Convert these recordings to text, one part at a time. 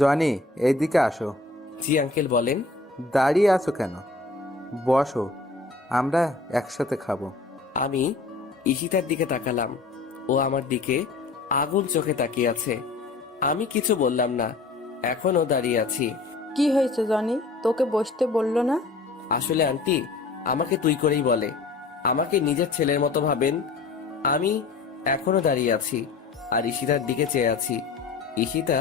Johnny, এইদিকে আসো। জি uncle, বলেন। দাঁড়িয়ে আছো কেন? বসো, আমরা একসাথে খাবো। আমি ঈশিতার দিকে তাকালাম। ও আমার দিকে আগুন চোখে তাকিয়ে আছে। আমি কিছু বললাম না, এখনো দাঁড়িয়ে আছি। কি হয়েছে জনি? তোকে বসতে বললো না? আসলে আন্টি আমাকে তুই করেই বলে, আমাকে নিজের ছেলের মতো ভাবেন। আমি এখনো দাঁড়িয়ে আছি আর ঈশিতার দিকে চেয়ে আছি। ঈশিতা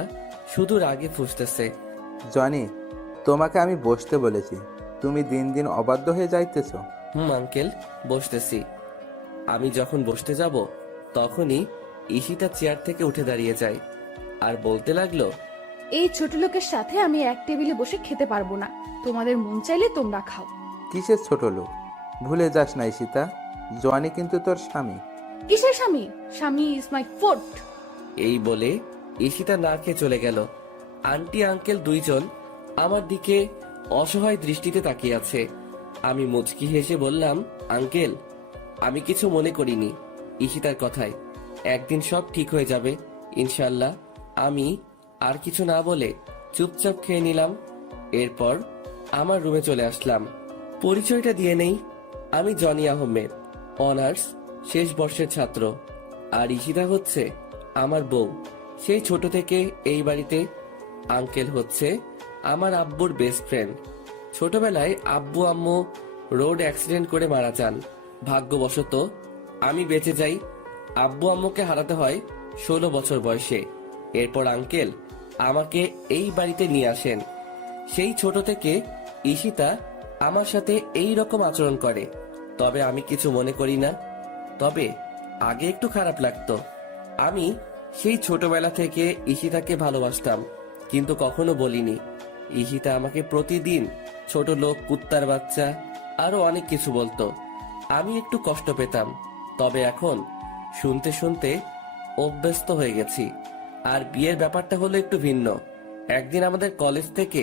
শুধু রাগে ফুঁসতেছে। জনি, তোমাকে আমি বসতে বলেছি, তুমি দিন দিন অবাধ্য হয়ে যাইতেছো। আঙ্কেল, বসতেছি। আমি যখন বসতে যাব তখনই ঈশিতা চেয়ার থেকে উঠে দাঁড়িয়ে যায় আর বলতে লাগলো, এই ছোট লোকের সাথে আমি এক টেবিলে বসে খেতে পারবো না। তোমাদের মন চাইলে তোমরা খাও। কিসের ছোট লোক? ভুলে যাস না ঈশিতা, জনি কিন্তু তোর স্বামী। কিসের স্বামী? স্বামী ইজ মাই ফুড। এই বলে ঈশিতা না খেয়ে চলে গেল। আন্টি আঙ্কেল দুইজন আমার দিকে অসহায় দৃষ্টিতে তাকিয়ে আছে। আমি মুচকি হেসে বললাম, আঙ্কেল, আমি কিছু মনে করিনি ঈশিতার কথায়। একদিন সব ঠিক হয়ে যাবে ইনশাল্লাহ। আমি আর কিছু না বলে চুপচাপ খেয়ে নিলাম। এরপর আমার রুমে চলে আসলাম। পরিচয়টা দিয়ে নেই, আমি জনি আহমেদ, অনার্স শেষ বর্ষের ছাত্র। আর ঈশিতা হচ্ছে আমার বউ, সেই ছোট থেকে এই বাড়িতে। আঙ্কেল হচ্ছে আমার আব্বুর বেস্ট ফ্রেন্ড। ছোটবেলায় আব্বু আম্মু রোড অ্যাক্সিডেন্ট করে মারা যান। ভাগ্যবশত আমি বেঁচে যাই। আব্বু আম্মুকে হারাতে হয় 16 বছর বয়সে। এরপর আঙ্কেল আমাকে এই বাড়িতে নিয়ে আসেন। সেই ছোট থেকে ঈশিতা আমার সাথে এই রকম আচরণ করে, তবে আমি কিছু মনে করি না। তবে আগে একটু খারাপ লাগতো। আমি সেই ছোটবেলা থেকে ঈশিতাকে ভালোবাসতাম, কিন্তু কখনো বলিনি। ঈশিতা আমাকে প্রতিদিন ছোট লোক, কুত্তার বাচ্চা, আরো অনেক কিছু বলতো। আমি একটু কষ্ট পেতাম, তবে এখন শুনতে শুনতে অভ্যস্ত হয়ে গেছি। আর বিয়ের ব্যাপারটা হলো একটু ভিন্ন। একদিন আমাদের কলেজ থেকে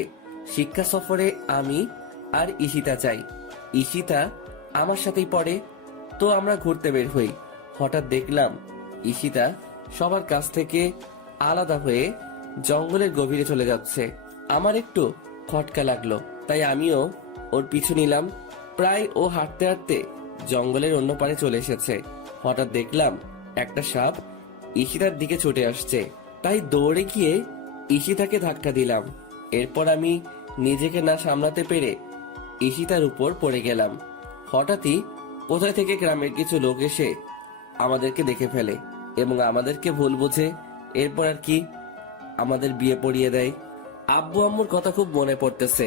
শিক্ষা সফরে আমি আর ঈশিতা যাই। ঈশিতা আমার সাথেই পড়ে, তো আমরা ঘুরতে বের হই। হঠাৎ দেখলাম ঈশিতা সবার কাছ থেকে আলাদা হয়ে জঙ্গলের গভীরে চলে যাচ্ছে। আমার একটু খটকা লাগলো, তাই আমিও ওর পিছু নিলাম। প্রায় ও হাঁটতে হাঁটতে জঙ্গলের অন্য পারে চলে এসেছে। হঠাৎ দেখলাম একটা সাপ ঈশিতার দিকে ছুটে আসছে, তাই দৌড়ে গিয়ে ঈশিতাকে ধাক্কা দিলাম। এরপর আমি নিজেকে না সামলাতে পেরে ঈশিতার উপর পড়ে গেলাম। হঠাৎই কোথায় থেকে গ্রামের কিছু লোক এসে আমাদেরকে দেখে ফেলে এবং আমাদেরকে ভুল বুঝে এরপর আর কি আমাদের বিয়ে পড়িয়ে দেয়। আব্বু আম্মুর কথা খুব মনে পড়তেছে।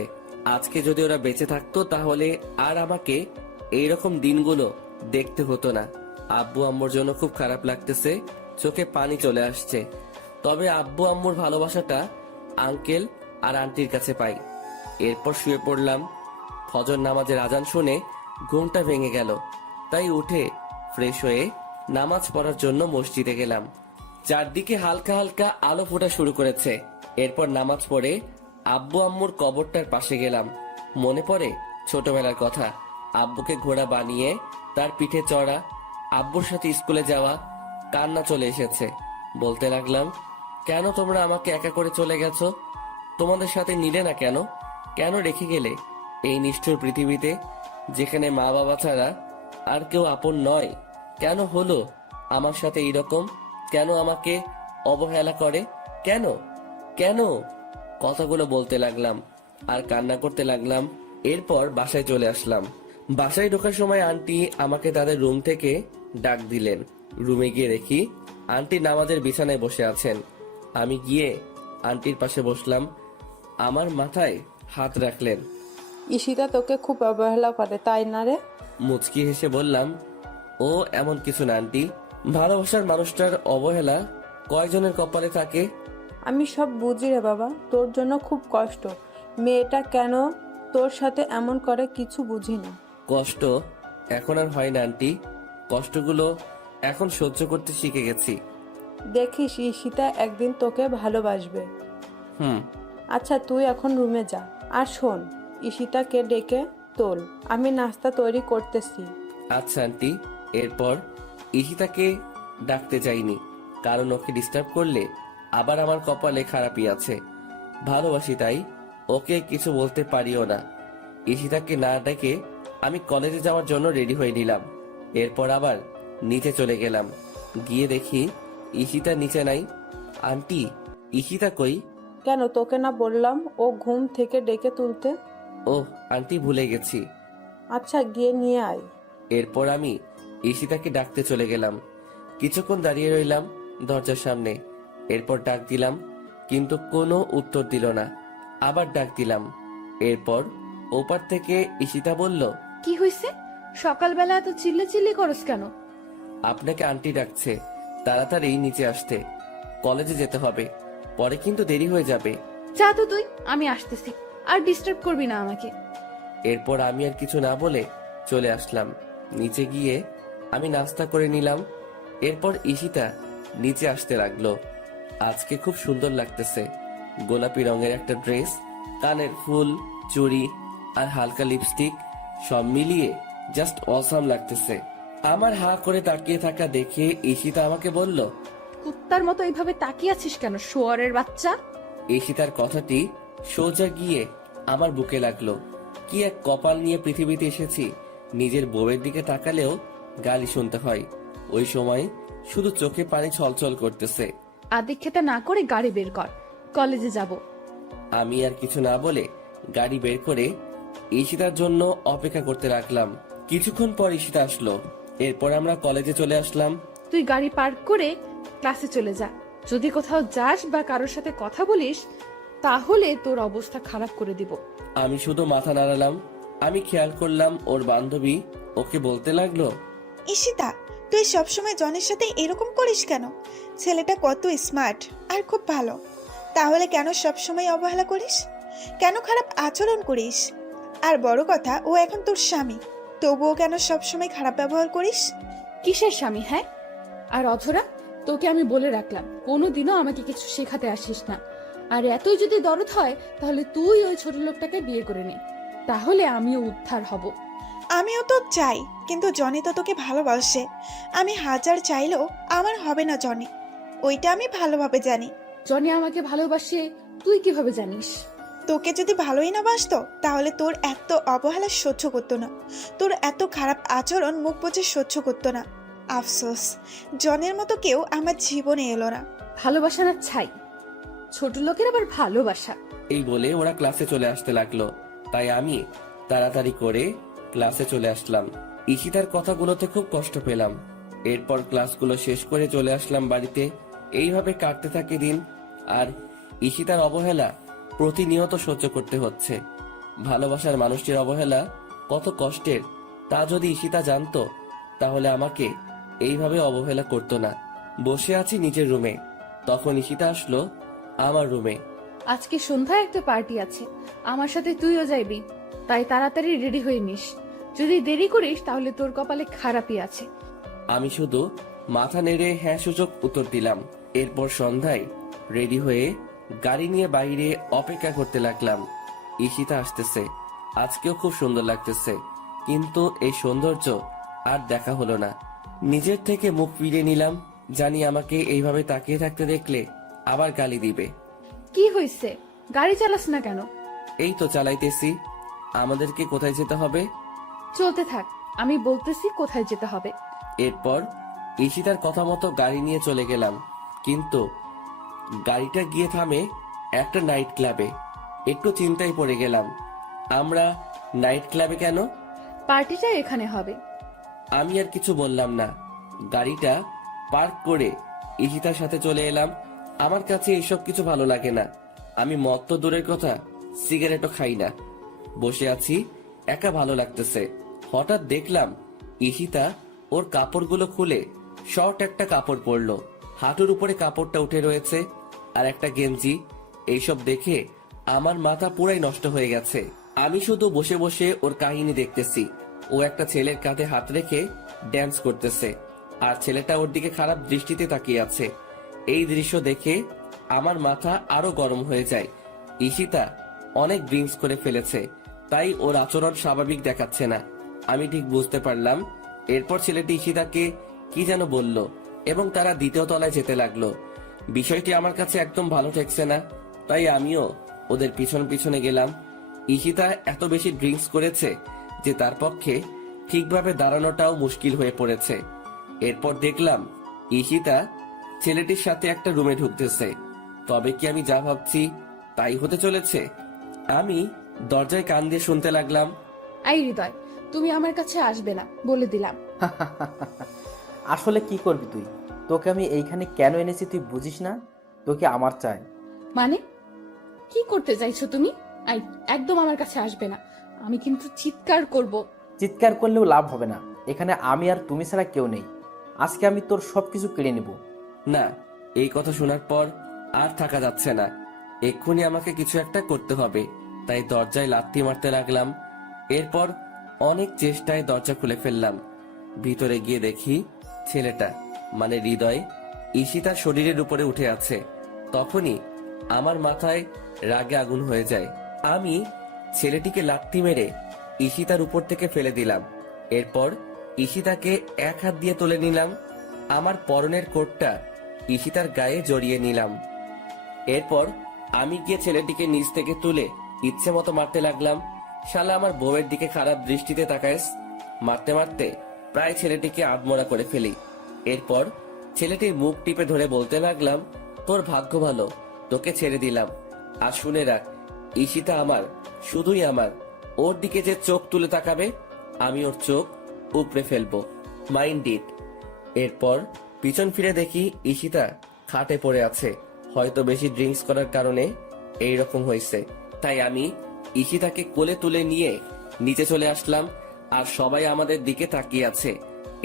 আজকে যদি ওরা বেঁচে থাকতো তাহলে আর আমাকে এইরকম দিনগুলো দেখতে হতো না। আব্বু আম্মুর জন্য খুব খারাপ লাগতেছে, চোখে পানি চলে আসছে। তবে আব্বু আম্মুর ভালোবাসাটা আঙ্কেল আর আন্টির কাছে পাই। এরপর শুয়ে পড়লাম। ফজর নামাজের আজান শুনে ঘুমটা ভেঙে গেল, তাই উঠে ফ্রেশ হয়ে নামাজ পড়ার জন্য মসজিদে গেলাম। চারদিকে হালকা হালকা আলো ফোটা শুরু করেছে। এরপর নামাজ পড়ে আব্বু আম্মুর কবরটার পাশে গেলাম। মনে পড়ে ছোটবেলার কথা, আব্বুকে ঘোড়া বানিয়ে তার পিঠে চড়া, আব্বুর সাথে স্কুলে যাওয়া। কান্না চলে এসেছে। বলতে লাগলাম, কেন তোমরা আমাকে একা করে চলে গেছো? তোমাদের সাথে নিলে না কেন? কেন রেখে গেলে এই নিষ্ঠুর পৃথিবীতে, যেখানে মা বাবা ছাড়া আর কেউ আপন নয়? কেন হলো আমার সাথে এইরকম? কেন আমাকে অবহেলা করে? কেন কেন কথাগুলো বলতে লাগলাম আর কান্না করতে লাগলাম। এরপর বাসায় চলে আসলাম। বাসায় ঢোকার সময় আন্টি আমাকে তাদের রুম থেকে ডাক দিলেন। রুমে গিয়ে দেখি আন্টি নামাজের বিছানায় বসে আছেন। আমি গিয়ে আন্টির পাশে বসলাম। আমার মাথায় হাত রাখলেন। ঈশিতা তোকে খুব অবহেলা করে, তাই না রে? মুচকি হেসে বললাম, ও এমন কিছু না আন্টি। ভালোবাসার মানুষটার অবহেলা কয়জনের কপালে থাকে? আমি সব বুঝি রে বাবা, তোর জন্য খুব কষ্ট। মেয়েটা কেন তোর সাথে এমন করে কিছু বুঝি না। কষ্ট এখন আর হয় না আন্টি, কষ্টগুলো এখন সহ্য করতে শিখে গেছি। দেখিস ঈশিতা একদিন তোকে ভালোবাসবে। হুম। আচ্ছা তুই এখন রুমে যা। আর শোন, ঈশিতাকে ডেকে তোল, আমি নাস্তা তৈরি করতেছি। আচ্ছা আন্টি। এরপর ঈশিতাকে ডাকতে যাইনি, কারণ ওকে ডিস্টার্ব করলে আবার আমার কপালে খারাপই আছে। ভালোবাসি তাই ওকে কিছু বলতে পারিও না। ঈশিতাকে না ডেকে আমি কলেজে যাওয়ার জন্য রেডি হয়ে নিলাম। এরপর আবার নিচে চলে গেলাম। গিয়ে দেখি ঈশিতা নিচে নাই। আন্টি, ঈশিতা কই? কেন, তোকে না বললাম ও ঘুম থেকে ডেকে তুলতে? ওহ আন্টি, ভুলে গেছি। আচ্ছা, গিয়ে নিয়ে আয়। এরপর আমি ঈশিতাকে ডাকতে চলে গেলাম। কিছুক্ষণ দাঁড়িয়ে রইলাম দরজার সামনে। এরপর ডাক দিলাম, কিন্তু কোনো উত্তর দিল না। আবার ডাক দিলাম। এরপর ওপার থেকে ঈশিতা বলল, কি হয়েছে? সকালবেলা এত চিল্লাচিল্লি করস কেন? আপনাকে আন্টি ডাকছে, তাড়াতাড়ি নিচে আসতে। কলেজে যেতে হবে, পরে কিন্তু দেরি হয়ে যাবে। যা তো তুই, আমি আসতেছি। আর ডিস্টার্ব করবি না আমাকে। এরপর আমি আর কিছু না বলে চলে আসলাম। নিচে গিয়ে আমি নাস্তা করে নিলাম। এরপর ঈশিতা নিচে আসতে লাগলো। আজকে খুব সুন্দর লাগতেছে। গোলাপি রঙের একটা ড্রেস, কানের ফুল, চুড়ি আর হালকা লিপস্টিক, সব মিলিয়ে জাস্ট অসাম লাগতেছে। আমার হা করে তাকিয়ে থাকা দেখে ঈশিতা আমাকে বলল, কুত্তার মতো এইভাবে তাকিয়ে আছিস কেন, শুয়োরের বাচ্চা? ঈশিতার কথাটি সোজা গিয়ে আমার বুকে লাগলো। কি এক কপাল নিয়ে পৃথিবীতে এসেছি, নিজের বউয়ের দিকে তাকালেও গালি শুনতে হয়। ওই সময় শুধু চোখে পানি ছলছল করতেছে। আদিক্ষেতা না করে গাড়ি বের কর, কলেজে যাব। আমি আর কিছু না বলে গাড়ি বের করে ঈশিতার জন্য অপেক্ষা করতে লাগলাম। কিছুক্ষণ পর ঈশিতা আসলো। এরপর আমরা কলেজে চলে আসলাম। তুই গাড়ি পার্ক করে ক্লাসে চলে যা। যদি কোথাও যাস বা কারোর সাথে কথা বলিস, তাহলে তোর অবস্থা খারাপ করে দিব। আমি শুধু মাথা নাড়ালাম। আমি খেয়াল করলাম ওর বান্ধবী ওকে বলতে লাগলো, ঈশিতা, তুই সবসময় জনের সাথে এরকম করিস কেন? ছেলেটা কত স্মার্ট আর খুব ভালো, তাহলে কেন সবসময় অবহেলা করিস? কেন খারাপ আচরণ করিস? আর বড় কথা, ও এখন তোর স্বামী, তবুও কেন সবসময় খারাপ ব্যবহার করিস? কিসের স্বামী? হ্যাঁ, আর অধরা, তোকে আমি বলে রাখলাম, কোনোদিনও আমাকে কিছু শেখাতে আসিস না। আর এতই যদি দরদ হয়, তাহলে তুই ওই ছোট লোকটাকে বিয়ে করে নে, তাহলে আমিও উদ্ধার হব। আমিও তো চাই, কিন্তু জনি তো তোকে ভালোবাসে। আমি হাজার চাইলেও আমার হবে না জনি, ওইটা আমি ভালোভাবে জানি। জনি আমাকে ভালোবাসে, তুই কিভাবে জানিস? তোকে যদি ভালোই না বাসতো, তাহলে তোর এত অবহেলা সহ্য করতো না, তোর এত খারাপ আচরণ মুখ বুজে সহ্য করতো না। আফসোস, জনের মতো কেউ আমার জীবনে এলো না। ভালোবাসা না ছাই, ছোট লোকের আবার ভালোবাসা। এই বলে ওরা ক্লাসে চলে আসতে লাগলো। তাই আমি তাড়াতাড়ি করে ক্লাসে চলে আসলাম। ঈশিতার কথাগুলোতে খুব কষ্ট পেলাম। এরপর ক্লাসগুলো শেষ করে চলে আসলাম বাড়িতে। এইভাবে কাটতে থাকে দিন। আর ঈশিতার অবহেলা প্রতিনিয়ত সহ্য করতে হচ্ছে। ভালোবাসার মানুষটির অবহেলা কত কষ্টের, তা যদি ঈশিতা জানতো, তাহলে আমাকে এইভাবে অবহেলা করতো না। বসে আছি নিজের রুমে, তখন ঈশিতা আসলো আমার রুমে। আজকে সন্ধ্যায় একটা পার্টি আছে, আমার সাথে তুইও যাইবি, তাই তাড়াতাড়ি রেডি হয়ে নিস। যদি দেরি করিস তাহলে তোর কপালে খারাপই আছে। আমি শুধু মাথা নেড়ে হ্যাঁ সূচক উত্তর দিলাম। এরপর সন্ধ্যায় রেডি হয়ে গাড়ি নিয়ে বাইরে অপেক্ষা করতে লাগলাম। ঈশিতা আসতেছে, আজকেও খুব সুন্দর লাগতেছে, কিন্তু এই সৌন্দর্য আর দেখা হলো না। নিজের থেকে মুখ ফিরিয়ে নিলাম, জানি আমাকে এইভাবে তাকিয়ে থাকতে দেখলে আবার গালি দিবে। কি হয়েছে? গাড়ি চালাস না কেন? এই তো চালাইতেছি। আমাদেরকে কোথায় যেতে হবে? চলতে থাক, আমি বলতেছি কোথায় যেতে হবে। এরপর ঈশিতার কথা মতো গাড়ি নিয়ে চলে গেলাম, কিন্তু গাড়িটা গিয়ে থামে একটা নাইট ক্লাবে। একটু চিন্তায় পড়ে গেলাম, আমরা নাইট ক্লাবে কেন? পার্টিটা এখানে হবে। আমি আর কিছু বললাম না। গাড়িটা পার্ক করে ঈশিতার সাথে চলে এলাম। আমার কাছে এসব কিছু ভালো লাগে না। আমি মদ তো দূরের কথা, সিগারেটও খাই না। বসে আছি, একা ভালো লাগতেছে। হঠাৎ দেখলাম ঈশিতা ওর কাপড়গুলো খুলে শর্ট একটা কাপড় পরলো, হাঁটুর উপরে কাপড়টা উঠে রয়েছে, আর একটা গেঞ্জি। এইসব দেখে আমার মাথা পুরাই নষ্ট হয়ে গেছে। আমি শুধু বসে বসে ওর কাহিনী দেখতেছি। ও একটা ছেলের কাঁধে হাত রেখে ড্যান্স করতেছে, আর ছেলেটা ওর দিকে খারাপ দৃষ্টিতে তাকিয়ে আছে। এই দৃশ্য দেখে আমার মাথা আরো গরম হয়ে যায়। ঈশিতা অনেক ড্রিঙ্কস করে ফেলেছে, তাই ওর আচরণ স্বাভাবিক দেখাচ্ছে না। আমি ঠিক বুঝতে পারলাম। এরপর ছেলেটি ঈশিতাকে কি যেন বলল, এবং তারা দ্বিতীয় তলায় যেতে লাগলো। বিষয়টি আমার কাছে একদম ভালো ঠেকছে না, তাই আমিও ওদের পিছন পিছনে গেলাম। ঈশিতা এত বেশি ড্রিঙ্কস করেছে যে তার পক্ষে ঠিকভাবে দাঁড়ানোটাও মুশকিল হয়ে পড়েছে। এরপর দেখলাম ঈশিতা ছেলেটির সাথে একটা রুমে ঢুকতেছে। তবে কি আমি যা ভাবছি তাই হতে চলেছে? আমি দরজায় কান দিয়ে শুনতে লাগলাম, আই হৃদয়, তুমি আমার কাছে আসবে না বলে দিলাম। আসলে কি করবি তুই? তোকে আমি এইখানে কেন এনেছি তুই বুঝিস না? তোকে আমার চাই। মানে কি করতে চাইছো তুমি? আই একদম আমার কাছে আসবে না, আমি কিন্তু চিৎকার করব। চিৎকার করলেও লাভ হবে না, এখানে আমি আর তুমি ছাড়া কেউ নেই। আজকে আমি তোর সবকিছু কেড়ে নেব। না, এই কথা শোনার পর আর থাকা যাচ্ছে না। এক্ষুনি আমাকে কিছু একটা করতে হবে। তাই দরজায় লাথি মারতে লাগলাম। এরপর অনেক চেষ্টায় দরজা খুলে ফেললাম। ভিতরে গিয়ে দেখি ছেলেটা মানে হৃদয় ঈশিতার শরীরের উপরে উঠে আছে। তখনই আমার মাথায় রাগে আগুন হয়ে যায়। আমি ছেলেটিকে লাথি মেরে ঈশিতার উপর থেকে ফেলে দিলাম। এরপর ঈশিতাকে এক হাত দিয়ে তুলে নিলাম। আমার পরনের কোটটা ঈশিতার গায়ে জড়িয়ে নিলাম। এরপর আমি গিয়ে ছেলেটিকে নিচ থেকে তুলে ইচ্ছে মতো মারতে লাগলাম। শালা আমার বউয়ের দিকে খারাপ দৃষ্টিতে তাকায়। মারতে মারতে প্রায় ছেলেটিকে আধমরা করে ফেলি। এরপর ছেলেটির মুখ টিপে ধরে বলতে লাগলাম, তোর ভাগ্য ভালো, তোকে ছেড়ে দিলাম। আর শুনে রাখ, ঈশিতা আমার, শুধুই আমার। ওর দিকে যে চোখ তুলে তাকাবে আমি ওর চোখ উপড়ে ফেলবো, মাইন্ড ইট। এরপর পিছন ফিরে দেখি ঈশিতা খাটে পড়ে আছে। হয়তো বেশি ড্রিঙ্কস করার কারণে এই রকম হয়েছে। তাই আমি ঈশিতাকে কোলে তুলে নিয়ে নিচে চলে আসলাম। আর সবাই আমাদের দিকে তাকিয়ে আছে।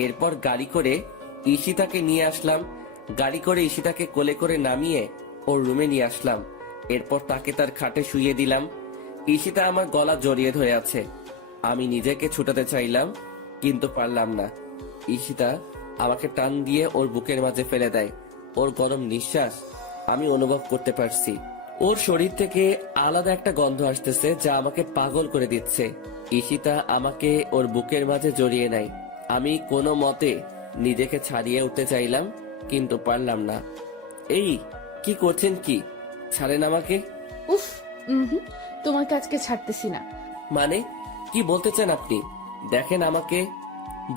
এরপর গাড়ি করে ঈশিতাকে নিয়ে আসলাম। গাড়ি করে ঈশিতাকে কোলে করে নামিয়ে ওর রুমে নিয়ে আসলাম। এরপর তাকে তার খাটে শুইয়ে দিলাম। ঈশিতা আমার গলা জড়িয়ে ধরে আছে। আমি নিজেকে ছুটাতে চাইলাম কিন্তু পারলাম না। ঈশিতা আমাকে টান দিয়ে ওর বুকের মাঝে ফেলে দেয়। ওর গরম নিঃশ্বাস আমি অনুভব করতে পারছি। ওর শরীর থেকে আলাদা একটা গন্ধ আসতেছে যা আমাকে পাগল করে দিচ্ছে। ঈশিতা আমাকে ওর বুকের মাঝে জড়িয়ে নেয়। আমি কোনো মতে নিজেকে ছাড়িয়ে উঠতে চাইলাম কিন্তু পারলাম না। এই কি করছেন কি? ছাড়েন আমাকে। উফ, তোমাকে আজকে ছাড়তেছি না। মানে কি বলতে চান আপনি? দেখেন আমাকে।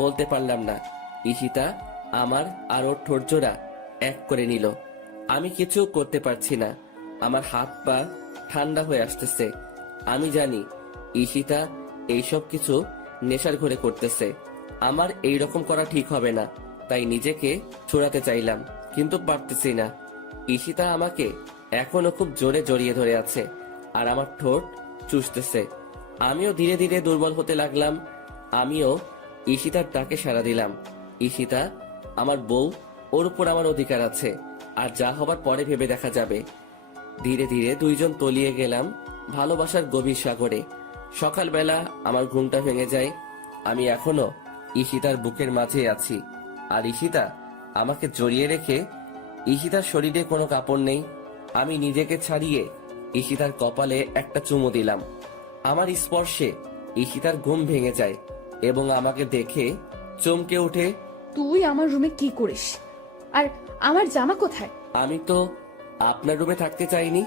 বলতে পারলাম না। ঈশিতা আমার আর ওর ঠোঁট জোড়া এক করে নিল। আমি কিছু করতে পারছি না। আমার হাত পা ঠান্ডা হয়ে আসতেছে। আমি জানি ঈশিতা এইসব কিছু নেশার ঘরে করতেছে। আমার এই রকম করা ঠিক হবে না। তাই নিজেকে ছুড়াতে চাইলাম কিন্তু পারতেছি না। ঈশিতা আমাকে এখনো খুব জোরে জড়িয়ে ধরে আছে আর আমার ঠোঁট চুষতেছে। আমিও ধীরে ধীরে দুর্বল হতে লাগলাম। আমিও ঈশিতার ডাকে সাড়া দিলাম। ঈশিতা আমার বউ, ওর উপর আমার অধিকার আছে। আর যা হবার পরে ভেবে দেখা যাবে। ধীরে ধীরে দুইজন তলিয়ে গেলাম ভালোবাসার গভীর সাগরে। সকালবেলা আমার ঘুমটা ভেঙে যায়। আমি এখনো ঈশিতার বুকের মাঝে আছি আর ঈশিতা আমাকে জড়িয়ে রেখে। ঈশিতার শরীরে কোনো কাপড় নেই। আমি নিজেকে ছাড়িয়ে ঈশিতার কপালে একটা চুমু দিলাম। আমার স্পর্শে ঈশিতার ঘুম ভেঙে যায় এবং আমাকে দেখে চমকে ওঠে। তুই আমার রুমে কি করিস? আর আমার জামা কোথায়? আমি তো আপনার রুমে থাকতে চাইনি।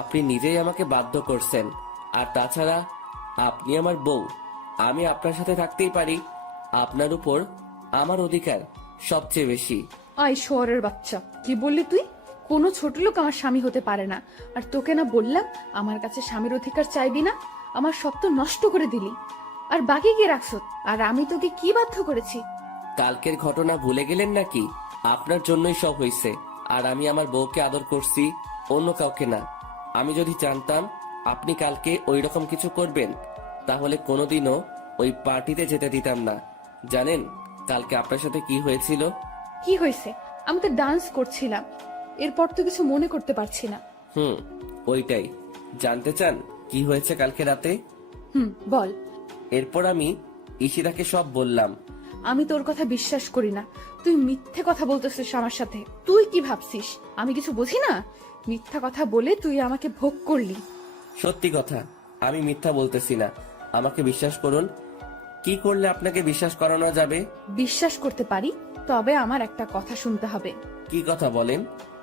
আপনি নিজেই আমাকে বাধ্য করছেন। আর তাছাড়া আপনি আমার বউ, আমি আপনার সাথে থাকতেই পারি। আপনার উপর আমার অধিকার সবচেয়ে বেশি। আই শহরের বাচ্চা, কি বললি তুই? কোনো ছোট লোক আমার স্বামী হতে পারে না। আর তোকে না বললাম আমার কাছে স্বামীর অধিকার চাইবি না? আমার সব তো নষ্ট করে দিলি। আর বাকি কি রাখছ? আর আমি তোকে কি বাধ্য করেছি? কালকের ঘটনা ভুলে গেলেন নাকি? আপনার জন্যই সব হয়েছে। আর আমি আমার বউকে আদর করছি, অন্য কাউকে না। আমি যদি জানতাম আপনি কালকে ওই রকম কিছু করবেন তাহলে কোনোদিনও ওই পার্টিতে যেতে দিতাম না। জানেন কালকে আপনার সাথে কি হয়েছিল? কি হয়েছে? আমি তো ডান্স করছিলাম। এরপর তো কিছু মনে করতে পারছি না। ওইটাই জানতে চান কি হয়েছে কালকে রাতে? বল। এরপর আমি ঈশিতাকে সব বললাম। আমি তোর কথা বিশ্বাস করি না। তুই মিথ্যে কথা বলতেছিস আমার সাথে। তুই কি ভাবছিস আমি কিছু বুঝি না? মিথ্যা কথা বলে তুই আমাকে ভোগ করলি। সত্যি কথা, আমি মিথ্যা বলতেছি না। আমাকে বিশ্বাস করুন। কি করলে আপনাকে বিশ্বাস করানো যাবে? বিশ্বাস করতে পারি তবে আমার একটা কথা শুনতে হবে। কি কথা বলেন?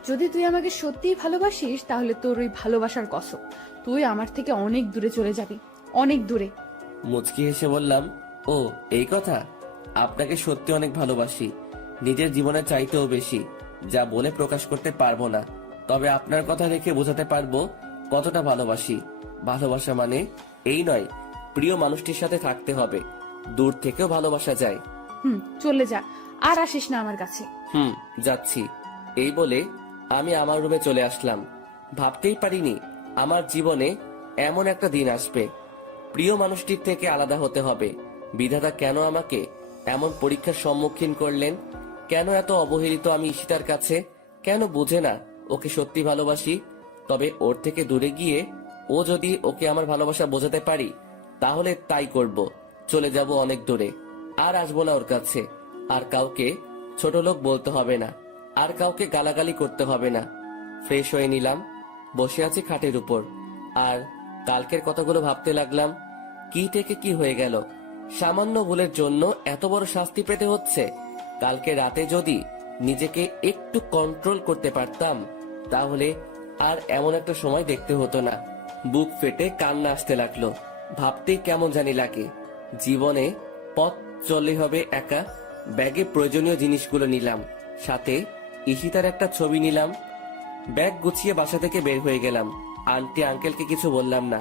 যদি তুই আমাকে সত্যিই ভালোবাসিস তাহলে তোর ওই ভালোবাসার কসম, তুই আমার থেকে অনেক দূরে চলে যাবি, অনেক দূরে। মুচকি হেসে বললাম, ও এই কথা। আপনাকে সত্যি অনেক ভালোবাসি, নিজের জীবনের চাইতেও বেশি, যা বলে প্রকাশ করতে পারবো না। তবে আপনার কথা দেখে বোঝাতে পারবো কতটা ভালোবাসি। ভালোবাসা মানে এই নয় প্রিয় মানুষটির সাথে থাকতে হবে, দূর থেকেও ভালোবাসা যায়। চলে যা, আর আসিস না আমার কাছে। যাচ্ছি। এই বলে আমি আমার রুমে চলে আসলাম। ভাবতেই পারিনি আমার জীবনে এমন একটা দিন আসবে, প্রিয় মানুষটির থেকে আলাদা হতে হবে। বিধাতা কেন আমাকে এমন পরীক্ষার সম্মুখীন করলেন? কেন এত অবহেলিত আমি ঈশিতার কাছে? কেন বুঝে না ওকে সত্যি ভালোবাসি? তবে ওর থেকে দূরে গিয়ে ও যদি ওকে আমার ভালোবাসা বোঝাতে পারি তাহলে তাই করব। চলে যাব অনেক দূরে, আর আসবো না ওর কাছে। আর কাউকে ছোট লোক বলতে হবে না, আর কাউকে গালাগালি করতে হবে না। ফ্রেশ হয়ে নিলাম, বসে আছি খাটের উপর, আর কালকের কথাগুলো ভাবতে লাগলাম। কি থেকে কি হয়ে গেল? সামান্য ভুলের জন্য এত বড় শাস্তি পেতে হচ্ছে। কালকে রাতে যদি নিজেকে একটু কন্ট্রোল করতে পারতাম তাহলে আর এমন একটা সময় দেখতে হতো না। বুক ফেটে কান্না আসতে লাগলো। ভাবতেই কেমন জানি লাগে। জীবনে পথ চললে হবে একা। ব্যাগে প্রয়োজনীয় জিনিসগুলো নিলাম, সাথে ঈশিতার একটা ছবি নিলাম। ব্যাগ গুছিয়ে বাসা থেকে বের হয়ে গেলাম। আন্টি আঙ্কেলকে কিছু বললাম না,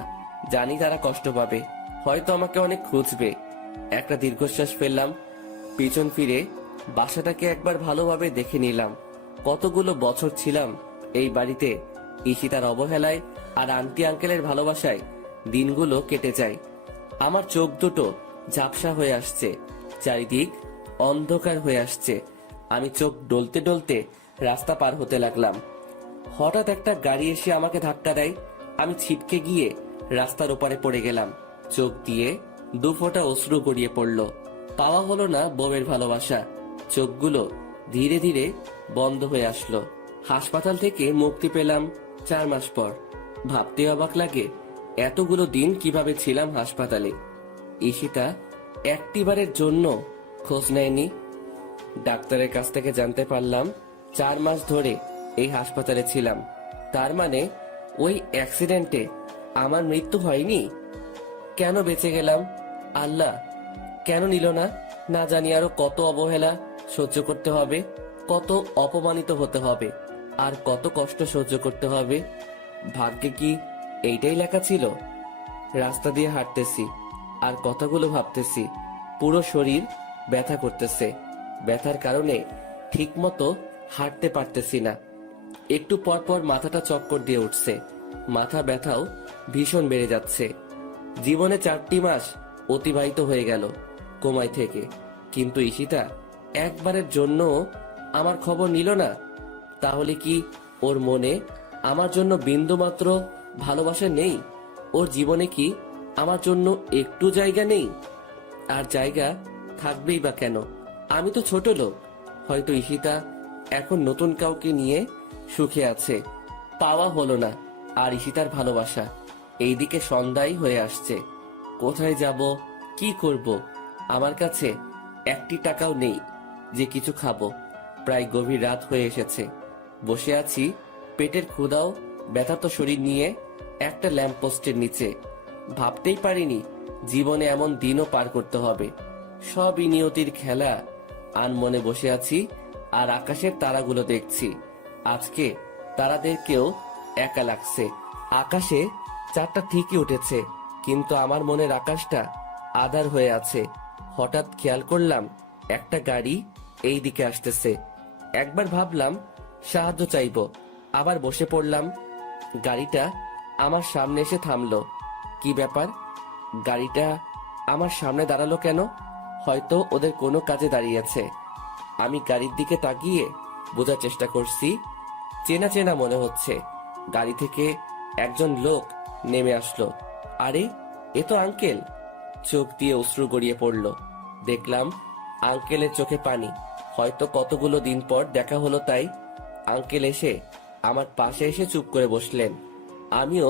জানি তারা কষ্ট পাবে, হয়তো আমাকে অনেক খুঁজবে। একটা দীর্ঘশ্বাস ফেললাম, পিছন ফিরে বাসাটাকে একবার ভালোভাবে দেখে নিলাম। কতগুলো বছর ছিলাম এই বাড়িতে। ঈশিতার অবহেলায় আর আন্টি আঙ্কেলের ভালোবাসায় দিনগুলো কেটে যায়। আমার চোখ দুটো ঝাপসা হয়ে আসছে, চারিদিক অন্ধকার হয়ে আসছে। আমি চোখ ডলতে ডলতে রাস্তা পার হতে লাগলাম। হঠাৎ একটা গাড়ি এসে আমাকে ধাক্কা দেয়। আমি ছিটকে গিয়ে রাস্তার ওপারে পড়ে গেলাম। চোখ দিয়ে দুফোঁটা অশ্রু গড়িয়ে পড়ল। পাওয়া হলো না বউয়ের ভালোবাসা। চোখগুলো ধীরে ধীরে বন্ধ হয়ে আসলো। হাসপাতাল থেকে মুক্তি পেলাম 4 মাস পর। ভাবতে অবাক লাগে এতগুলো দিন কিভাবে ছিলাম হাসপাতালে। ঈশিতা একটিবারের জন্য খোঁজ নেয়নি। ডাক্তারের কাছ থেকে জানতে পারলাম 4 মাস ধরে এই হাসপাতালে ছিলাম। তার মানে ওই অ্যাক্সিডেন্টে আমার মৃত্যু হয়নি। কেন বেঁচে গেলাম? আল্লাহ কেন নিল না? না জানি আরো কত অবহেলা সহ্য করতে হবে, কত অপমানিত হতে হবে, আর কত কষ্ট সহ্য করতে হবে। ভাগ্যে কি এইটাই লেখা ছিল? রাস্তা দিয়ে হাঁটতেছি আর কথাগুলো ভাবতেছি। পুরো শরীর ব্যথা করতেছে। ব্যথার কারণে ঠিকমতো হাঁটতে পারতেছি না। একটু পর পর মাথাটা চক্কর দিয়ে উঠছে। মাথা ব্যথাও ভীষণ বেড়ে যাচ্ছে। জীবনে 4টি মাস অতিবাহিত হয়ে গেল কোমায় থেকে, কিন্তু ঈশিতা একবারের জন্য আমার খবর নিল না। তাহলে কি ওর মনে আমার জন্য বিন্দুমাত্র ভালোবাসা নেই? ওর জীবনে কি আমার জন্য একটু জায়গা নেই? আর জায়গা থাকবেই বা কেন? আমি তো ছোট লোক। হয়তো ঈশিতা এখন নতুন কাউকে নিয়ে সুখে আছে। পাওয়া হলো না আর ঈশিতার ভালোবাসা। এইদিকে সন্ধ্যাই হয়ে আসছে। কোথায় যাব, কি করব? আমার কাছে 1টি টাকাও নেই যে কিছু খাবো। প্রায় গভীর রাত হয়ে এসেছে। বসে আছি পেটের ক্ষুধাও ব্যথাত শরীর নিয়ে একটা ল্যাম্পপোস্টের নিচে। ভাবতেই পারিনি জীবনে এমন দিনও পার করতে হবে। সবই নিয়তির খেলা। আনমনে বসে আছি আর আকাশের তারাগুলো দেখছি। আজকে তারাদেরকেও একা লাগছে। আকাশে 4টা ঠিকই উঠেছে, কিন্তু আমার মনের আকাশটা আধার হয়ে আছে। হঠাৎ খেয়াল করলাম একটা গাড়ি এই দিকে আসতেছে। একবার ভাবলাম সাহায্য চাইবো, আবার বসে পড়লাম। গাড়িটা আমার সামনে এসে থামলো। কি ব্যাপার? গাড়িটা আমার সামনে দাঁড়ালো কেন? হয়তো ওদের কোনো কাজে দাঁড়িয়েছে। আমি গাড়ির দিকে তাকিয়ে বোঝার চেষ্টা করছি। চেনা চেনা মনে হচ্ছে। গাড়ি থেকে একজন লোক নেমে আসলো। আরে, এ তো আঙ্কেল। চোখ দিয়ে অশ্রু গড়িয়ে পড়ল। দেখলাম আঙ্কেলের চোখে পানি। হয়তো কতগুলো দিন পর দেখা হলো তাই। আঙ্কেল এসে আমার পাশে এসে চুপ করে বসলেন। আমিও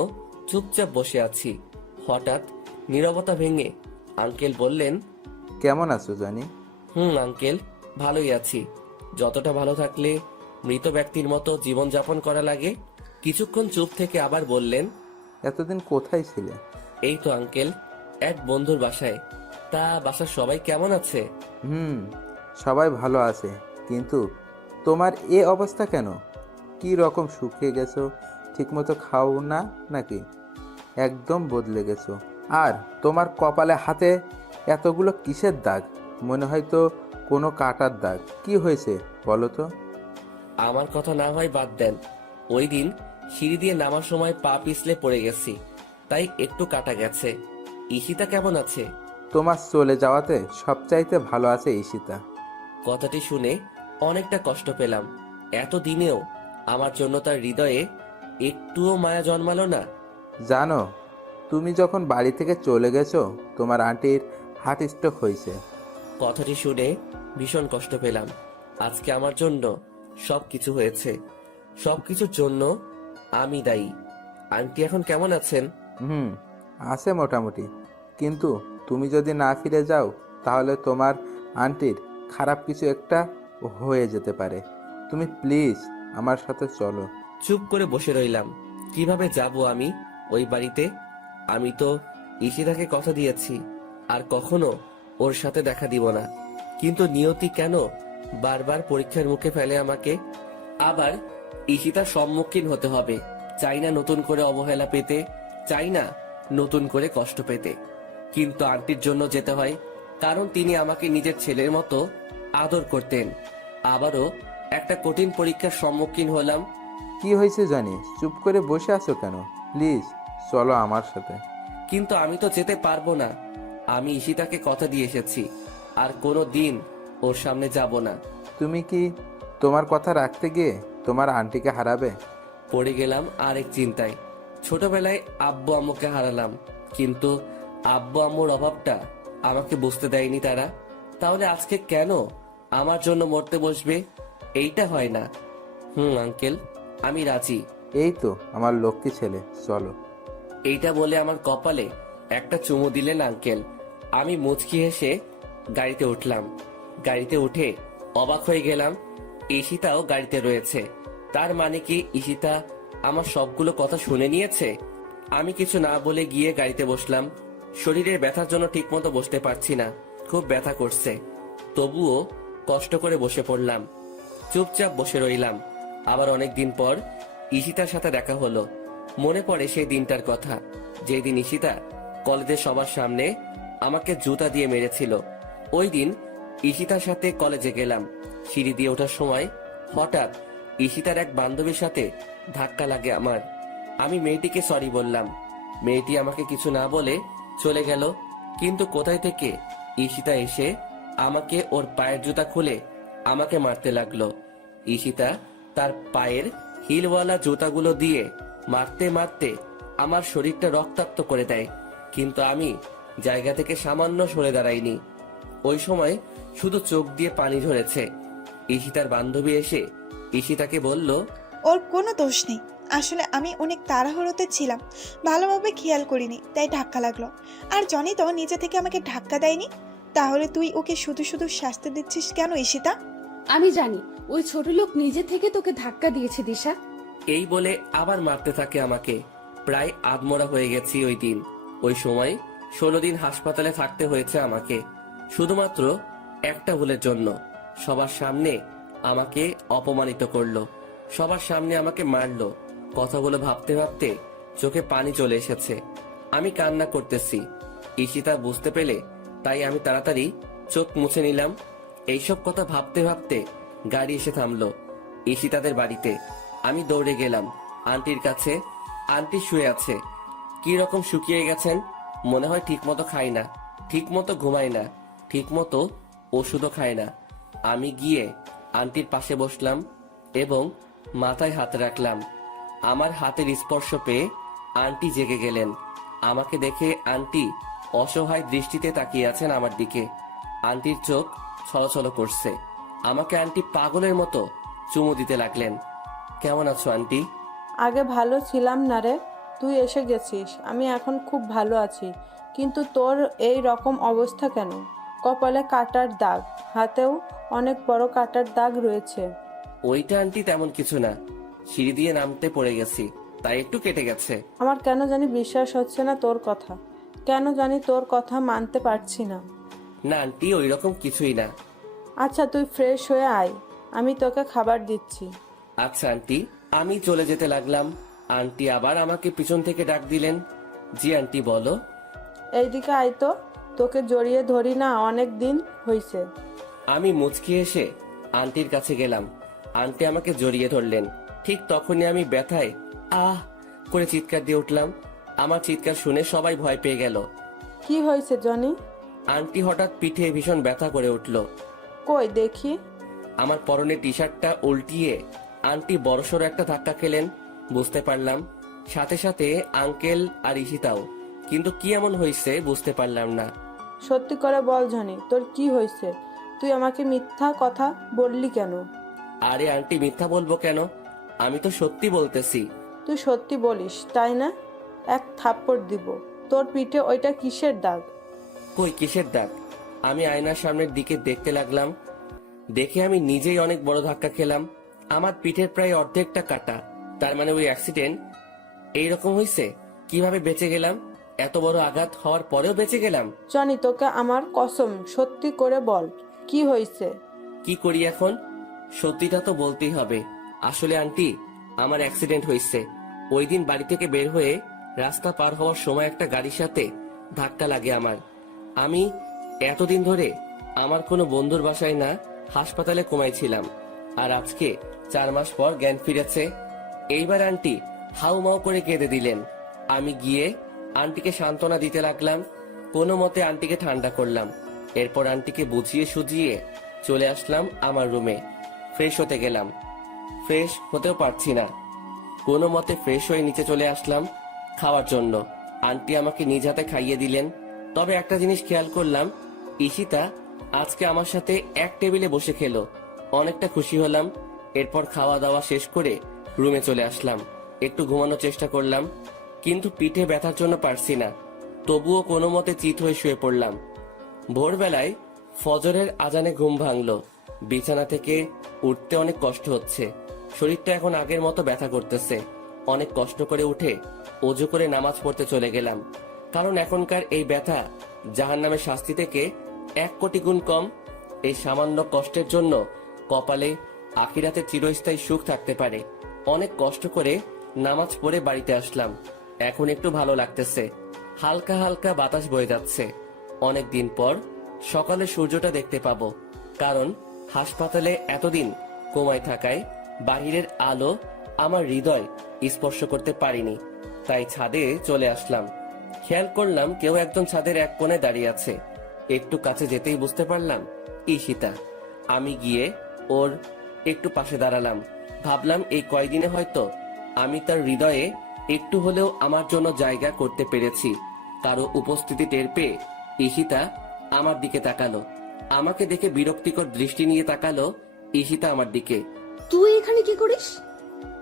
চুপচাপ বসে আছি। হঠাৎ নীরবতা ভেঙে আঙ্কেল বললেন, কেমন আছো জানি? আঙ্কেল ভালোই আছি। যতটা ভালো থাকলে মৃত ব্যক্তির মতো জীবনযাপন করা লাগে। কিছুক্ষণ চুপ থেকে আবার বললেন, এতদিন কোথায় ছিলে? এই তো আঙ্কেল, এক বন্ধুর বাসায়। তা বাসার সবাই কেমন আছে? সবাই ভালো আছে, কিন্তু তোমার এ অবস্থা কেন? কি রকম শুকিয়ে গেছো? ঠিকমতো খাও না নাকি? একদম বদলে গেছো। আর তোমার কপালে হাতে এতগুলো কিসের দাগ? মনে হয় তো কোনো কাটার দাগ। কি হয়েছে বলো তো? আমার কথা না হয় বাদ দেন। ওই দিন সিঁড়ি দিয়ে নামার সময় পা পিছলে পড়ে গেছি, তাই একটু কাটা গেছে। ঈশিতা কেমন আছে? তোমার চলে যাওয়াতে সবচাইতে ভালো আছে ঈশিতা। কথাটি শুনে অনেকটা কষ্ট পেলাম। এত দিনেও আমার জন্য তার হৃদয়ে একটুও মায়া জন্মালো না। জানো, তুমি যখন বাড়ি থেকে চলে গেছো তোমার আন্টির হার্ট স্ট্রোক হয়েছে। কথাটি শুনে ভীষণ কষ্ট পেলাম। আজকে আমার জন্য সবকিছু হয়েছে, সবকিছুর জন্য আমি দায়ী। আন্টি এখন কেমন আছেন? আছে মোটামুটি, কিন্তু তুমি যদি না ফিরে যাও তাহলে তোমার আন্টির খারাপ কিছু একটা হয়ে যেতে পারে। তুমি প্লিজ আমার সাথে চলো। চুপ করে বসে রইলাম। কিভাবে যাব আমি ওই বাড়িতে? আমি তো ঈশিতাকে কথা দিয়েছি আর কখনো ওর সাথে দেখা দিব না, কিন্তু নিয়তি কেন বারবার পরীক্ষার মুখে ফেলে আমাকে? আবার ঈশিতার সম্মুখীন হতে হবে। চাই না নতুন করে অবহেলা পেতে, চাই না নতুন করে কষ্ট পেতে, কিন্তু আন্টির জন্য যেতে হয়, কারণ তিনি আমাকে নিজের ছেলের মতো আদর করতেন। আবারও একটা কঠিন পরীক্ষার সম্মুখীন হলাম। কি হয়েছে জানি, চুপ করে বসে আছো কেন? প্লিজ চলো আমার সাথে। কিন্তু আমি তো যেতে পারবো না। আমি ঈশিতাকে কথা দিয়ে এসেছি, আর কোনো দিন ওর সামনে যাব না। তুমি কি তোমার কথা রাখতে গিয়ে তোমার আন্টিকে হারাবে? পড়ে গেলাম আরেক চিন্তায়। ছোটবেলায় আব্বু আম্মুকে হারালাম, কিন্তু আব্বু আম্মুর অভাবটা আমাকে বুঝতে দেয়নি তারা। তাহলে আজকে কেন আমার জন্য মরতে বসবে? এইটা হয় না। আঙ্কেল, আমি রাজি। এই তো আমার লক্ষ্মী ছেলে, চলো। এইটা বলে আমার কপালে একটা চুমু দিলেন আঙ্কেল। আমি মুচকি হেসে গাড়িতে উঠলাম। গাড়িতে উঠে অবাক হয়ে গেলাম, ঈশিতাও গাড়িতে রয়েছে। তার মানে কি ঈশিতা আমার সবগুলো কথা শুনে নিয়েছে? আমি কিছু না বলে গিয়ে গাড়িতে বসলাম। শরীরের ব্যথার জন্য ঠিকমতো বসতে পারছি না, খুব ব্যথা করছে। তবুও কষ্ট করে বসে পড়লাম। চুপচাপ বসে রইলাম। আবার অনেক দিন পর ঈশিতার সাথে দেখা হলো। মনে পড়ে সেই দিনটার কথা, যেই দিন ঈশিতা কলেজের সবার সামনে আমাকে জুতা দিয়ে মেরেছিল। ওই দিন ঈশিতার সাথে কলেজে গেলাম। সিঁড়ি দিয়ে ওঠার সময় হঠাৎ ঈশিতার এক বান্ধবীর সাথে ধাক্কা লাগে আমার। আমি মেয়েটিকে সরি বললাম। মেয়েটি আমাকে কিছু না বলে চলে গেল। কিন্তু কোথায় থেকে ঈশিতা এসে আমাকে ওর পায়ের জুতা খুলে আমাকে মারতে লাগলো। ঈশিতা তার পায়ের হিলওয়ালা জুতাগুলো দিয়ে মারতে মারতে আমার শরীরটা রক্তাক্ত করে দেয়, কিন্তু আমি জায়গা থেকে সামান্য সরে দাঁড়াইনি। ওই সময় শুধু চোখ দিয়ে পানি ঝরেছে। ঈশিতার বান্ধবী এসে ঈশিতাকে বলল, ওর কোনো দোষ নেই। আসলে আমি অনেক তাড়াহুড়োতে ছিলাম, ভালোভাবে খেয়াল করিনি, তাই ধাক্কা লাগলো। আর জনি তো নিজে থেকে আমাকে ধাক্কা দেয়নি। তাহলে তুই ওকে শুধু শুধু শাস্তি দিচ্ছিস কেন ঈশিতা? আমি জানি ওই ছোট লোক নিজে থেকে তোকে ধাক্কা দিয়েছে দিশা। এই বলে আবার মারতে থাকে আমাকে। প্রায় আধমরা হয়ে গেছি ওই দিন। ওই সময় 16 দিন হাসপাতালে থাকতে হয়েছে আমাকে, শুধুমাত্র একটা ভুলের জন্য। সবার সামনে আমাকে অপমানিত করলো, সবার সামনে আমাকে মারলো। কথাগুলো ভাবতে ভাবতে চোখে পানি চলে এসেছে। আমি কান্না করতেছি। ঈশিতা বুঝতে পেলে, তাই আমি তাড়াতাড়ি চোখ মুছে নিলাম। এইসব কথা ভাবতে ভাবতে গাড়ি এসে থামলো ঈশিতাদের বাড়িতে। আমি দৌড়ে গেলাম আন্টির কাছে। আন্টি শুয়ে আছে, কি রকম শুকিয়ে গেছেন। মনে হয় ঠিক মতো খায় না, ঠিক মতো ঘুমায় না, ঠিক মতো ওষুধও খায় না। আমি গিয়ে আন্টির পাশে বসলাম এবং মাথায় হাত রাখলাম। আমার হাতের স্পর্শ পেয়ে আন্টি জেগে গেলেন। আমাকে দেখে আন্টি অসহায় দৃষ্টিতে তাকিয়ে আছেন আমার দিকে। আন্টির চোখ ছলছল করছে। আমাকে আন্টি পাগলের মতো চুমু দিতে লাগলেন। কেমন আছো আন্টি? আগে ভালো ছিলাম না রে, তুই এসে গেছিস। আমি এখন খুব ভালো আছি, কিন্তু তোর এই রকম অবস্থা কেন? কপালে কাটার দাগ, হাতেও অনেক বড় কাটার দাগ রয়েছে। ওইটা আন্টি তেমন কিছু না, সিঁড়ি দিয়ে নামতে পড়ে গেছি, তাই একটু কেটে গেছে। আমার কেন জানি বিশ্বাস হচ্ছে না তোর কথা, কেন জানি তোর কথা মানতে পারছি না। না আন্টি, ওই রকম কিছুই না। আচ্ছা তুই ফ্রেশ হয়ে আয়, আমি তোকে খাবার দিচ্ছি। আচ্ছা আন্টি। আমি চলে যেতে লাগলাম। আন্টি আবার আমাকে পিছন থেকে ডাক দিলেন। জি আন্টি, বলো। এইদিকে আয় তো, তোকে জড়িয়ে ধরি না অনেক দিন হইছে। আমি মুচকি এসে আন্টির কাছে গেলাম। আন্টি আমাকে জড়িয়ে ধরলেন। ঠিক তখনই আমি ব্যথায় আহ করে চিৎকার দিয়ে উঠলাম। আমার চিৎকার শুনে সবাই ভয় পেয়ে গেল। কি হয়েছে জনি? আন্টি হঠাৎ পিঠে ভীষণ ব্যথা করে উঠল। কই দেখি। আমার পরনে টি শার্টটা উল্টিয়ে আন্টি বড়সড় একটা ধাক্কা খেলেন, বুঝতে পারলাম। সাথে সাথে আঙ্কেল আর ঈশিতাও, কিন্তু কি এমন হয়েছে বুঝতে পারলাম না। সত্যি করে বল জনি, তোর কি হয়েছে? তুই আমাকে মিথ্যা কথা বললি কেন? আরে আন্টি, মিথ্যা বলবো কেন? আমি তো সত্যি বলতেছি। তুই সত্যি বলিস তাই না? এক থাপ্পড় দিব। তোর পিঠে ওইটা কিসের দাগ? কই, কিসের দাগ? আমি আয়নার সামনের দিকে দেখতে লাগলাম। দেখে আমি নিজেই অনেক বড় ধাক্কা খেলাম। আমার পিঠের প্রায় অর্ধেকটা কাটা। তার মানে ওই অ্যাক্সিডেন্ট এইরকম হয়েছে। কিভাবে বেঁচে গেলাম? এত বড় আঘাত হওয়ার পরেও বেঁচে গেলাম। জনি তোকে আমার কসম, সত্যি করে বল কি হয়েছে? কি করি এখন? সত্যিটা তো বলতেই হবে। আসলে আন্টি, আমার অ্যাক্সিডেন্ট হয়েছে। ওই দিন বাড়ি থেকে বের হয়ে রাস্তা পার হওয়ার সময় একটা গাড়ির সাথে ধাক্কা লাগে আমার। আমি এতদিন ধরে আমার কোনো বন্ধুর বাসায় না, হাসপাতালে ঘুমাইছিলাম। আর আজকে 4 মাস পর জ্ঞান ফিরেছে। এইবার আন্টি হাউমাউ করে কেঁদে দিলেন। আমি গিয়ে আন্টিকে সান্ত্বনা দিতে লাগলাম। কোনো মতে আন্টিকে ঠান্ডা করলাম। এরপর আন্টিকে বুঝিয়ে সুজিয়ে চলে আসলাম আমার রুমে। ফ্রেশ হতে গেলাম, ফ্রেশ হতেও পারছি না। কোনো মতে ফ্রেশ হয়ে নিচে চলে আসলাম খাওয়ার জন্য। আন্টি আমাকে নিজ হাতে খাইয়ে দিলেন। তবে একটা জিনিস খেয়াল করলাম, ঈশিতা আজকে আমার সাথে এক টেবিলে বসে খেলো। অনেকটা খুশি হলাম। এরপর খাওয়া দাওয়া শেষ করে রুমে চলে আসলাম। একটু ঘুমানোর চেষ্টা করলাম, কিন্তু পিঠে ব্যথার জন্য পারছি না। তবুও কোনো মতে চিত হয়ে শুয়ে পড়লাম। ভোরবেলায় ফজরের আজানে ঘুম ভাঙলো। বিছানা থেকে উঠতে অনেক কষ্ট হচ্ছে। শরীরটা এখন আগের মতো ব্যথা করতেছে। অনেক কষ্ট করে উঠে অজু করে নামাজ পড়তে চলে গেলাম। কারণ এখনকার এই ব্যথা জাহান্নামের শাস্তি থেকে 1 কোটি গুণ কম। এই সামান্য কষ্টের জন্য কপালে আখিরাতে চিরস্থায়ী সুখ থাকতে পারে। অনেক কষ্ট করে নামাজ পড়ে বাড়িতে আসলাম। এখন একটু ভালো লাগতেছে। হালকা হালকা বাতাস বয়ে যাচ্ছে। অনেক দিন পর সকালে সূর্যটা দেখতে পাবো। কারণ হাসপাতালে এতদিন কোমায় থাকায় বাহিরের আলো আমার হৃদয় স্পর্শ করতে পারিনি। তাই ছাদে চলে আসলাম। খেয়াল করলাম কেউ একজন ছাদের এক কোণে দাঁড়িয়ে আছে। একটু কাছে যেতেই বুঝতে পারলাম ঈশিতা। আমি গিয়ে ওর একটু পাশে দাঁড়ালাম। ভাবলাম এই কয়দিনে হয়তো আমি তার হৃদয়ে একটু হলেও আমার জন্য জায়গা করতে পেরেছি। কারো উপস্থিতি টের পেয়ে ঈশিতা আমার দিকে তাকালো। আমাকে দেখে বিরক্তিকর দৃষ্টি নিয়ে তাকালো ঈশিতা আমার দিকে। তুই এখানে কি করিস?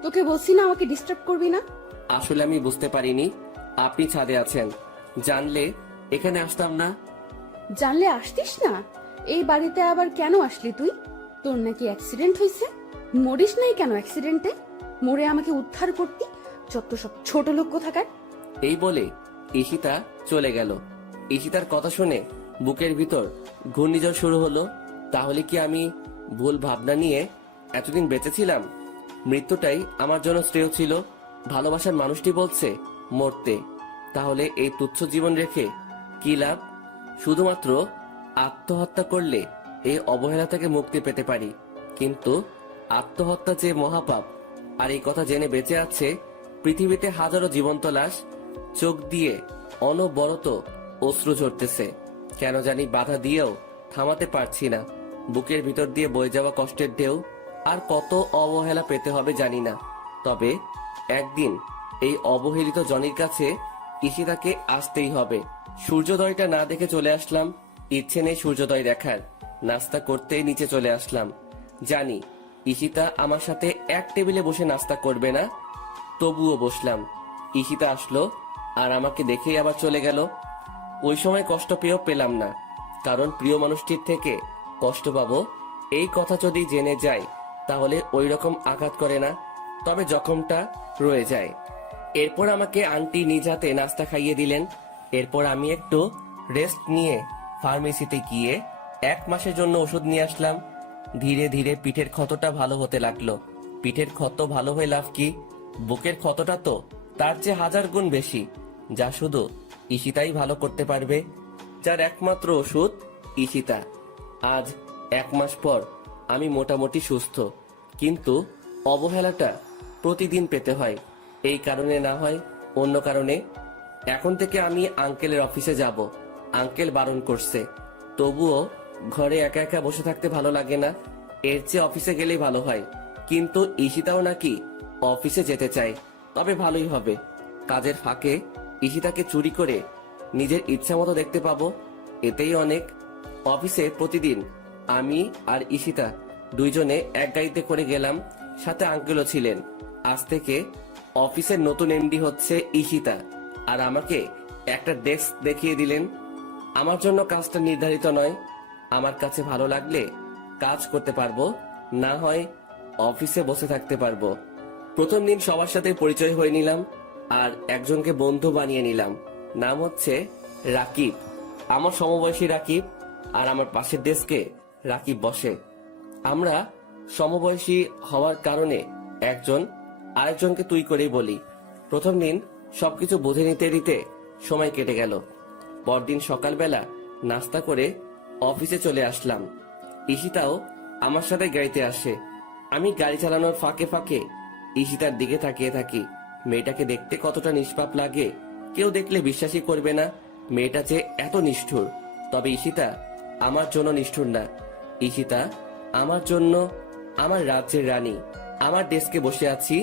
তোকে বলছি না আমাকে ডিস্টার্ব করবি না। আসলে আমি বুঝতে পারিনি আপনি ছাদে আছেন। জানলে এখানে আসতাম না। জানলে আসতিস না? এই বাড়িতে আবার কেন আসলি তুই? তোর নাকি অ্যাক্সিডেন্ট হয়েছে? মরিস নাই কেন অ্যাক্সিডেন্টে? মরে আমাকে উদ্ধার করতি? যত সব ছোট লোক কোথাকার। এই বলে ঈশিতা চলে গেল। ঈশিতার কথা শুনে বুকের ভিতর ঘূর্ণিঝড় শুরু হলো। তাহলে কি আমি ভুল ভাবনা নিয়ে এতদিন বেঁচেছিলাম? মৃত্যুটাই আমার জন্য শ্রেয় ছিল। ভালোবাসার মানুষটি বলছে মরতে। তাহলে এই তুচ্ছ জীবন রেখে কি লাভ? শুধুমাত্র আত্মহত্যা করলে এই অবহেলা থেকে মুক্তি পেতে পারি, কিন্তু আত্মহত্যা যে মহাপাপ। আর এই কথা জেনে বেঁচে আছে পৃথিবীতে হাজারো জীবন্ত লাশ। চোখ দিয়ে অনবরত অশ্রু ঝরতেছে। কেন জানি বাধা দিয়েও থামাতে পারছি না। বুকের ভিতর দিয়ে বয়ে যাওয়া কষ্টের ঢেউ। আর কত অবহেলা পেতে হবে জানি না। তবে একদিন এই অবহেলিত জনির কাছে ঈশিতাকে আসতেই হবে। সূর্যোদয়টা না দেখে চলে আসলাম। ইচ্ছে নেই সূর্যোদয় দেখার। নাস্তা করতেই নিচে চলে আসলাম। জানি ঈশিতা আমার সাথে এক টেবিলে বসে নাস্তা করবে না, তবুও বসলাম। ঈশিতা আসলো আর আমাকে দেখেই আবার চলে গেল। ওই সময় কষ্ট পেয়েও পেলাম না, কারণ প্রিয় মানুষটির থেকে কষ্ট পাবো এই কথা যদি জেনে যায় তাহলে ওই রকম আঘাত করে না, তবে জখমটা রয়ে যায়। এরপর আমাকে আন্টি নিজ হাতে নাস্তা খাইয়ে দিলেন। এরপর আমি একটু রেস্ট নিয়ে ফার্মেসিতে গিয়ে 1 মাসের জন্য ওষুধ নিয়ে আসলাম। ধীরে ধীরে পিঠের ক্ষতটা ভালো হতে লাগলো। পিঠের ক্ষত ভালো হয়ে লাভ কি, বুকের ক্ষতটা তো তার চেয়ে 1000 গুণ বেশি, যা শুধু ঈশিতাই ভালো করতে পারবে, যার একমাত্র ওষুধ ঈশিতা। আজ 1 মাস পর আমি মোটামুটি সুস্থ, কিন্তু অবহেলাটা প্রতিদিন পেতে হয়। এই কারণে না হয় অন্য কারণে। এখন থেকে আমি আঙ্কেলের অফিসে যাব। আঙ্কেল বারণ করছে, তবুও ঘরে একা একা বসে থাকতে ভালো লাগে না, এর চেয়ে অফিসে গেলেই ভালো হয়। কিন্তু ঈশিতাও নাকি অফিসে যেতে চায়, তবে ভালোই হবে। কাজের ফাঁকে ঈশিতাকে চুরি করে নিজের ইচ্ছা মতো দেখতে পাবো, এতেই অনেক। অফিসে প্রতিদিন আমি আর ঈশিতা দুইজনে এক গাড়িতে করে গেলাম, সাথে আঙ্কেলও ছিলেন। আজ থেকে অফিসের নতুন এমডি হচ্ছে ঈশিতা, আর আমাকে একটা ডেস্ক দেখিয়ে দিলেন। আমার জন্য কাজটা নির্ধারিত নয়, আমার কাছে ভালো লাগলে কাজ করতে পারবো, না হয় অফিসে বসে থাকতে পারবো। প্রথম দিন সবার সাথে পরিচয় হয়ে নিলাম আর একজনকে বন্ধু বানিয়ে নিলাম। নাম হচ্ছে রাকিব। আমার সমবয়সী রাকিব, আর আমার পাশের ডেস্কে রাকিব বসে। আমরা সমবয়সী হওয়ার কারণে একজন আরেকজনকে তুই করেই বলি। প্রথম দিন সবকিছু বুঝে নিতে নিতে সময় কেটে গেল। পরদিন সকালবেলা নাস্তা করে অফিসে চলে আসলাম। ঈশিতাও আমার সাথে গাড়িতে আসে। আমি গাড়ি চালানোর ফাঁকে ফাঁকে ঈশিতার দিকে তাকিয়ে থাকি। মেয়েটাকে দেখতে কতটা নিষ্পাপ লাগে, কেউ দেখলে বিশ্বাসই করবে না মেয়েটা যে এত নিষ্ঠুর। তবে ঈশিতা আমার জন্য নিষ্ঠুর না, ঈশিতা আমার জন্য আমার রাজ্যের রানী। আমার ডেস্কে বসে আছি,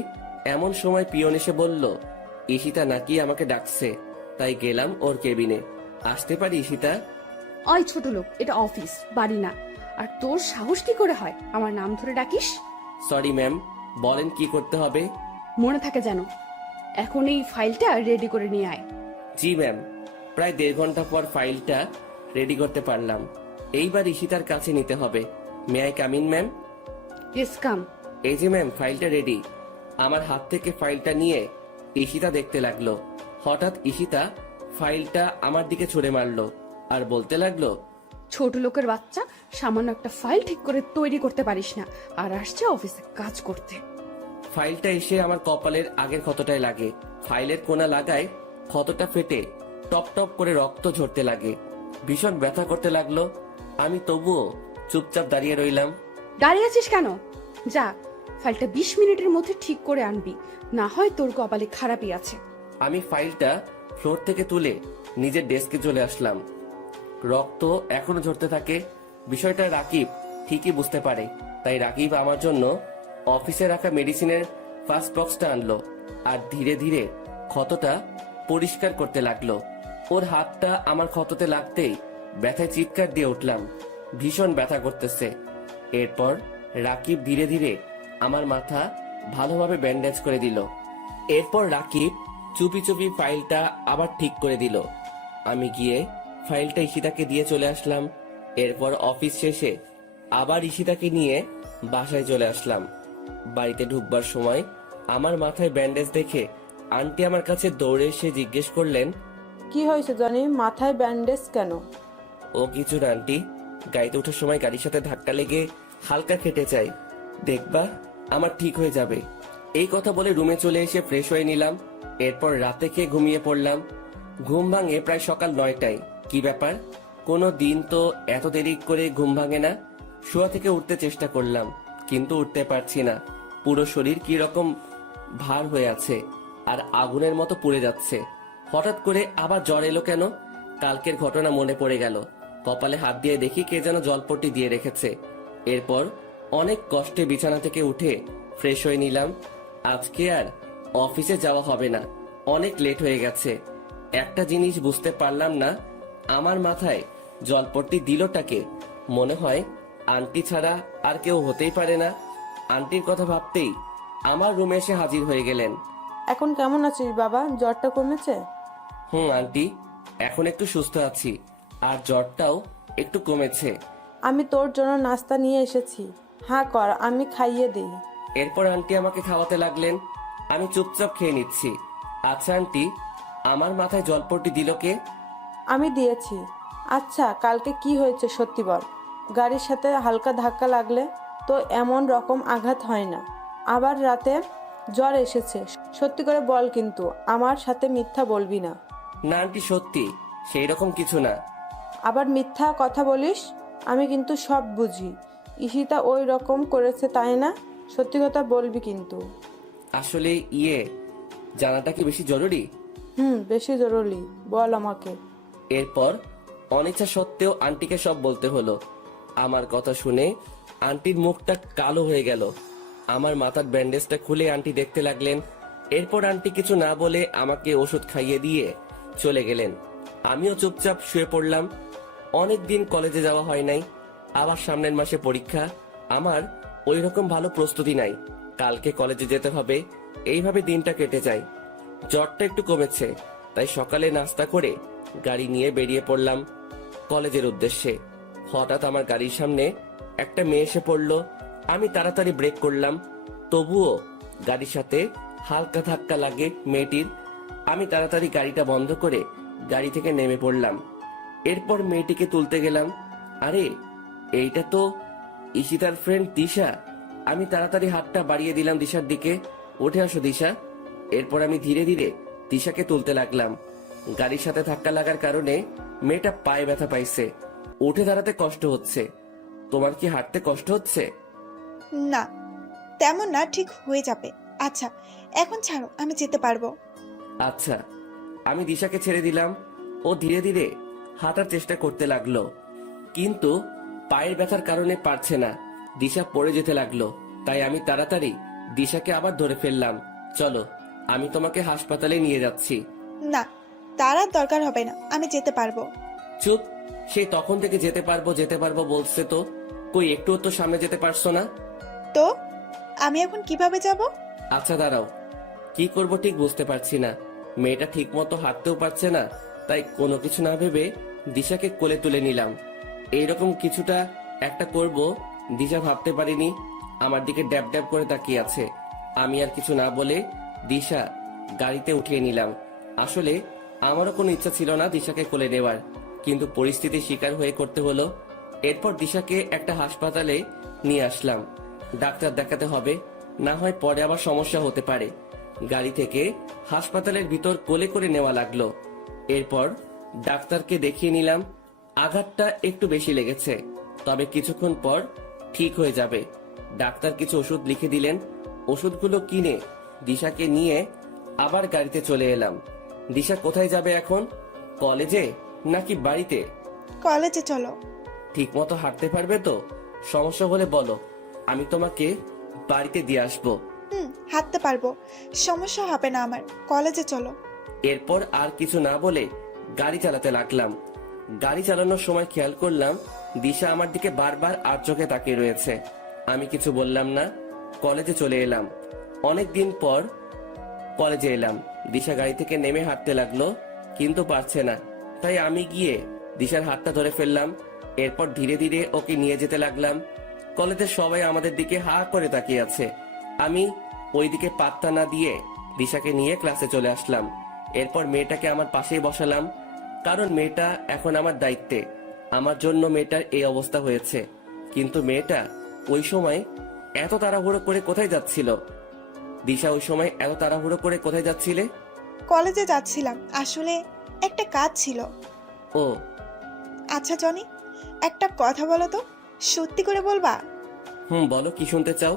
এমন সময় পিয়ন এসে বলল ঈশিতা নাকি আমাকে ডাকছে, তাই গেলাম ওর কেবিনে। আসতে পারি ঈশিতা? ওই ছোট লোক, এটা অফিস, বাড়ি না। আর তোর সাহস কি করে হয় আমার নাম ধরে ডাকিস? সরি ম্যাম, বলেন কি করতে হবে? মনে থাকে যেন। এখন এই ফাইলটা রেডি করে নিয়ে আয়। জি ম্যাম। প্রায় 1.5 ঘন্টা পর ফাইলটা রেডি করতে পারলাম। এইবার ঈশিতার কাছে নিতে হবে। May I come in ma'am? Yes come. এই যে ম্যাম, ফাইলটা রেডি। আমার হাত থেকে ফাইলটা নিয়ে ঈশিতা দেখতে লাগলো। হঠাৎ ঈশিতা ফাইলটা আমার দিকে ছুঁড়ে মারলো আর বলতে লাগলো, ছোট লোকের বাচ্চা, সামান্য একটা ফাইল ঠিক করে তৈরি করতে পারিস না, আর আসছে অফিসে কাজ করতে। ফাইলটা এসে আমার কপালের আগের ক্ষতটায় লাগে। ফাইলের কোনা লাগায় ক্ষতটা ফেটে টপ টপ করে রক্ত ঝরতে লাগে। ভীষণ ব্যথা করতে লাগলো। আমি তবুও চুপচাপ দাঁড়িয়ে রইলাম। দাঁড়িয়ে আছিস কেন? যা, ফাইলটা 20 মিনিটের মধ্যে ঠিক করে আনবি, না হয় তোর কপালে খারাপই আছে। আমি ফাইলটা ফ্লোর থেকে তুলে নিজের ডেস্কে চলে আসলাম। রক্ত এখনো ঝরতে থাকে। বিষয়টা রাকিব ঠিকই বুঝতে পারে, তাই রাকিব আমার জন্য অফিসে রাখা মেডিসিনের ফার্স্ট বক্সটা আনলো আর ধীরে ধীরে ক্ষতটা পরিষ্কার করতে লাগলো। ওর হাতটা আমার ক্ষততে লাগতেই ব্যথায় চিৎকার দিয়ে উঠলাম। ভীষণ ব্যথা করতেছে। এরপর রাকিব ধীরে ধীরে আমার মাথা ভালোভাবে ব্যান্ডেজ করে দিল। এরপর রাকিব চুপি চুপি ফাইলটা আবার ঠিক করে দিল। আমি গিয়ে ফাইলটা ঈশিতাকে দিয়ে চলে আসলাম। এরপর অফিস শেষে আবার ঈশিতাকে নিয়ে বাসায় চলে আসলাম। বাড়িতে ঢুকবার সময় আমার মাথায় ব্যান্ডেজ দেখে আন্টি আমার কাছে দৌড়ে এসে জিজ্ঞেস করলেন, কি হয়েছে জনি, মাথায় ব্যান্ডেজ কেন? ও কিছু না আন্টি, গাড়িতে ওঠার সময় গাড়ির সাথে ধাক্কা লেগে হালকা কেটে যায়, দেখবা আমার ঠিক হয়ে যাবে। এই কথা বলে রুমে চলে এসে ফ্রেশ হয়ে নিলাম। এরপর রাতে খেয়ে ঘুমিয়ে পড়লাম। ঘুম ভাঙে প্রায় সকাল 9টায়। কি ব্যাপার, কোনো দিন তো এত দেরি করে ঘুম ভাঙে না। শোয়া থেকে উঠতে চেষ্টা করলাম, কিন্তু উঠতে পারছি না। পুরো শরীর কি রকম ভার হয়ে আছে আর আগুনের মতো পুড়ে যাচ্ছে। হঠাৎ করে আবার জ্বর এলো কেন? কালকের ঘটনা মনে পড়ে গেল। কপালে হাত দিয়ে দেখি কে যেন জলপট্টি দিয়ে রেখেছে। এরপর অনেক কষ্টে বিছানা থেকে উঠে ফ্রেশ হয়ে নিলাম। আজকে আর অফিসে যাওয়া হবে না, অনেক লেট হয়ে গেছে। একটা জিনিস বুঝতে পারলাম না, আমার মাথায় জলপট্টি দিলটাকে। মনে হয় আন্টি ছাড়া আর কেউ হতেই পারে না। আন্টির কথা ভাবতেই আমার রুমে এসে হাজির হয়ে গেলেন। এখন কেমন আছিস বাবা, জ্বরটা কমেছে? আন্টি, এখন একটু সুস্থ আছি, আর জ্বরটাও একটু কমেছে। আমি তোর জন্য নাস্তা নিয়ে এসেছি, হ্যাঁ কর, আমি খাইয়ে দিই। এরপর আন্টি আমাকে খাওয়াতে লাগলেন। আমি চুপচাপ খেয়ে নিচ্ছি। আচ্ছা আন্টি, আমার মাথায় জলপট্টি দিল কে? আমি দিয়েছি। আচ্ছা, কালকে কি হয়েছে সত্যি বল। গাড়ির সাথে হালকা ধাক্কা লাগলে তো এমন রকম আঘাত হয় না, আবার রাতে জ্বর এসেছে। সত্যি করে বল, কিন্তু আমার সাথে মিথ্যা বলবি না। না আন্টি, সত্যি সেই রকম কিছু না। আবার মিথ্যা কথা বলিস, আমি কিন্তু সব বুঝি। ঈশিতা ওই রকম করেছে তাই না? সত্যি কথা বলবি কিন্তু। আসলে জানাটা কি বেশি জরুরি? বেশি জরুরি, বল আমাকে। এরপর অনিচ্ছা সত্ত্বেও আন্টিকে সব বলতে হলো। আমার কথা শুনে আন্টির মুখটা কালো হয়ে গেল। আমার মাথার ব্যান্ডেজটা খুলে আন্টি দেখতে লাগলেন। এরপর আন্টি কিছু না বলে আমাকে ওষুধ খাইয়ে দিয়ে চলে গেলেন। আমিও চুপচাপ শুয়ে পড়লাম। অনেক দিন কলেজে যাওয়া হয় নাই, আবার সামনের মাসে পরীক্ষা। আমার ওই রকম ভালো প্রস্তুতি নাই। কালকে কলেজে যেতে হবে, এইভাবে দিনটা কেটে যায়। জ্বরটা একটু কমেছে, তাই সকালে নাস্তা করে গাড়ি নিয়ে বেরিয়ে পড়লাম কলেজের উদ্দেশ্যে। হঠাৎ আমার গাড়ির সামনে একটা মেয়ে এসে পড়লো। আমি তাড়াতাড়ি ব্রেক করলাম, তবুও গাড়ির সাথে হালকা ধাক্কা লাগে মেয়েটির। আমি তাড়াতাড়ি গাড়িটা বন্ধ করে গাড়ি থেকে নেমে পড়লাম। এরপর মেয়েটিকে তুলতে গেলাম। আরে, এইটা তো ঈশিতার ফ্রেন্ড দিশা। আমি তাড়াতাড়ি হাতটা বাড়িয়ে দিলাম দিশার দিকে। উঠে আসো দিশা। এরপর আমি ধীরে ধীরে দিশাকে তুলতে লাগলাম। গাড়ির সাথে ধাক্কা লাগার কারণে মেয়েটা পায়ে ব্যথা পাইছে, উঠে দাঁড়াতে কষ্ট হচ্ছে। তোমার কি হাঁটতে কষ্ট হচ্ছে? না, তেমন না, ঠিক হয়ে যাবে। আচ্ছা, এখন ছাড়ো, আমি যেতে পারবো। আচ্ছা। আমি দিশাকে ছেড়ে দিলাম। ও ধীরে ধীরে হাঁটার চেষ্টা করতে লাগলো, কিন্তু পায়ের ব্যথার কারণে পারছে না। দিশা পড়ে যেতে লাগলো, তাই আমি তাড়াতাড়ি দিশাকে আবার ধরে ফেললাম। চলো, আমি তোমাকে হাসপাতালে নিয়ে যাচ্ছি। না, তার আর দরকার হবে না, আমি যেতে পারবো। চুপ! সেই তখন থেকে যেতে পারবো বলছে তো, কই একটুও তো সামনে যেতে পারছো না। তো আমি এখন কিভাবে যাব? আচ্ছা দাঁড়াও, কি করব ঠিক বুঝতে পারছি না। মেয়েটা ঠিক মতো হাঁটতেও পারছে না, তাই কোনো কিছু না ভেবে দিশাকে কোলে তুলে নিলাম। এইরকম কিছুটা একটা করব দিশা ভাবতে পারিনি। আমার দিকে ড্যাব ড্যাব করে তাকিয়ে আছে। আমি আর কিছু না বলে দিশা গাড়িতে উঠিয়ে নিলাম। আসলে আমারও কোনো ইচ্ছা ছিল না দিশাকে কোলে নেওয়ার, কিন্তু পরিস্থিতির শিকার হয়ে করতে হলো। এরপর দিশাকে একটা হাসপাতালে নিয়ে আসলাম। ডাক্তার দেখাতে হবে, না হয় পরে আবার সমস্যা হতে পারে। গাড়ি থেকে হাসপাতালের ভিতর কোলে করে নেওয়া লাগলো। এরপর ডাক্তারকে দেখিয়ে নিলাম। আঘাতটা একটু বেশি লেগেছে, তবে কিছুক্ষণ পর ঠিক হয়ে যাবে। ডাক্তার কিছু ওষুধ লিখে দিলেন। ওষুধগুলো কিনে দিশাকে নিয়ে আবার গাড়িতে চলে এলাম। দিশা কোথায় যাবে এখন? কলেজে নাকি বাড়িতে? কলেজে চলো। ঠিক মতো হাঁটতে পারবে তো? সমস্যা হলে বলো, আমি তোমাকে বাড়িতে দিয়ে আসবো। হাঁটতে পারবো, সমস্যা হবে না আমার। কলেজে চলো। এরপর আর কিছু না বলে গাড়ি চালাতে লাগলাম। গাড়ি চালানোর সময় খেয়াল করলাম দিশা আমার দিকে বারবার আর চোখে তাকিয়ে রয়েছে। আমি কিছু বললাম না। কলেজে চলে এলাম। অনেক দিন পর কলেজে এলাম। দিশা গাড়ি থেকে নেমে হাঁটতে লাগলো, কিন্তু পারছে না। তাই আমি গিয়ে দিশার হাতটা ধরে ফেললাম। এরপর ধীরে ধীরে ওকে নিয়ে যেতে লাগলাম। কলেজের সবাই আমাদের দিকে হা করে তাকিয়ে আছে। আমি ওইদিকে পাত্তা না দিয়ে দিশাকে নিয়ে ক্লাসে চলে আসলাম। এরপর মেয়েটাকে আমার পাশেই বসালাম, কারণ মেয়েটা এখন আমার দায়িত্বে। আমার জন্য মেয়েটার এই অবস্থা হয়েছে। কিন্তু মেয়েটা ওই সময় এত তাড়াহুড়ো করে কোথায় যাচ্ছিল? দিশা, ওই সময় এত তাড়াহুড়ো করে কোথায় যাচ্ছিলে? কলেজে যাচ্ছিলাম, আসলে একটা কাজ ছিল। ও আচ্ছা জনি, একটা কথা বলো তো, সত্যি করে বলবা? বলো, কি শুনতে চাও?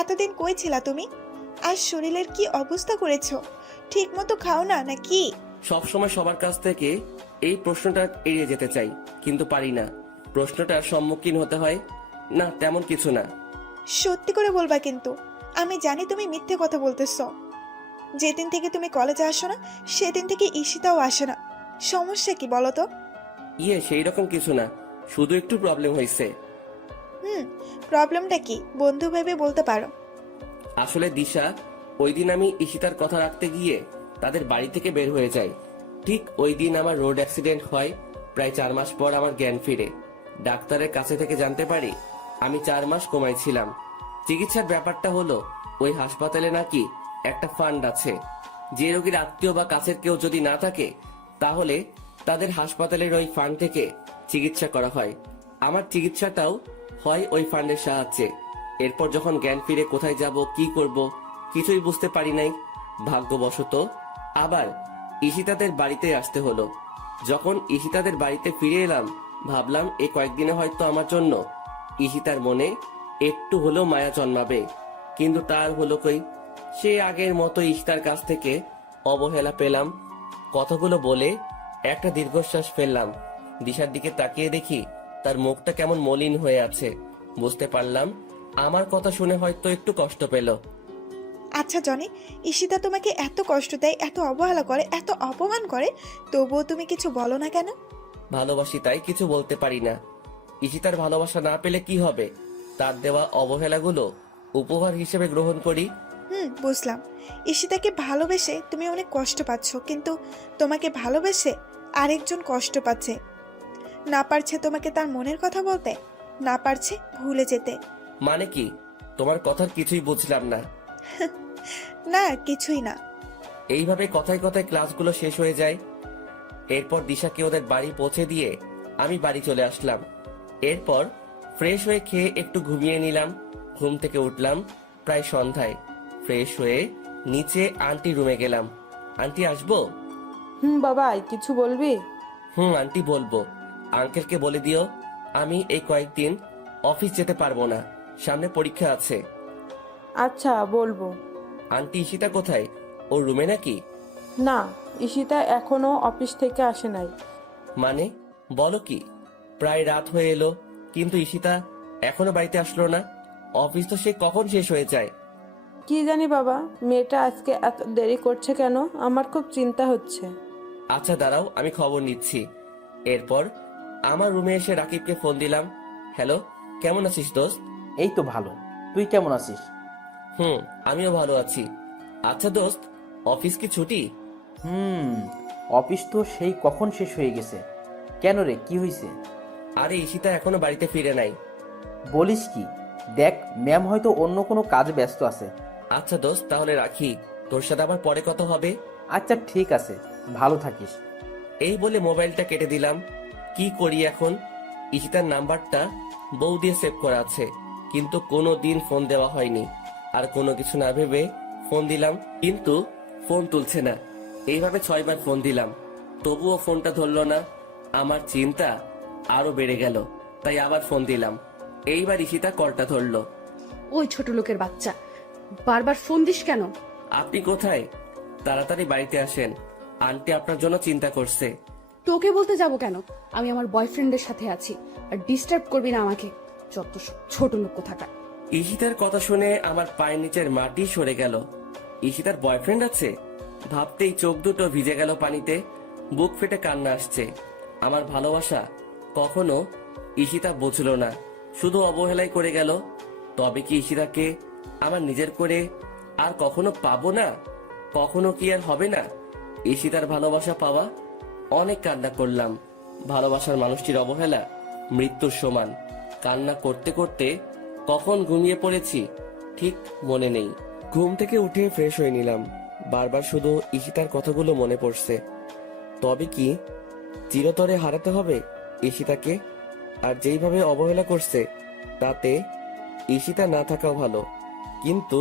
এতদিন কই ছিলা তুমি? আর শরীরের কি অবস্থা করেছো? ঠিক মতো খাও না নাকি? সব সময় সবার কাছ থেকে এই প্রশ্নটা এড়িয়ে যেতে চাই, কিন্তু পারি না। প্রশ্নটার সম্মুখীন হতে হয়। না, তেমন কিছু না। সত্যি করে বলবা কিন্তু। আমি জানি তুমি মিথ্যে কথা বলতেছো। যেদিন থেকে তুমি কলেজে আসো না, সেদিন থেকে ঈশিতাও আসে না। সমস্যা কি বলো তো? সেই রকম কিছু না, শুধু একটু প্রবলেম হয়েছে। প্রবলেমটা কি বন্ধু ভেবে বলতে পারো। আসলে দিশা, ওই দিন আমি ঈশিতার কথা রাখতে গিয়ে তাদের বাড়ি থেকে বের হয়ে যাই। ঠিক ওই দিন আমার রোড অ্যাক্সিডেন্ট হয়। প্রায় 4 মাস পর আমার জ্ঞান ফিরে। ডাক্তারের কাছে থেকে জানতে পারি আমি 4 মাস কোমায় ছিলাম। চিকিৎসার ব্যাপারটা হলো ওই হাসপাতালে নাকি একটা ফান্ড আছে, যে রোগীর আত্মীয় বা কাছের কেউ যদি না থাকে তাহলে তাদের হাসপাতালের ওই ফান্ড থেকে চিকিৎসা করা হয়। আমার চিকিৎসাটাও হয় ওই ফান্ডের সাহায্যে। এরপর যখন জ্ঞান ফিরে কোথায় যাব কি করব কিছুই বুঝতে পারি নাই। ভাগ্যবশত আবার ঈশিতাদের বাড়িতে আসতে হলো। যখন ঈশিতাদের বাড়িতে ফিরে এলাম ভাবলাম এই কয়েকদিনে হয়তো আমার জন্য ঈশিতার মনে একটু হলেও মায়া জন্মাবে, কিন্তু তার হলো কই। সে আগের মতো ঈশিতার কাছ থেকে অবহেলা পেলাম। কথাগুলো বলে একটা দীর্ঘশ্বাস ফেললাম। দিশার দিকে তাকিয়ে দেখি তার মুখটা কেমন মলিন হয়ে আছে। বুঝতে পারলাম আমার কথা শুনে হয়তো একটু কষ্ট পেল। আচ্ছা জনি, ঈশিতা তোমাকে এত কষ্ট দেয়, এত অবহেলা করে, এত অপমান করে, তবুও তুমি কিছু বলো না কেন? ভালোবাসি তাই কিছু বলতে পারি না। ঈশিতার ভালোবাসা না পেলে কি হবে, তার দেওয়া অবহেলাগুলো উপহার হিসেবে গ্রহণ করি। বুঝলাম। ঈশিতাকে ভালোবেসে তুমি অনেক কষ্ট পাচ্ছ, কিন্তু তোমাকে ভালোবেসে আরেকজন কষ্ট পাচ্ছে, না পারছে তোমাকে তার মনের কথা বলতে, না পারছে ভুলে যেতে। মানে কি? তোমার কথার কিছুই বুঝলাম না। না, কিছুই না। এইভাবে কথায় কথায় ক্লাসগুলো শেষ হয়ে যায়। এরপর দিশাকে ওদের বাড়ি পৌঁছে দিয়ে আমি বাড়ি চলে আসলাম। এরপর ফ্রেশ হয়ে খেয়ে একটু ঘুমিয়ে নিলাম। ঘুম থেকে উঠলাম প্রায় সন্ধ্যায়। ফ্রেশ হয়ে নিচে আন্টি রুমে গেলাম। আন্টি আসবো? বাবা কিছু বলবি? আন্টি বলবো। আঙ্কেলকে বলে দিও আমি এই কয়েকদিন অফিস যেতে পারবো না, সামনে পরীক্ষা আছে। আচ্ছা বলবো। আন্টি ঈশিতা কোথায়? ওর রুমে নাকি? না, ঈশিতা এখনো অফিস থেকে আসে নাই। মানে বলো কি? প্রায় রাত হয়ে এলো কিন্তু ঈশিতা এখনো বাড়িতে আসলো না। অফিস তো সে কখন শেষ হয়ে যায়। কি জানি বাবা, মেয়েটা আজকে এত দেরি করছে কেন, আমার খুব চিন্তা হচ্ছে। আচ্ছা দাঁড়াও, আমি খবর নিচ্ছি। এরপর আমার রুমে এসে রাকিবকে ফোন দিলাম। হ্যালো, কেমন আছিস দোস্ত? এই তো ভালো, তুই কেমন আছিস? আমিও ভালো আছি। আচ্ছা দোস্ত, অফিস কি ছুটি? অফিস তো সেই কখন শেষ হয়ে গেছে। কেন রে, কি হয়েছে? আরে ঈশিতা এখনো বাড়িতে ফিরে নাই। বলিস কি? দেখ, ম্যাম হয়তো অন্য কোনো কাজে ব্যস্ত আছে। আচ্ছা দোস্ত, তাহলে রাখি, তোর সাথে আবার পরে কথা হবে। আচ্ছা ঠিক আছে, ভালো থাকিস। এই বলে মোবাইলটা কেটে দিলাম। কি করি এখন? ঈশিতার নাম্বারটা বউ দিয়ে সেভ করা আছে, কিন্তু কোনো দিন ফোন দেওয়া হয়নি। আর কোনো কিছু না ভেবে ফোন দিলাম, কিন্তু ফোন তুলছে না। এইভাবে 6 বার ফোন দিলাম, তবুও ফোনটা ধরলো না। আমার চিন্তা আরো বেড়ে গেল, তাই আবার ফোন দিলাম। এইবার ঈশিতা কলটা ধরলো। ওই ছোট লোকের বাচ্চা, বারবার ফোন দিস কেন? আপনি কোথায়? তাড়াতাড়ি বাড়িতে আসেন, আন্টি আপনার জন্য চিন্তা করছে। তোকে বলতে যাব কেন? আমি আমার বয়ফ্রেন্ডের সাথে আছি, আর ডিস্টার্ব করবি না আমাকে, যত ছোট লোক কোথাকার। ঈশিতার কথা শুনে আমার পায়ের নিচের মাটি সরে গেল। ঈশিতার বয়ফ্রেন্ড আছে ভাবতেই চোখ দুটো ভিজে গেল পানিতে। বুক ফেটে কান্না আসছে। আমার ভালোবাসা কখনো ঈশিতা বুঝলো না, শুধু অবহেলাই করে গেল। তবে কি ঈশিতাকে আমার নিজের করে আর কখনো পাবো না? কখনো কি আর হবে না ঈশিতার ভালোবাসা পাওয়া? অনেক কান্না করলাম। ভালোবাসার মানুষটির অবহেলা মৃত্যুর সমান। কান্না করতে করতে কখন ঘুমিয়ে পড়েছি ঠিক মনে নেই। ঘুম থেকে উঠে ফ্রেশ হয়ে নিলাম। বারবার শুধু ঈশিতার কথাগুলো মনে পড়ছে। তবে কি চিরতরে হারাতে হবে ঈশিতাকে? আর যেইভাবে অবহেলা করছে তাতে ঈশিতা না থাকাও ভালো, কিন্তু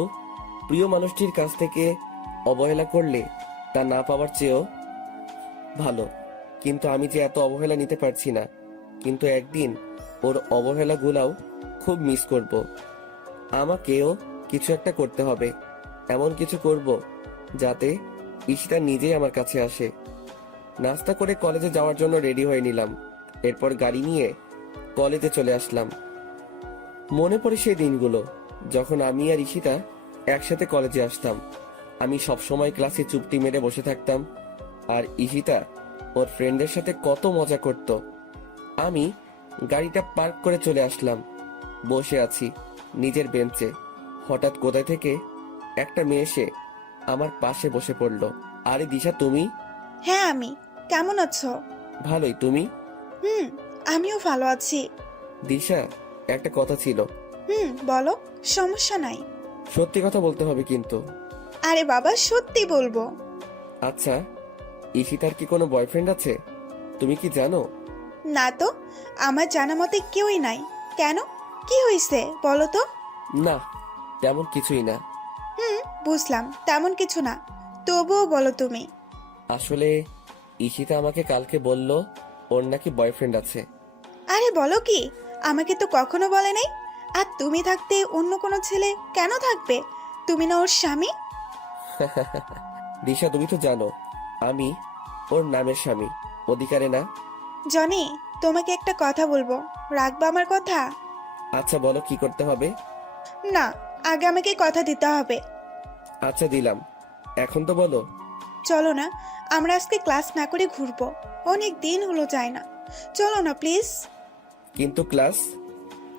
প্রিয় মানুষটির কাছ থেকে অবহেলা করলে তা না পাওয়ার চেয়েও ভালো। কিন্তু আমি যে এত অবহেলা নিতে পারছি না, কিন্তু একদিন ওর অবহেলাগুলাও খুব মিস করব। আমাকেও কিছু একটা করতে হবে, এমন কিছু করব যাতে ঈশিতা নিজেই আমার কাছে আসে। নাস্তা করে কলেজে যাওয়ার জন্য রেডি হয়ে নিলাম। এরপর গাড়ি নিয়ে কলেজে চলে আসলাম। মনে পড়ে সেই দিনগুলো যখন আমি আর ঈশিতা একসাথে কলেজে আসতাম। আমি সবসময় ক্লাসে চুপটি মেরে বসে থাকতাম, আর ঈশিতা ওর ফ্রেন্ডের সাথে কত মজা করত। আমি গাড়িটা পার্ক করে চলে আসলাম। বসে আছি নিজের বেঞ্চে, হঠাৎ কোথায় থেকে একটা মেয়ে এসে আমার পাশে বসে পড়লো। আরে দিশা, তুমি? হ্যাঁ আমি। কেমন আছো? ভালোই, তুমি? হুম, আমিও ভালো আছি। দিশা, একটা কথা ছিল। বলো, সমস্যা নাই। সত্যি কথা বলতে হবে কিন্তু। আরে বাবা, সত্যি বলবো। আচ্ছা, ঈশিতার কি কোনো বয়ফ্রেন্ড আছে? তুমি কি জানো? না তো, আমার জানা মতে কেউই নাই। কেন, কি হয়েছে বলো তো? না, তেমন কিছুই না। বুঝলাম, তেমন কিছু না, তবুও বলো তুমি। আসলে ঈশিতা আমাকে কালকে বলল ওর নাকি বয়ফ্রেন্ড আছে। আরে বলো কি, আমাকে তো কখনো বলে নাই। আর তুমি থাকতে অন্য কোনো ছেলে কেন থাকবে? তুমি না ওর স্বামী? দিশা, তুমি তো জানো আমি ওর নামের স্বামী, অধিকারে না। জনি, তোমাকে একটা কথা বলবো, রাখবা আমার কথা? আচ্ছা বলো, কি করতে হবে? না, আগে আমাকে কথা দিতে হবে। আচ্ছা দিলাম, এখন তো বলো। চলো না, আমরা আজকে ক্লাস না করে ঘুরবো। অনেক দিন হলো যায় না। চলো না প্লিজ। কিন্তু ক্লাস?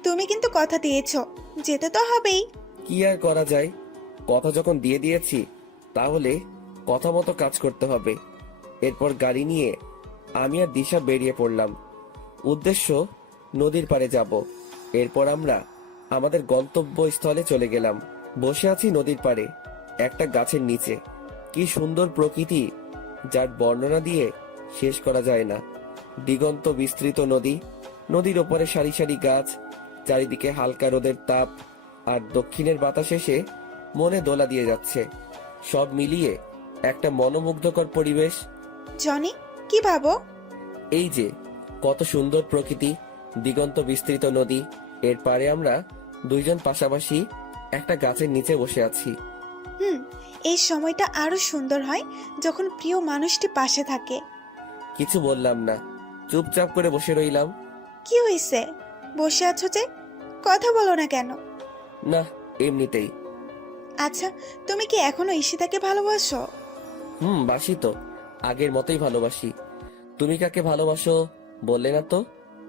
তুমি কিন্তু কথা দিয়েছো, যেতে তো হবেই। কি আর করা যায়, কথা যখন দিয়ে দিয়েছি তাহলে কথা মতো কাজ করতে হবে। এরপর গাড়ি নিয়ে আমি আর দিশা বেরিয়ে পড়লাম। উদ্দেশ্য নদীর পাড়ে যাব। এরপর আমরা আমাদের গন্তব্যস্থলে চলে গেলাম। বসে আছি নদীর পাড়ে একটা গাছের নিচে। কি সুন্দর প্রকৃতি, যার বর্ণনা দিয়ে শেষ করা যায় না। দিগন্ত বিস্তৃত নদী, নদীর ওপরে সারি সারি গাছ, চারিদিকে হালকা রোদের তাপ, আর দক্ষিণের বাতাস এসে মনে দোলা দিয়ে যাচ্ছে। সব মিলিয়ে একটা মনোমুগ্ধকর পরিবেশ। জনি, কি ভাবো? এই যে কত সুন্দর প্রকৃতি, দিগন্ত বিস্তৃত নদী, এর পারে আমরা দুইজন পাশাপাশি একটা গাছের নিচে বসে আছি। এই সময়টা আরো সুন্দর হয় যখন প্রিয় মানুষটি পাশে থাকে। কিছু বললাম না, চুপচাপ করে বসে রইলাম। কি হয়েছে, বসে আছো যে? কথা বলো না কেন? না, এমনিতেই। আচ্ছা, তুমি কি এখনো ঈশিতাকে ভালোবাসো? বাসি তো, আগের মতোই ভালোবাসি। তুমি কাকে ভালোবাসো বললে না তো?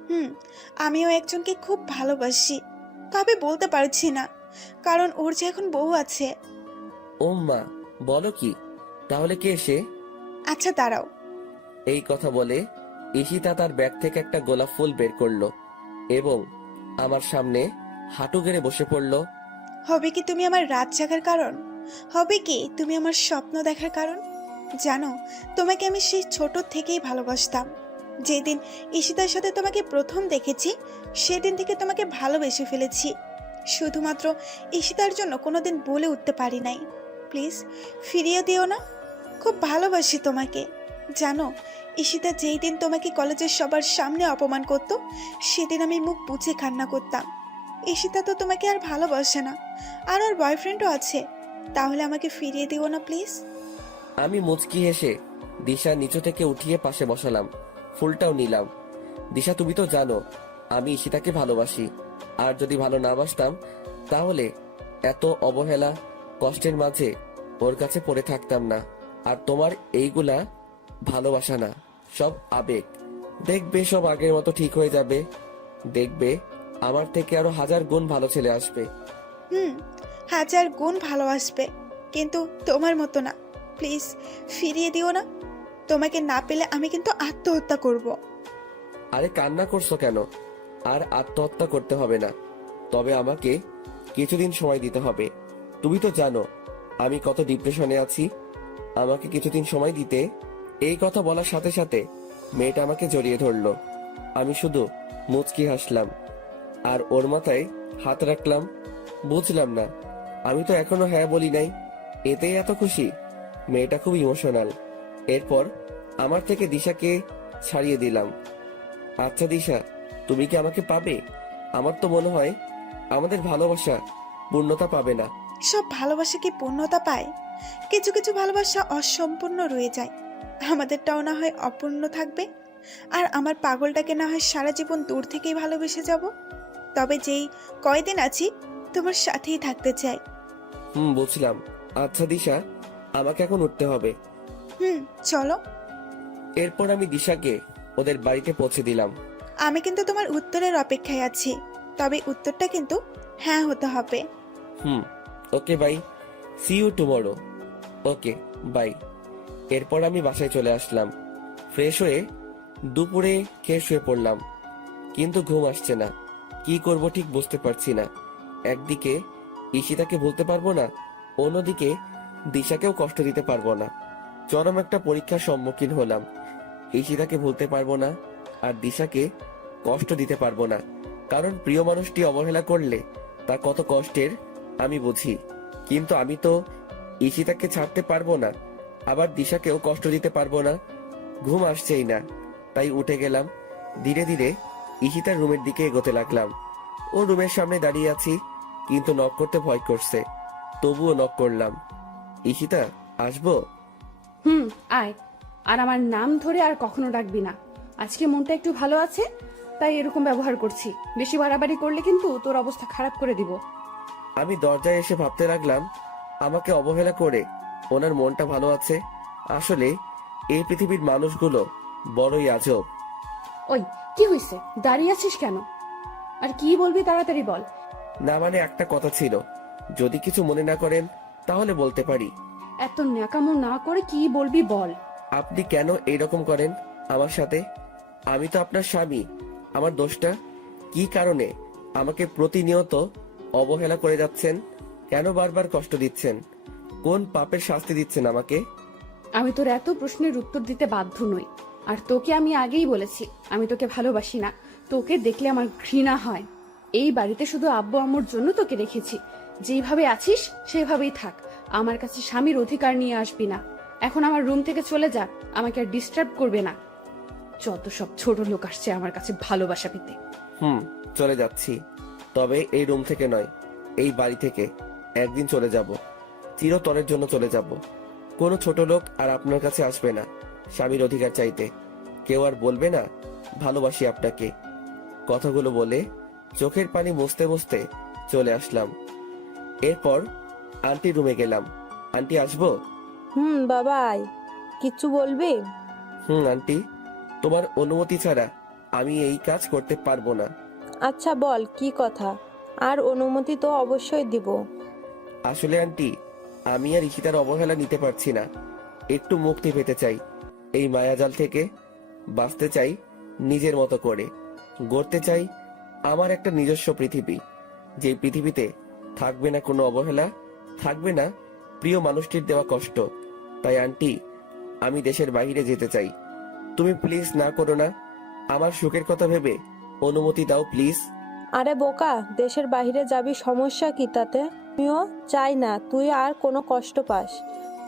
হুম, আমিও একজনকে খুব ভালোবাসি, তবে বলতে পারছি না, কারণ ওর যে এখন বউ আছে। ও মা, বলো কি? তাহলে কে সে? আচ্ছা দাঁড়াও। এই কথা বলে ঈশিতা তার ব্যাগ থেকে একটা গোলাপ ফুল বের করলো এবং আমার সামনে হাঁটু গেড়ে বসে পড়লো। হবে কি তুমি আমার রাত জাগার কারণ? হবে কি তুমি আমার স্বপ্ন দেখার কারণ? জানো, তোমাকে আমি সেই ছোট থেকেই ভালোবাসতাম। যেদিন ঈশিতার সাথে তোমাকে প্রথম দেখেছি, সেদিন থেকে তোমাকে ভালোবেসে ফেলেছি। শুধুমাত্র ঈশিতার জন্য কোনোদিন বলে উঠতে পারি নাই। প্লিজ ফিরিয়ে দিও না, খুব ভালোবাসি তোমাকে। জানো, ঈশিতা যেই দিন তোমাকে কলেজের সবার সামনে অপমান করতো, সেদিন আমি মুখ বুঝে কান্না করতাম। ঈশিতা তো তোমাকে আর ভালোবাসে না, আর ওর বয়ফ্রেন্ডও আছে। তাহলে আমাকে ফিরিয়ে দিও না প্লিজ। আমি মুচকি হেসে দিশা নিচু থেকে উঠিয়ে পাশে বসালাম, ফুলটাও নিলাম। দিশা, তুমি তো জানো আমি ঈশিতাকে ভালোবাসি, আর যদি ভালো না বাসতাম তাহলে এত অবহেলা কষ্টের মাঝে ওর কাছে পড়ে থাকতাম না। আর তোমার এইগুলা ভালোবাসা না, সব আবেগ। দেখবে সব আগের মতো ঠিক হয়ে যাবে। দেখবে আমার থেকে আরো 1000 গুণ ভালো ছেলে আসবে। হুম, 1000 গুণ ভালোবাসবে, কিন্তু তোমার মতো না। প্লিজ ফিরিয়ে দিও না। তোমাকে না পেলে আমি কিন্তু আত্মহত্যা করব। আরে কান্না করছো কেন? আর আত্মহত্যা করতে হবে না, তবে আমাকে কিছুদিন সময় দিতে হবে। তুমি তো জানো আমি কত ডিপ্রেশনে আছি। আমাকে কিছুদিন সময় দিতে। এই কথা বলার সাথে সাথে মেয়েটা আমাকে জড়িয়ে ধরলো। আমি শুধু মুচকি হাসলাম আর ওর মাথায় হাত রাখলাম। বুঝলাম না, আমি তো এখনো হ্যাঁ বলি নাই, এতেই এত খুশি? মেয়েটা খুব ইমোশনাল। এরপর আমার থেকে দিশাকে ছাড়িয়ে দিলাম। আচ্ছা দিশা, তুমি কি আমাকে পাবে? আমার তো মনে হয় আমাদের ভালোবাসা পূর্ণতা পাবে না। সব ভালোবাসা কি পূর্ণতা পায়? কিছু কিছু ভালোবাসা অসম্পূর্ণ রয়ে যায়। আমাদেরটাও না হয় অপূর্ণ থাকবে। আর আমার পাগলটাকে না হয় সারা জীবন দূর থেকেই ভালোবেসে যাব। তবে যেই কয়দিন আছি, তোমার সাথেই থাকতে চাই। বুঝলাম। আচ্ছা দিশা, আমাকে এখন উঠতে হবে। চলো। এরপর আমি দিশাকে ওদের বাড়িতে পৌঁছে দিলাম। আমি কিন্তু তোমার উত্তরের অপেক্ষায় আছি, তবে উত্তরটা কিন্তু হ্যাঁ হতে হবে। Okay bye, see you tomorrow. Okay bye. এরপর আমি বাসায় চলে আসলাম। ফ্রেশ হয়ে দুপুরে খেয়ে শুয়ে পড়লাম, কিন্তু ঘুম আসছে না। কি করব ঠিক বুঝতে পারছি না। একদিকে ঈশিতাকে বলতে পারবো না, অন্যদিকে দিশাকেও কষ্ট দিতে পারবো না। চরম একটা পরীক্ষার সম্মুখীন হলাম। ঈশিতাকে ভুলতে পারবো না, আর দিশাকে কষ্ট দিতে পারবো না। কারণ প্রিয় মানুষটি অবহেলা করলে তা কত কষ্টের আমি বুঝি। কিন্তু আমি তো ঈশিতাকে ছাড়তে পারবো না, আবার দিশাকেও কষ্ট দিতে পারবো না। ঘুম আসছেই না, তাই উঠে গেলাম। ধীরে ধীরে ঈশিতার রুমের দিকে এগোতে লাগলাম। ও রুমের সামনে দাঁড়িয়ে আছি, কিন্তু নক করতে ভয় করছে। তবুও নক করলাম। ঈশিতা, আসবো? আয়। আর আমার নাম ধরে আর কখনো ডাকবি না। আজকে মনটা একটু ভালো আছে, তাই এরকম ব্যবহার করছি। বেশি বাড়াবাড়ি করলে কিন্তু তোর অবস্থা খারাপ করে দিব। আমি দরজায় এসে ভাবতে লাগলাম, আমাকে অবহেলা করে ওনার মনটা ভালো আছে। আসলে এই পৃথিবীর মানুষগুলো বড়ই আজব। ওই, কি হয়েছে? দাঁড়িয়ে আছিস কেন? আর কি বলবি তাড়াতাড়ি বল। না মানে একটা কথা ছিল, যদি কিছু মনে না করেন তাহলে বলতে পারি। এত ন্যাকামো না করে কি বলবি বল। আপনি কেন এইরকম করেন আমার সাথে? আমি তো আপনার স্বামী। আমার দোষটা কি? কারণে আমাকে প্রতিনিয়ত অবহেলা করে যাচ্ছেন? কেন বারবার কষ্ট দিচ্ছেন? কোন পাপের শাস্তি দিচ্ছেন আমাকে? আমি তোর এত প্রশ্নের উত্তর দিতে বাধ্য নই। আর তোকে আমি আগেই বলেছি, আমি তোকে ভালোবাসি না। তোকে দেখলে আমার ঘৃণা হয়। এই বাড়িতে শুধু আব্বু আম্মুর জন্য তোকে রেখেছি। যেইভাবে আছিস সেভাবেই থাক। আমার কাছে স্বামীর অধিকার নিয়ে আসবি না। এখন আমার রুম থেকে চলে যা, আমাকে আর ডিস্টার্ব করবে না। যত সব ছোট লোক আসছে আমার কাছে ভালোবাসা পেতে। চলে যাচ্ছি, তবে এই রুম থেকে নয়, এই বাড়ি থেকে একদিন চলে যাব। চিরতরের জন্য চলে যাব। কোনো ছোট লোক আর আপনার কাছে আসবে না স্বামীর অধিকার চাইতে। কেউ আর বলবে না ভালোবাসি আপনাকে। কথাগুলো বলে চোখের পানি মুছতে মুছতে চলে আসলাম। এরপর আন্টি রুমে গেলাম। আন্টি, আসবো? বাবা আয়। কিচ্ছু বলবি? আন্টি, তোমার অনুমতি ছাড়া আমি এই কাজ করতে পারবো না। আচ্ছা বল, কি কথা? আর অনুমতি তো অবশ্যই দিব। আসলে আন্টি, আমি আর ঈশিতার অবহেলা নিতে পারছি না। একটু মুক্তি পেতে চাই এই মায়াজাল থেকে। বাঁচতে চাই নিজের মতো করে। গড়তে চাই আমার একটা নিজস্ব পৃথিবী, যে পৃথিবীতে থাকবে না কোনো অবহেলা, থাকবে না প্রিয় মানুষটির দেওয়া কষ্ট। তাই আন্টি, আমি দেশের বাইরে যেতে চাই। তুমি প্লিজ না করো না। আমার সুখের কথা ভেবে অনুমতি দাও প্লিজ। আরে বোকা, দেশের বাইরে যাবি, সমস্যা কি তাতে? আমিও চাই না তুই আর কোনো কষ্ট পাস।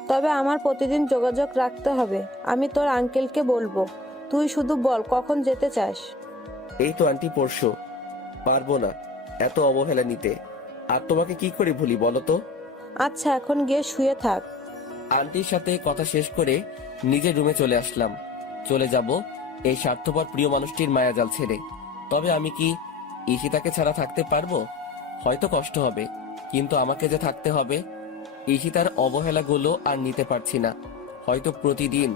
তবে আমার প্রতিদিন যোগাযোগ রাখতে হবে। আমি তোর আঙ্কেলকে বলবো। তুই শুধু বল কখন যেতে চাস। এই তো আন্টি, পরশু। পারবো না এত অবহেলা নিতে। আর তোমাকে কি করে ভুলি বলো তো? আচ্ছা, এখন গিয়ে শুয়ে থাক। আন্টির সাথে কথা শেষ করে নিজের রুমে চলে আসলাম। চলে যাব এই স্বার্থপর প্রিয় মানুষটির মায়াজাল ছেড়ে। তবে আমি কি ঈশিতাকে ছাড়া থাকতে পারবো? হয়তো কষ্ট হবে, কিন্তু আমাকে যে থাকতে হবে। ঈশিতার অবহেলাগুলো আর নিতে পারছি না। হয়তো প্রতিদিন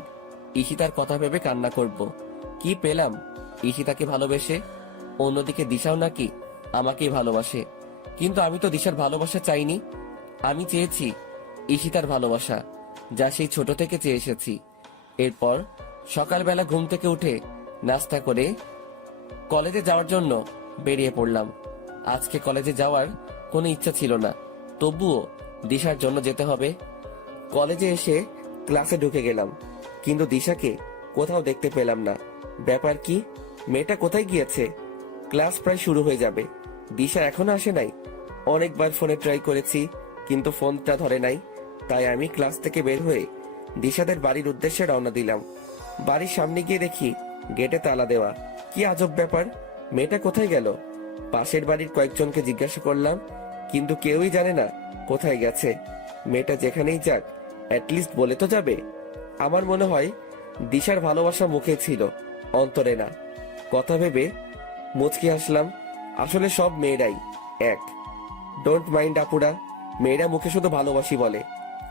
ঈশিতার কথা ভেবে কান্না করব। কি পেলাম ঈশিতাকে ভালোবেসে? অন্যদিকে দিশাও নাকি আমাকেই ভালোবাসে। কিন্তু আমি তো দিশার ভালোবাসা চাইনি। আমি চেয়েছি ঈশিতার ভালোবাসা, যা সেই ছোট থেকে চেয়ে এসেছি। এরপর সকালবেলা ঘুম থেকে উঠে নাস্তা করে কলেজে যাওয়ার জন্য বেরিয়ে পড়লাম। আজকে কলেজে যাওয়ার কোনো ইচ্ছা ছিল না, তবুও দিশার জন্য যেতে হবে। কলেজে এসে ক্লাসে ঢুকে গেলাম, কিন্তু দিশাকে কোথাও দেখতে পেলাম না। ব্যাপার কি? মেয়েটা কোথায় গিয়েছে? ক্লাস প্রায় শুরু হয়ে যাবে, দিশা এখনো আসে নাই। অনেকবার ফোনে ট্রাই করেছি, কিন্তু ফোনটা ধরে নাই। তাই আমি ক্লাস থেকে বের হয়ে দিশাদের বাড়ির উদ্দেশ্যে রওনা দিলাম। বাড়ির সামনে গিয়ে দেখি গেটে তালা দেওয়া। কি আজব ব্যাপার, মেয়েটা কোথায় গেল? পাশের বাড়ির কয়েকজনকে জিজ্ঞাসা করলাম, কিন্তু কেউই জানে না কোথায় গেছে। মেয়েটা যেখানেই যাক, অ্যাটলিস্ট বলে তো যাবে। আমার মনে হয় দিশার ভালোবাসা মুখে ছিল, অন্তরে না। কথা ভেবে মুচকি হাসলাম। আসলে সব মেয়েরাই এক। ডোন্ট মাইন্ড আপুরা, মেয়েরা মুখে শুধু ভালোবাসি বলে,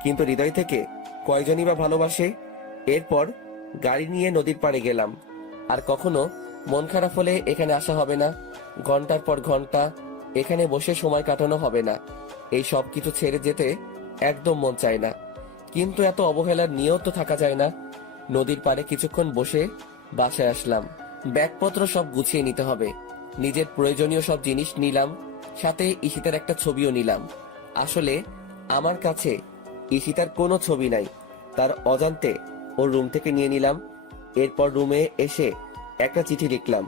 কিন্তু হৃদয় থেকে কয়জনই বা ভালোবাসে। এরপর গাড়ি নিয়ে নদীর পাড়ে গেলাম। আর কখনো মন খারাপ হলে এখানে আসা হবে না। ঘন্টার পর ঘন্টা এখানে বসে সময় কাটানো হবে না। এই সব কিছু ছেড়ে যেতে একদম মন চায় না, কিন্তু এত অবহেলার নিয়েও তো থাকা যায় না। নদীর পাড়ে কিছুক্ষণ বসে বাসায় আসলাম, ব্যাগপত্র সব গুছিয়ে নিতে হবে। নিজের প্রয়োজনীয় সব জিনিস নিলাম, সাথে ঈশিতার একটা ছবিও নিলাম। আসলে আমার কাছে ঈশিতার কোনো ছবি নাই, তার অজান্তে ওর রুম থেকে নিয়ে নিলাম। এরপর রুমে এসে একটা চিঠি লিখলাম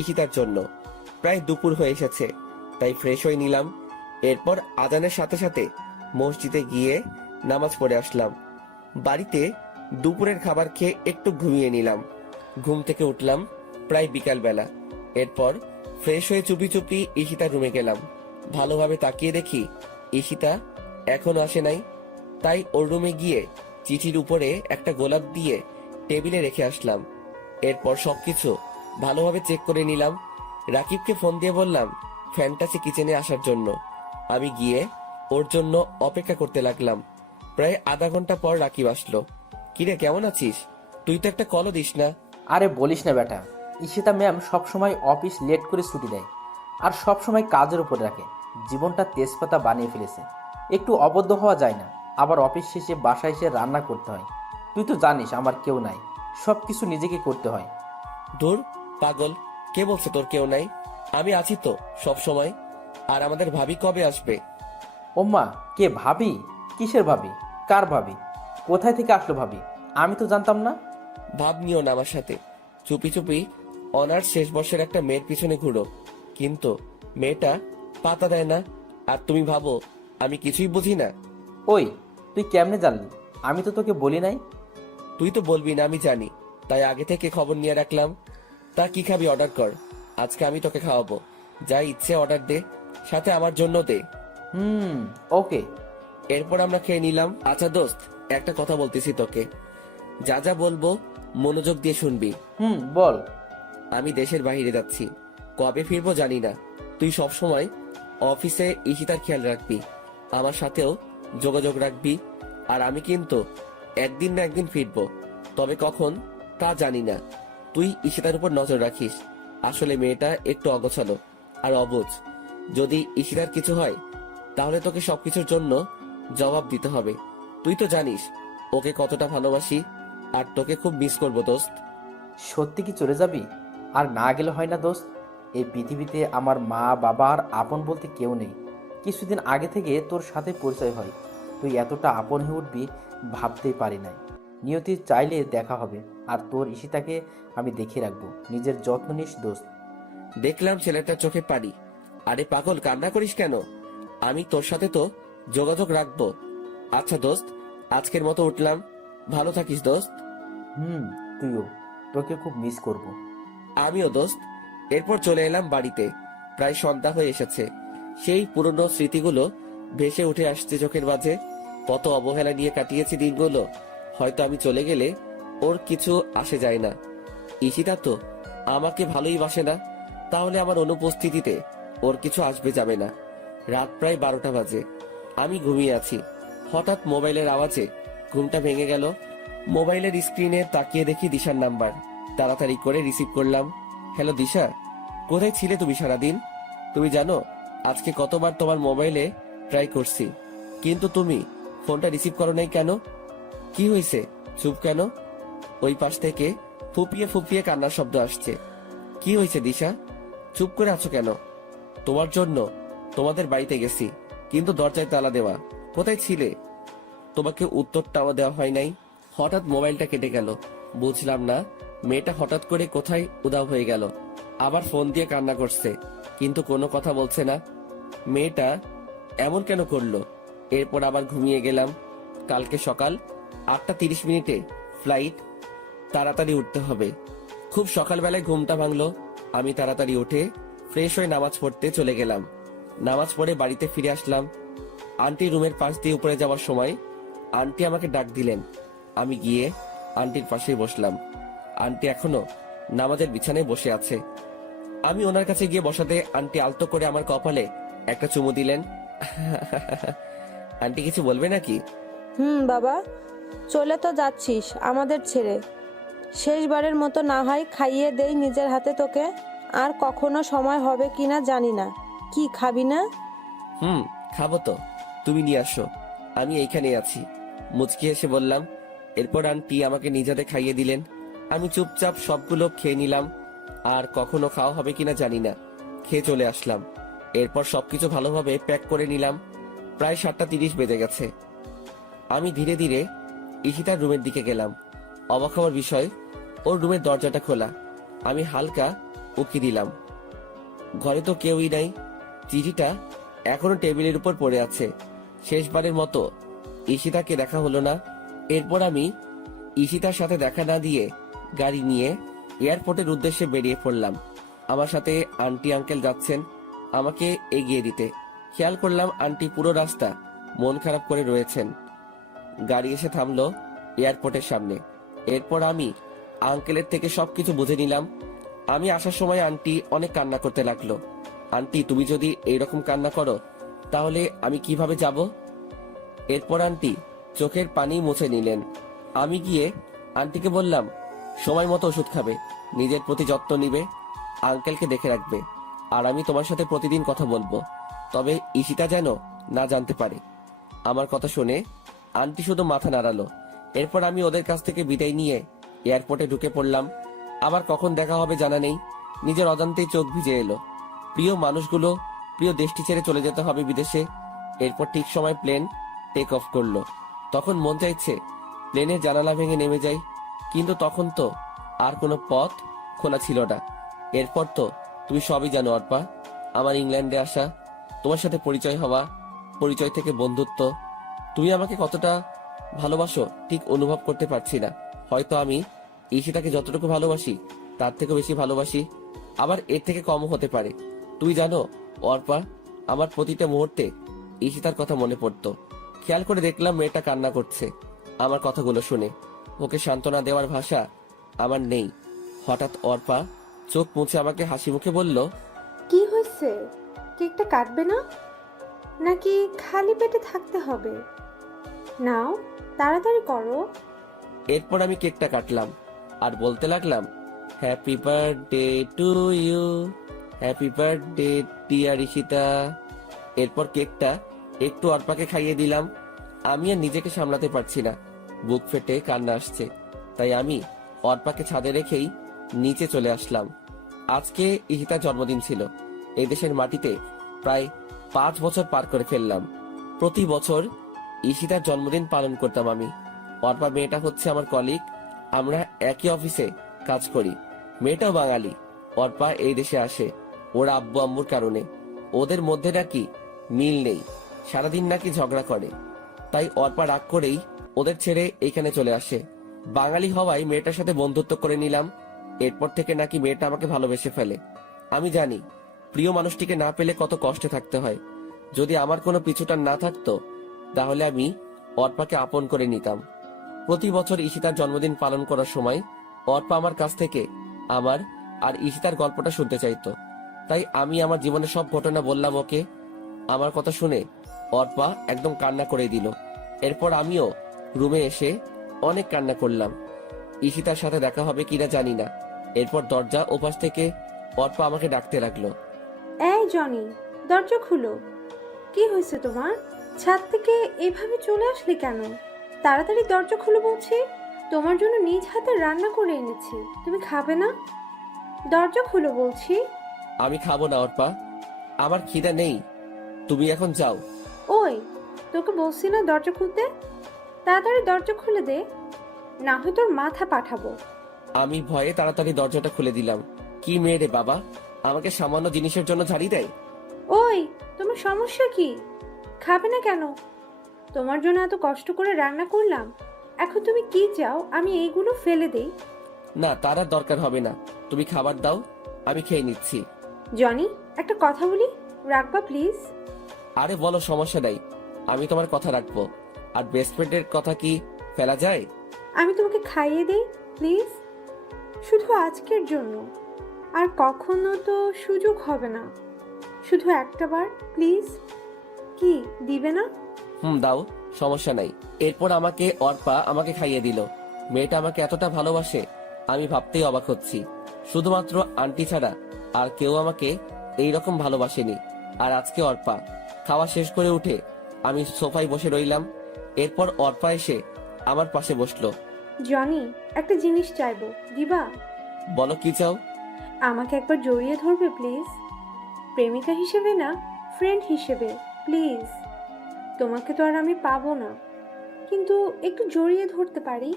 ঈশিতার জন্য। প্রায় দুপুর হয়ে এসেছে, তাই ফ্রেশ হয়ে নিলাম। এরপর আজানের সাথে সাথে মসজিদে গিয়ে নামাজ পড়ে আসলাম। বাড়িতে দুপুরের খাবার খেয়ে একটু ঘুমিয়ে নিলাম। ঘুম থেকে উঠলাম প্রায় বিকাল বেলা। এরপর ফ্রেশ হয়ে চুপি চুপি ঈশিতার রুমে গেলাম। ভালোভাবে তাকিয়ে দেখি ঈশিতা এখনো আসে নাই। তাই ওর রুমে গিয়ে চিঠির উপরে একটা গোলাপ দিয়ে টেবিলে রেখে আসলাম। এরপর সবকিছু ভালোভাবে চেক করে নিলাম। রাকিবকে ফোন দিয়ে বললাম ফ্যান্টাসি কিচেনে আসার জন্য। আমি গিয়ে ওর জন্য অপেক্ষা করতে লাগলাম। প্রায় আধা ঘন্টা পর রাকিব আসলো। কিরে, কেমন আছিস? তুই তো একটা কলও দিস না। আরে বলিস না বেটা, ঈশিতা ম্যাম সবসময় অফিস লেট করে ছুটি দেয় আর সবসময় কাজের উপর রাখে। জীবনটা তেজপাতা বানিয়ে ফেলেছে। একটু অবদ্ধ হওয়া যায় না, আবার অফিস শেষে বাসায় এসে রান্না করতে হয়। তুই তো জানিস আমার কেউ নাই, সব কিছু নিজেকে করতে হয়। ধুর পাগল, কে বলছে তোর কেউ নাই? আমি আছি তো সব সময়। আর আমাদের ভাবি কবে আসবে? ওম্মা, কে ভাবি? কিসের ভাবি? কার ভাবি? কোথায় থেকে আসলো ভাবি? আমি তো জানতাম না। ভাব নিও না আমার সাথে। চুপি চুপি অনার্স শেষ বর্ষের একটা মেয়ের পিছনে ঘুরো, কিন্তু মেয়েটা পাতা দেয় না। আর তুমি ভাবো আমি কিছুই বুঝি না? ওই, তুই কেমনে জানলি? আমি তো তোকে বলি নাই। তুই তো বলবি না আমি জানি, তাই আগে থেকে খবর নিয়ে রাখলাম। তা কি খাবি অর্ডার কর, আজকে আমি তোকে খাওয়াবো। যা ইচ্ছে অর্ডার দে, সাথে আমার জন্য দে। ওকে। এরপর আমরা খেয়ে নিলাম। আচ্ছা দোস্ত, একটা কথা বলতেছি তোকে, যা যা বলবো মনোযোগ দিয়ে শুনবি। বল। আমি দেশের বাইরে যাচ্ছি, কবে ফিরবো জানি না। তুই সব সময় অফিসে ঈশিতার খেয়াল রাখবি, আমার সাথেও যোগাযোগ রাখবি। আর আমি কিন্তু একদিন না একদিন ফিরবো, তবে কখন তা জানি না। তুই ঈশিতার উপর নজর রাখিস। আসলে মেয়েটা একটু অগোছালো আর অবুঝ। যদি ঈশিতার কিছু হয় তাহলে তোকে সবকিছুর জন্য জবাব দিতে হবে। তুই তো জানিস ওকে কতটা ভালোবাসি, আর তোকে খুব মিস করবো দোস্ত। সত্যি কি চলে যাবি? আর না গেলে হয় না দোস্ত। এই পৃথিবীতে আমার মা বাবা আর আপন বলতে কেউ নেই। কিছুদিন আগে থেকে তোর সাথে পরিচয় হয়, তুই এতটা আপন হয়ে উঠবি ভাবতেই পারি নাই। নিয়তি চাইলে দেখা হবে, আর তোর ঈশিতাকে আমি দেখে রাখবো। নিজের যত্ন নিস দোস্ত। দেখলাম ছেলেটার চোখে পানি। আরে পাগল, কান্না করিস কেন? আমি তোর সাথে তো যোগাযোগ রাখবো। আচ্ছা দোস্ত, আজকের মতো উঠলাম। ভালো থাকিস দোস্ত। তুইও, তোকে খুব মিস করব। আমিও দোস্ত। এরপর চলে এলাম বাড়িতে। প্রায় সন্ধ্যা হয়ে এসেছে। সেই পুরনো স্মৃতিগুলো ভেসে উঠে আসছে চোখের মাঝে। কত অবহেলা নিয়ে কাটিয়েছি দিনগুলো। হয়তো আমি চলে গেলে ওর কিছু আসে যায় না। ঈশিতা তো আমাকে ভালোই বাসে না, তাহলে আমার অনুপস্থিতিতে ওর কিছু আসবে যাবে না। রাত প্রায় 12টা বাজে। আমি ঘুমিয়ে আছি। হঠাৎ মোবাইলের আওয়াজে ঘুমটা ভেঙে গেল। মোবাইলের স্ক্রিনে তাকিয়ে দেখি দিশার নাম্বার। তাড়াতাড়ি করে রিসিভ করলাম। হ্যালো দিশা, কোথায় ছিলে তুমি সারাদিন? তুমি জানো আজকে কতবার তোমার মোবাইলে ট্রাই করছি, কিন্তু তুমি ফোনটা রিসিভ করো নাই কেন? কি হয়েছে, চুপ কেন? ওই পাশ থেকে ফুপিয়ে ফুপিয়ে কান্নার শব্দ আসছে। কি হয়েছে দিশা, চুপ করে আছো কেন? তোমার জন্য তোমাদের বাড়িতে গেছি, কিন্তু দরজায় তালা দেওয়া। কোথায় ছিলে? তোমাকে উত্তরটাও দেওয়া হয় নাই। হঠাৎ মোবাইলটা কেটে গেল। বুঝলাম না মেয়েটা হঠাৎ করে কোথায় উধাও হয়ে গেল। আবার ফোন দিয়ে কান্না করছে, কিন্তু কোনো কথা বলছে না। মেয়েটা এমন কেন করলো? এরপর আবার ঘুমিয়ে গেলাম। কালকে সকাল 8টা 30 ফ্লাইট, তাড়াতাড়ি উঠতে হবে। খুব সকালবেলায় ঘুমটা ভাঙলো। আমি তাড়াতাড়ি উঠে ফ্রেশ হয়ে নামাজ পড়তে চলে গেলাম। নামাজ পড়ে বাড়িতে ফিরে আসলাম। আন্টি রুমের পাশ দিয়ে উপরে যাওয়ার সময় আন্টি আমাকে ডাক দিলেন। আমি গিয়ে আন্টির পাশেই বসলাম। আন্টি এখনো নামাজের বিছানায় বসে আছে। আমি ওনার কাছে গিয়ে বসাতে আন্টি আলতো করে আমার কপালে একটা চুমু দিলেন। আন্টি কিছু বলবে নাকি? বাবা, চলে তো যাচ্ছিস আমাদের ছেড়ে। শেষবারের মতো না হয় খাইয়ে দেই নিজের হাতে তোকে। আর কখনো সময় হবে কিনা জানি না। কি খাবি না? খাবো তো, তুমি নিয়ে আসো, আমি এইখানে আছি, মুচকি এসে বললাম। এরপর আন্টি আমাকে নিজ হাতে খাইয়ে দিলেন। আমি চুপচাপ সবগুলো খেয়ে নিলাম। আর কখনো খাওয়া হবে কিনা জানি না, খেয়ে চলে আসলাম। এরপর সবকিছু ভালোভাবে প্যাক করে নিলাম। প্রায় 7:30 বেজে গেছে। আমি ধীরে ধীরে ঈশিতার রুমের দিকে গেলাম। অবাক হওয়ার বিষয়, ওর রুমের দরজাটা খোলা। আমি হালকা উকি দিলাম, ঘরে তো কেউই নাই। চিঠিটা এখনো টেবিলের উপর পড়ে আছে। শেষবারের মতো ঈশিতাকে দেখা হলো না। এরপর আমি ঈশিতার সাথে দেখা না দিয়ে গাড়ি নিয়ে এয়ারপোর্টের উদ্দেশ্যে বেরিয়ে পড়লাম। আমার সাথে আন্টি আঙ্কেল যাচ্ছেন আমাকে এগিয়ে দিতে। খেয়াল করলাম আন্টি পুরো রাস্তা মন খারাপ করে রয়েছেন। গাড়ি এসে থামলো এয়ারপোর্টের সামনে। এরপর আমি আঙ্কেলের থেকে সবকিছু বুঝে নিলাম। আমি আসার সময় আন্টি অনেক কান্না করতে লাগলো। আন্টি, তুমি যদি এইরকম কান্না করো তাহলে আমি কিভাবে যাব? এরপর আন্টি চোখের পানি মুছে নিলেন। আমি গিয়ে আন্টিকে বললাম, সময় মতো ওষুধ খাবে, নিজের প্রতি যত্ন নিবে, আঙ্কেলকে দেখে রাখবে। আর আমি তোমার সাথে প্রতিদিন কথা বলবো, তবে ঈশিতা যেন না জানতে পারে। আমার কথা শুনে আন্টি শুধু মাথা নাড়ালো। এরপর আমি ওদের কাছ থেকে বিদায় নিয়ে এয়ারপোর্টে ঢুকে পড়লাম। আবার কখন দেখা হবে জানা নেই। নিজের অজান্তেই চোখ ভিজে এলো। প্রিয় মানুষগুলো, প্রিয় দেশটি ছেড়ে চলে যেতে হবে বিদেশে। এরপর ঠিক সময় প্লেন টেক অফ করলো। তখন মন চাইছে প্লেনের জানালা ভেঙে নেমে যাই, কিন্তু তখন তো আর কোনো পথ খোলা ছিল না। এরপর তো তুমি সবই জানো অর্পা, আমার ইংল্যান্ডে আসা, তোমার সাথে পরিচয় হওয়া, পরিচয় থেকে বন্ধুত্ব। তুমি আমাকে কতটা ভালোবাসো ঠিক অনুভব করতে পারছি না। হয়তো আমি ঈশিতাকে যতটুকু ভালোবাসি তার থেকে বেশি ভালোবাসি, আবার এর থেকে কমও হতে পারে। তুই জানো অর্পা, আমার প্রতিটা মুহূর্তে ঈশিতার কথা মনে পড়তো। খেয়াল করে দেখলাম মেয়েটা কান্না করছে আমার কথাগুলো শুনে। ওকে সান্ত্বনা দেওয়ার ভাষা আমার নেই। হঠাৎ অর্পা চোখ মুছে আমাকে হাসি মুখে বলল, কি হয়েছে? কেকটা কাটবে না নাকি খালি পেটে থাকতে হবে? নাও, তাড়াতাড়ি করো। এরপর আমি কেকটা কাটলাম আর বলতে লাগলাম, happy birthday to you, happy birthday dear Ishita. এরপর কেকটা একটু অর্পাকে খাইয়ে দিলাম। আমি আর নিজেকে সামলাতে পারছি না, বুক ফেটে কান্না আসছে। তাই আমি অর্পাকে ছাদে রেখেই নিচে চলে আসলাম। আজকে ঈশিতার জন্মদিন ছিল। এই দেশের মাটিতে প্রায় 5 বছর পার করে ফেললাম। প্রতি বছর ঈশিতার জন্মদিন পালন করতাম আমি। অর্পা মেয়েটা হচ্ছে আমার কলিগ, আমরা একই অফিসে কাজ করি। মেয়েটাও বাঙালি। অর্পা এই দেশে আসে ওর আব্বু আম্মুর কারণে। ওদের মধ্যে নাকি মিল নেই, সারাদিন নাকি ঝগড়া করে। তাই অর্পা রাগ করেই ওদের ছেড়ে এইখানে চলে আসে। বাঙালি হওয়ায় মেয়েটার সাথে বন্ধুত্ব করে নিলাম। এরপর থেকে নাকি মেয়েটা আমাকে ভালোবেসে ফেলে। আমি জানি প্রিয় মানুষটিকে না পেলে কত কষ্টে থাকতে হয়। যদি আমার কোনো পিছুটান না থাকতো তাহলে আমি অর্পাকে আপন করে নিতাম। প্রতি বছর ঈশিতার জন্মদিন পালন করার সময় অর্পা আমার কাছ থেকে আমার আর ঈশিতার গল্পটা শুনতে চাইতো। তাই আমি আমার জীবনের সব ঘটনা বললাম ওকে। আমার কথা শুনে অর্পা একদম কান্না করে দিল। এরপর আমিও রুমে এসে অনেক কান্না করলাম। ঈশিতার সাথে দেখা হবে কিনা জানি না। এরপর দরজা ওপাশ থেকে অর্পা আমাকে ডাকতে লাগলো। এই জনি, দরজা খুলো। কি হয়েছে তোমার? ছাদ থেকে এভাবে চলে আসলে কেন? তাড়াতাড়ি দরজা খুলো বলছি। তোমার জন্য নিজ হাতে রান্না করে এনেছি, তুমি খাবে না? দরজা খুলো বলছি। আমি খাবো না অর্পা, আমার খিদা নেই, তুমি এখন যাও। ওই, তোকে বলছি না দরজা খুলতে? তাড়াতাড়ি দরজা খুলে দে, না হয় তোর মাথা পাঠাবো। আমি ভয়ে তাড়াতাড়ি দরজাটা খুলে দিলাম। কি মেয়ে রে বাবা, আমাকে সামান্য জিনিসের জন্য ঝাড়ি দেয়। ওই, তোমার সমস্যা কি? খাবে না কেন? তোমার জন্য এত কষ্ট করে রান্না করলাম, এখন তুমি কি চাও আমি এইগুলো ফেলে দেই? না, তার আর দরকার হবে না, তুমি খাবার দাও, আমি খেয়ে নিচ্ছি। জনি, একটা কথা বলি, রাখবা প্লিজ? আরে বলো, সমস্যা নাই, আমি তোমার কথা রাখবো। আর বেস্ট ফ্রেন্ডের কথা কি ফেলা যায়? আমি তোমাকে খাইয়ে দেই প্লিজ, শুধু আজকের জন্য, আর কখনো তো সুযোগ হবে না, শুধু একটা বার প্লিজ। কি দিবে না? দাও, সমস্যা নাই। এরপর আমাকে অর্পা আমাকে খাইয়ে দিল। মেয়েটা আমাকে এতটা ভালোবাসে আমি ভাবতেই অবাক হচ্ছি। শুধুমাত্র আন্টি ছাড়া আর কেউ আমাকে এইরকম ভালোবাসেনি। আর আজকে অর্পা। খাওয়া শেষ করে উঠে আমি সোফায় বসে রইলাম। এরপর অর্পা এসে আমার পাশে বসলো। জনি, একটা জিনিস চাইবো, দিবা? বলো কি চাও? আমাকে একবার জড়িয়ে ধরবে প্লিজ? প্রেমিকা হিসেবে না, ফ্রেন্ড হিসেবে, প্লিজ। তোমাকে তো আর আমি পাবো না, কিন্তু একটু জড়িয়ে ধরতে পারি।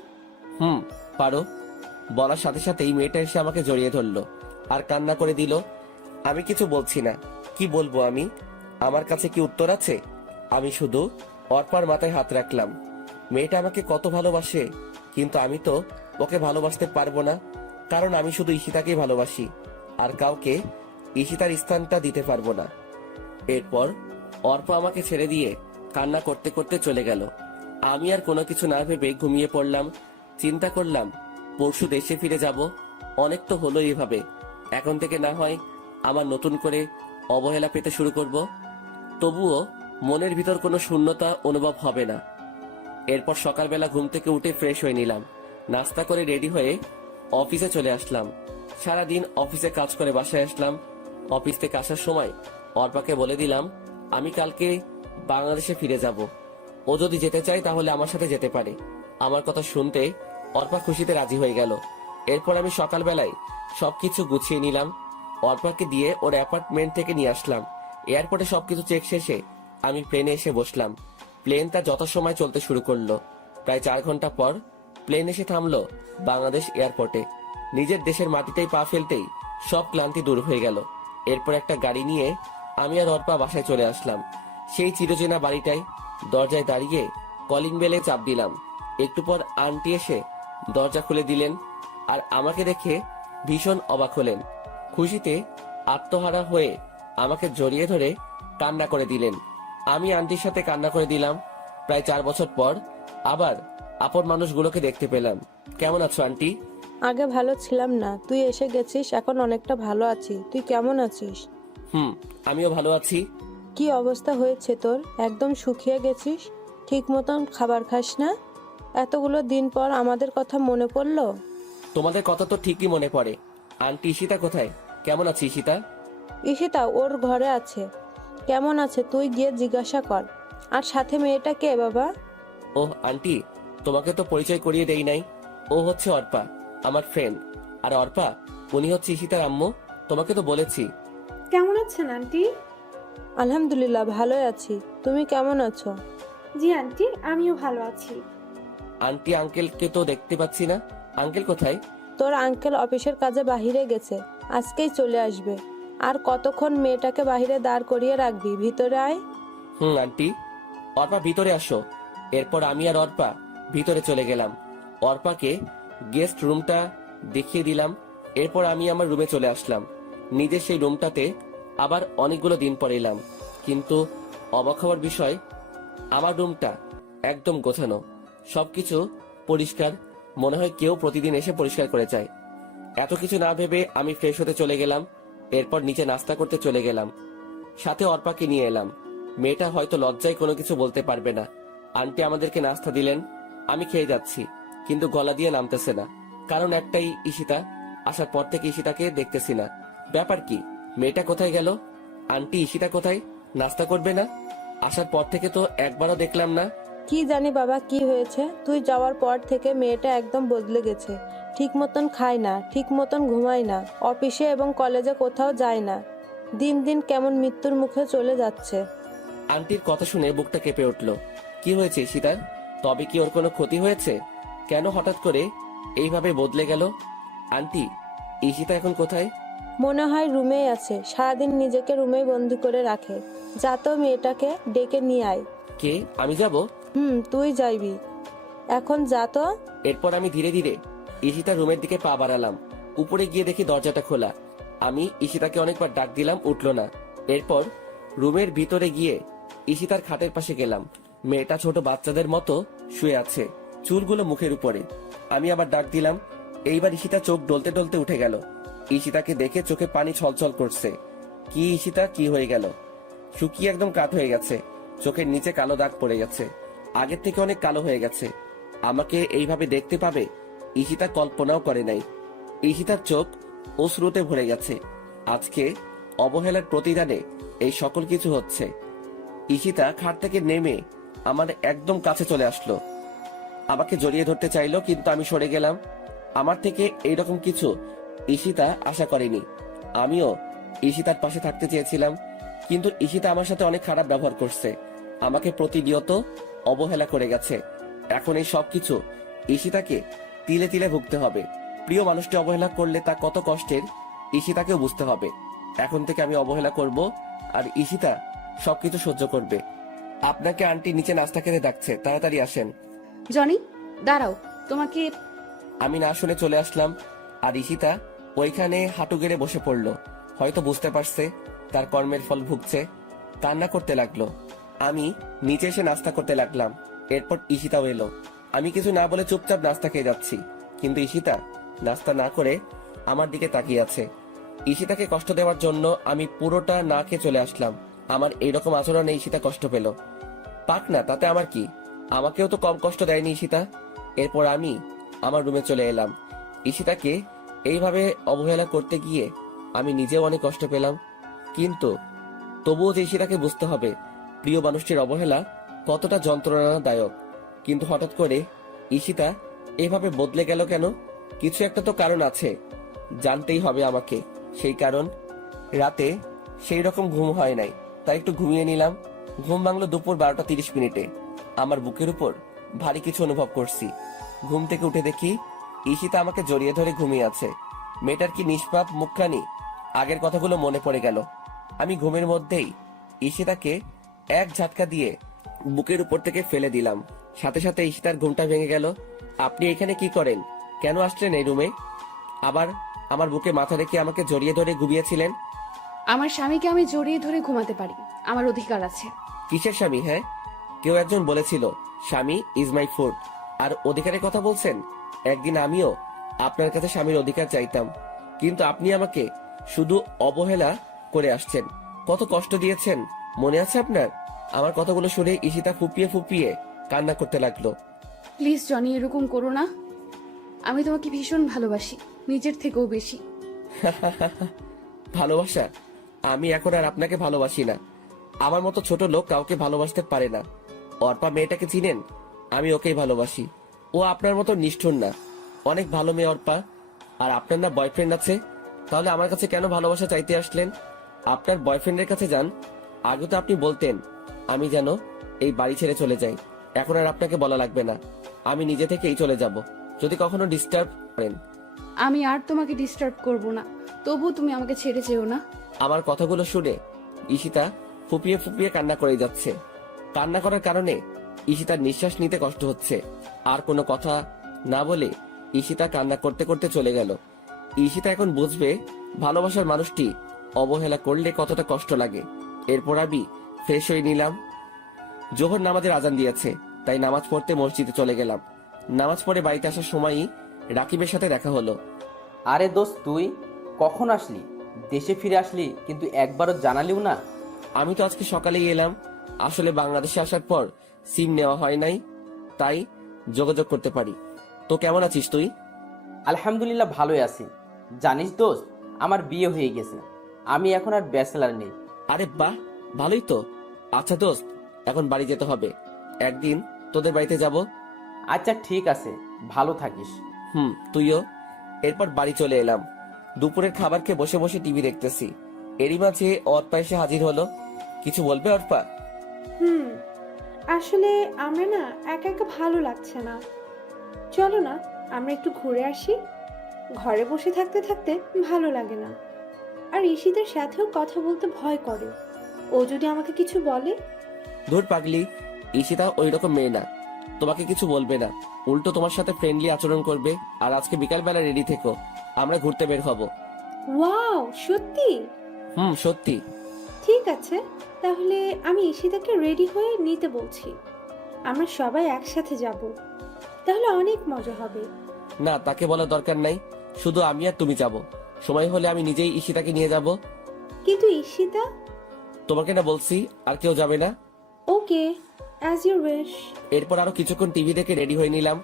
পারো। বলার সাথে সাথেই মেয়েটা এসে আমাকে জড়িয়ে ধরলো আর কান্না করে দিল। আমি কিছু বলছি না। কি বলবো আমি? আমার কাছে কি উত্তর আছে? আমি শুধু অর্পার মাথায় হাত রাখলাম। মেয়েটা আমাকে কত ভালোবাসে, কিন্তু আমি তো ওকে ভালোবাসতে পারবো না, কারণ আমি শুধু ঈশিতাকেই ভালোবাসি, আর কাউকে ঈশিতার স্থানটা দিতে পারবো না। এরপর অর্পা আমাকে ছেড়ে দিয়ে কান্না করতে করতে চলে গেল। আমি আর কোনো কিছু না ভেবে ঘুমিয়ে পড়লাম। চিন্তা করলাম পরশু দেশে ফিরে যাব। অনেক তো হলো এইভাবে, এখন থেকে না হয় আমার নতুন করে অবহেলা পেতে শুরু করব, তবুও মনের ভিতর কোনো শূন্যতা অনুভব হবে না। এরপর সকালবেলা ঘুম থেকে উঠে ফ্রেশ হয়ে নিলাম, নাস্তা করে রেডি হয়ে অফিসে চলে আসলাম। সারাদিন অফিসে কাজ করে বাসায় আসলাম। অফিস থেকে আসার সময় অর্পাকে বলে দিলাম আমি কালকে বাংলাদেশে ফিরে যাব। ও যদি যেতে চায় তাহলে আমার সাথে যেতে পারে। আমার কথা শুনতে অর্পা খুশিতে রাজি হয়ে গেল। এরপর আমি সকালবেলায় সবকিছু গুছিয়ে নিলাম, অর্পাকে দিয়ে ওর অ্যাপার্টমেন্ট থেকে নিয়ে আসলাম। এয়ারপোর্টে সবকিছু চেক শেষে আমি প্লেনে এসে বসলাম। প্লেন তার যথাসময় চলতে শুরু করলো। প্রায় 4 ঘন্টা পর প্লেন এসে থামলো বাংলাদেশ এয়ারপোর্টে। নিজের দেশের মাটিতেই পা ফেলতেই সব ক্লান্তি দূর হয়ে গেল। এরপর একটা গাড়ি নিয়ে আমি আর অর্পা বাসায় চলে আসলাম। সেই চিরচেনা বাড়িটায় দরজায় দাঁড়িয়ে কলিং বেলে চাপ দিলাম। একটু পর আন্টি এসে দরজা খুলে দিলেন আর আমাকে দেখে ভীষণ অবাক হলেন। খুশিতে আত্মহারা হয়ে আমাকে জড়িয়ে ধরে কান্না করে দিলেন। আমি আন্টির সাথে কান্না করে দিলাম। প্রায় 4 বছর পর আবার আপন মানুষগুলোকে দেখতে পেলাম। কেমন আছো আন্টি? আগে ভালো ছিলাম না, তুই এসে গেছিস, এখন অনেকটা ভালো আছি। তুই কেমন আছিস? আমিও ভালো আছি। কি অবস্থা হয়েছে তোর? একদম শুকিয়ে গেছিস, ঠিক মতন খাবার খাস না। এতগুলো দিন পর আমাদের কথা মনে পড়লো। তোমাদের কথা তো ঠিকই মনে পড়ে। আন্টি ঈশিতা কোথায়? কেমন আছে ঈশিতা? ঈশিতা ওর ঘরে আছে। কেমন আছে তুই গিয়ে জিজ্ঞাসা কর। আর সাথে মেয়েটা কে বাবা? ওহ আন্টি, তোমাকে তো পরিচয় করিয়ে দেই নাই। ও হচ্ছে অর্পা, আমার ফ্রেন্ড। আর অর্পা, উনি হচ্ছে ঈশিতার আম্মু। তোমাকে তো বলেছি। কেমন আছেন আন্টি? আলহামদুলিল্লাহ ভালোই আছি। তুমি কেমন আছো? জি আন্টি, আমিও ভালো আছি। আন্টি আঙ্কেলকে তো দেখতে পাচ্ছি না। আঙ্কেল কোথায়? তোর আঙ্কেল অফিসের কাজে বাহিরে গেছে, আজকেই চলে আসবে। আর কতক্ষণ মেয়েটাকে বাহিরে দাঁড় করিয়ে রাখবি? ভিতরে আয়। আন্টি। অর্পা ভিতরে আসো। এরপর আমি আর অর্পা ভিতরে চলে গেলাম। অর্পাকে গেস্ট রুমটা দেখিয়ে দিলাম। এরপর আমি আমার রুমে চলে আসলাম। নিজের সেই রুমটাতে আবার অনেকগুলো দিন পর এলাম, কিন্তু অবাক হওয়ার বিষয়, আমার রুমটা একদম গোছানো, সবকিছু পরিষ্কার। মনে হয় কেউ প্রতিদিন এসে পরিষ্কার করে যায়। এত কিছু না ভেবে আমি ফ্রেশ হতে চলে গেলাম। এরপর নিচে নাস্তা করতে চলে গেলাম। সাথে অর্পাকে নিয়ে এলাম। মেয়েটা হয়তো লজ্জায় কোনো কিছু বলতে পারবে না। আন্টি আমাদেরকে নাস্তা দিলেন। আমি খেয়ে যাচ্ছি, কিন্তু গলা দিয়ে নামতেছে না। কারণ একটাই, ঈশিতা। আসার পর থেকে ঈশিতাকে দেখতেছি না। ব্যাপার কি? মেয়েটা কোথায় গেল? আন্টি ঈশিতা কোথায়? নাস্তা করবে না? আসার পর থেকে তো একবারও দেখলাম না। কি জানি বাবা কি হয়েছে, তুই যাওয়ার পর থেকে মেয়েটা একদম বদলে গেছে। ঠিক মতন খায় না, ঠিক মতন ঘুমায় না, অফিসে এবং কলেজে কোথাও যায় না। দিন দিন কেমন মৃত্যুর মুখে চলে যাচ্ছে। আন্টির কথা শুনে বুকটা কেঁপে উঠল। কি হয়েছে ঈশিতার? তবে কি ওর কোনো ক্ষতি হয়েছে? কেন হঠাৎ করে এইভাবে বদলে গেল? আন্টি, ঈশিতা এখন কোথায়? মনে হয় রুমেই আছে, সারাদিন নিজেকে রুমেই বন্দি করে রাখে। যা তো মেয়েটাকে ডেকে নিয়ে আয়। কে? আমি যাব? তুই যাইবি, এখন যা তো। এরপর আমি ধীরে ধীরে ঈশিতার রুমের দিকে পা বাড়ালাম। উপরে গিয়ে দেখি দরজাটা খোলা। আমি ঈশিতাকে অনেকবার ডাক দিলাম, উঠলো না। এরপর রুমের ভিতরে গিয়ে ঈশিতার খাটের পাশে গেলাম। মেয়েটা ছোট বাচ্চাদের মতো শুয়ে আছে, চুলগুলো মুখের উপরে। আমি আবার ডাক দিলাম। এইবার ঈশিতা চোখ ডলতে ডলতে উঠে গেল। ঈশিতাকে দেখে চোখে পানি ছলছল করছে। কি ঈশিতা, কি হয়ে গেল? শুকিয়ে একদম কাঠ হয়ে গেছে। চোখের নিচে কালো দাগ পড়ে গেছে, আগের থেকে অনেক কালো হয়ে গেছে। আমাকে এইভাবে দেখতে পাবে ঈশিতা কল্পনাও করে নাই। ঈশিতার চোখ অশ্রুতে ভরে গেছে। আজকে অবহেলার প্রতিদানে এই সকল কিছু হচ্ছে। ঈশিতা খাট থেকে নেমে আমার একদম কাছে চলে আসলো। আমাকে জড়িয়ে ধরতে চাইলো, কিন্তু আমি সরে গেলাম। আমার থেকে এইরকম কিছু ঈশিতা আশা করেনি। আমিও ঈশিতার পাশে থাকতে চেয়েছিলাম, কিন্তু ঈশিতা আমার সাথে অনেক খারাপ ব্যবহার করছে, আমাকে প্রতিনিয়ত অবহেলা করে গেছে। এখন এই সবকিছু ঈশিতাকে তিলে তিলে ভুগতে হবে। প্রিয় মানুষটি অবহেলা করলে তা কত কষ্টের ঈশিতাকেও বুঝতে হবে। এখন থেকে আমি অবহেলা করব, আর ঈশিতা সবকিছু সহ্য করবে। আপনাকে আন্টি নিচে নাস্তা খেতে ডাকছে, তাড়াতাড়ি আসেন। জনি, দাঁড়াও, তোমাকে। আমি না শুনে চলে আসলাম, আর ঈশিতা ওইখানে হাঁটু গেড়ে বসে পড়লো। হয়তো বুঝতে পারছে তার কর্মের ফল ভুগছে, কান্না করতে লাগলো। আমি নিচে এসে নাস্তা করতে লাগলাম। এরপর ঈশিতাও এলো। আমি কিছু না বলে চুপচাপ নাস্তা খেয়ে যাচ্ছি, কিন্তু ঈশিতা নাস্তা না করে আমার দিকে তাকিয়ে আছে। ঈশিতাকে কষ্ট দেওয়ার জন্য আমি পুরোটা না খেয়ে চলে আসলাম। আমার এইরকম আচরণে ঈশিতা কষ্ট পেল, পাক না, তাতে আমার কি? আমাকেও তো কম কষ্ট দেয়নি ঈশিতা। এরপর আমি আমার রুমে চলে এলাম। ঈশিতাকে এইভাবে অবহেলা করতে গিয়ে আমি নিজেও অনেক কষ্ট পেলাম, কিন্তু তবুও যে ঈশিতাকে বুঝতে হবে প্রিয় মানুষটির অবহেলা কতটা যন্ত্রণাদায়ক। কিন্তু হঠাৎ করে ঈশিতা এভাবে বদলে গেল কেন? কিছু একটা তো কারণ আছে, জানতেই হবে আমাকে। সেই কারণ, রাতে সেই রকম ঘুম হয় নাই, তাই একটু ঘুমিয়ে নিলাম। ঘুম ভাঙলো দুপুর 12:30। আমার বুকের উপর ভারী কিছু অনুভব করছি। ঘুম থেকে উঠে দেখি ঈশিতা আমাকে জড়িয়ে ধরে ঘুমিয়ে আছে। মেয়েটার কি নিষ্পাপ মুখখানি! আগের কথাগুলো মনে পড়ে গেল। আমি ঘুমের মধ্যেই ঈশিতাকে এক ঝাটকা দিয়ে বুকের উপর থেকে ফেলে দিলাম। সাথে সাথে ঈশিতার ঘুমটা ভেঙে গেল। আপনি এখানে কি করেন? কেন আসলেন এই রুমে? আবার আমার বুকে মাথা রেখে আমাকে জড়িয়ে ধরে ঘুমিয়েছিলেন। আমার স্বামীকে আমি জড়িয়ে ধরে ঘুমাতে পারি, আমার অধিকার আছে। কিসের স্বামী? হ্যাঁ, কেউ একজন বলেছিল স্বামী ইজ মাই ফুড, আর অধিকারের কথা বলছেন। একদিন আমিও আপনার কাছে স্বামীর অধিকার চাইতাম, কিন্তু আপনি আমাকে শুধু অবহেলা করে আসছেন। কত কষ্ট দিয়েছেন, মনে আছে আপনার? আমার কথাগুলো শুনে ঈশিতা ফুপিয়ে ফুপিয়ে কান্না করতে লাগলো। প্লিজ জনি, এরকম করো না। আমি তোমাকে ভীষণ ভালোবাসি, নিজের থেকেও বেশি। ভালোবাসা? আমি এখন আর আপনাকে ভালোবাসি না। আমার মতো ছোট লোক কাউকে ভালোবাসতে পারে না। অর্পা মেয়েটাকে চিনেন? আমি ওকেই ভালোবাসি। ও আপনার মতো নিষ্ঠুর না, অনেক ভালো মেয়ে অর্পা। আর আপনার না বয়ফ্রেন্ড আছে, তাহলে আমার কাছে কেন ভালোবাসা চাইতে আসলেন? আপনার বয়ফ্রেন্ডের কাছে যান। আগে তো আপনি বলতেন আমি যেন এই বাড়ি ছেড়ে চলে যাই। এখন আর আপনাকে বলা লাগবে না, আমি নিজে থেকেই চলে যাব। যদি কখনো ডিস্টার্ব করেন। আমি আর তোমাকে ডিস্টার্ব করব না, তবু তুমি আমাকে ছেড়ে যেও না। আমার কথাগুলো শুনে ঈশিতা ফুপিয়ে ফুপিয়ে কান্না করে যাচ্ছে। কান্না করার কারণে ঈশিতার নিঃশ্বাস নিতে কষ্ট হচ্ছে। আর কোনো কথা না বলে ঈশিতা কান্না করতে করতে চলে গেল। ঈশিতা এখন বুঝবে ভালোবাসার মানুষটি অবহেলা করলে কতটা কষ্ট লাগে। এরপর আমি ফ্রেশ হয়ে নিলাম। জোহর নামাজের আজান দিয়েছে, তাই নামাজ পড়তে মসজিদে চলে গেলাম। নামাজ পড়ে বাড়িতে আসার সময়ই রাকিবের সাথে দেখা হলো। আরে দোস্ত, তুই কখন আসলি? দেশে ফিরে আসলি, কিন্তু একবারও জানালিও না। আমি তো আজকে সকালেই এলাম। আসলে বাংলাদেশে আসার পর সিম নেওয়া হয় নাই, তাই যোগাযোগ করতে পারি। তো কেমন আছিস তুই? আলহামদুলিল্লাহ ভালোই আছি। জানিস দোস্ত, আমার বিয়ে হয়ে গেছে। আমি এখন আর ব্যাচেলার নেই। আরে বাহ, ভালোই তো। আচ্ছা দোস্ত, এখন বাড়ি যেতে হবে। একদিন তোদের বাড়িতে যাব। আচ্ছা ঠিক আছে, ভালো থাকিস। তুইও। এরপর বাড়ি চলে এলাম। দুপুরের খাবার খেয়ে বসে বসে টিভি দেখতেছি। এরই মাঝে অর্পা এসে হাজির হলো। কিছু বলবে অর্পা? আসলে আমরা না একা একা ভালো লাগছে না, চলো না আমরা একটু ঘুরে আসি। ঘরে বসে থাকতে থাকতে ভালো লাগে না। আর ঈশিতার সাথেও কথা বলতে ভয় করে, ও যদি আমাকে কিছু বলে। ধুর পাগলি, ঈশিতা ওই রকম মেয়ে না, তোমাকে কিছু বলবে না। উল্টো তোমার সাথে ফ্রেন্ডলি আচরণ করবে। আর আজকে বিকালবেলা রেডি থেকো, আমরা ঘুরতে বের হব। ওয়াও, সত্যি? সত্যি। ঠিক আছে, তাহলে আমি ঈশিতাকে রেডি হয়ে নিতে বলছি। আমরা সবাই একসাথে যাব, তাহলে অনেক মজা হবে। না, তাকে বলার দরকার নাই, শুধু আমি আর তুমি যাব। সময় হলে আমি নিজেই ঈশিতাকে নিয়ে যাব। কিন্তু ঈশিতা? তোমাকে না বলছি, আর কেউ যাবে না। ওকে, অ্যাজ ইউ উইশ। এরপর আরো কিছুক্ষণ টিভি দেখে রেডি হয়ে নিলাম।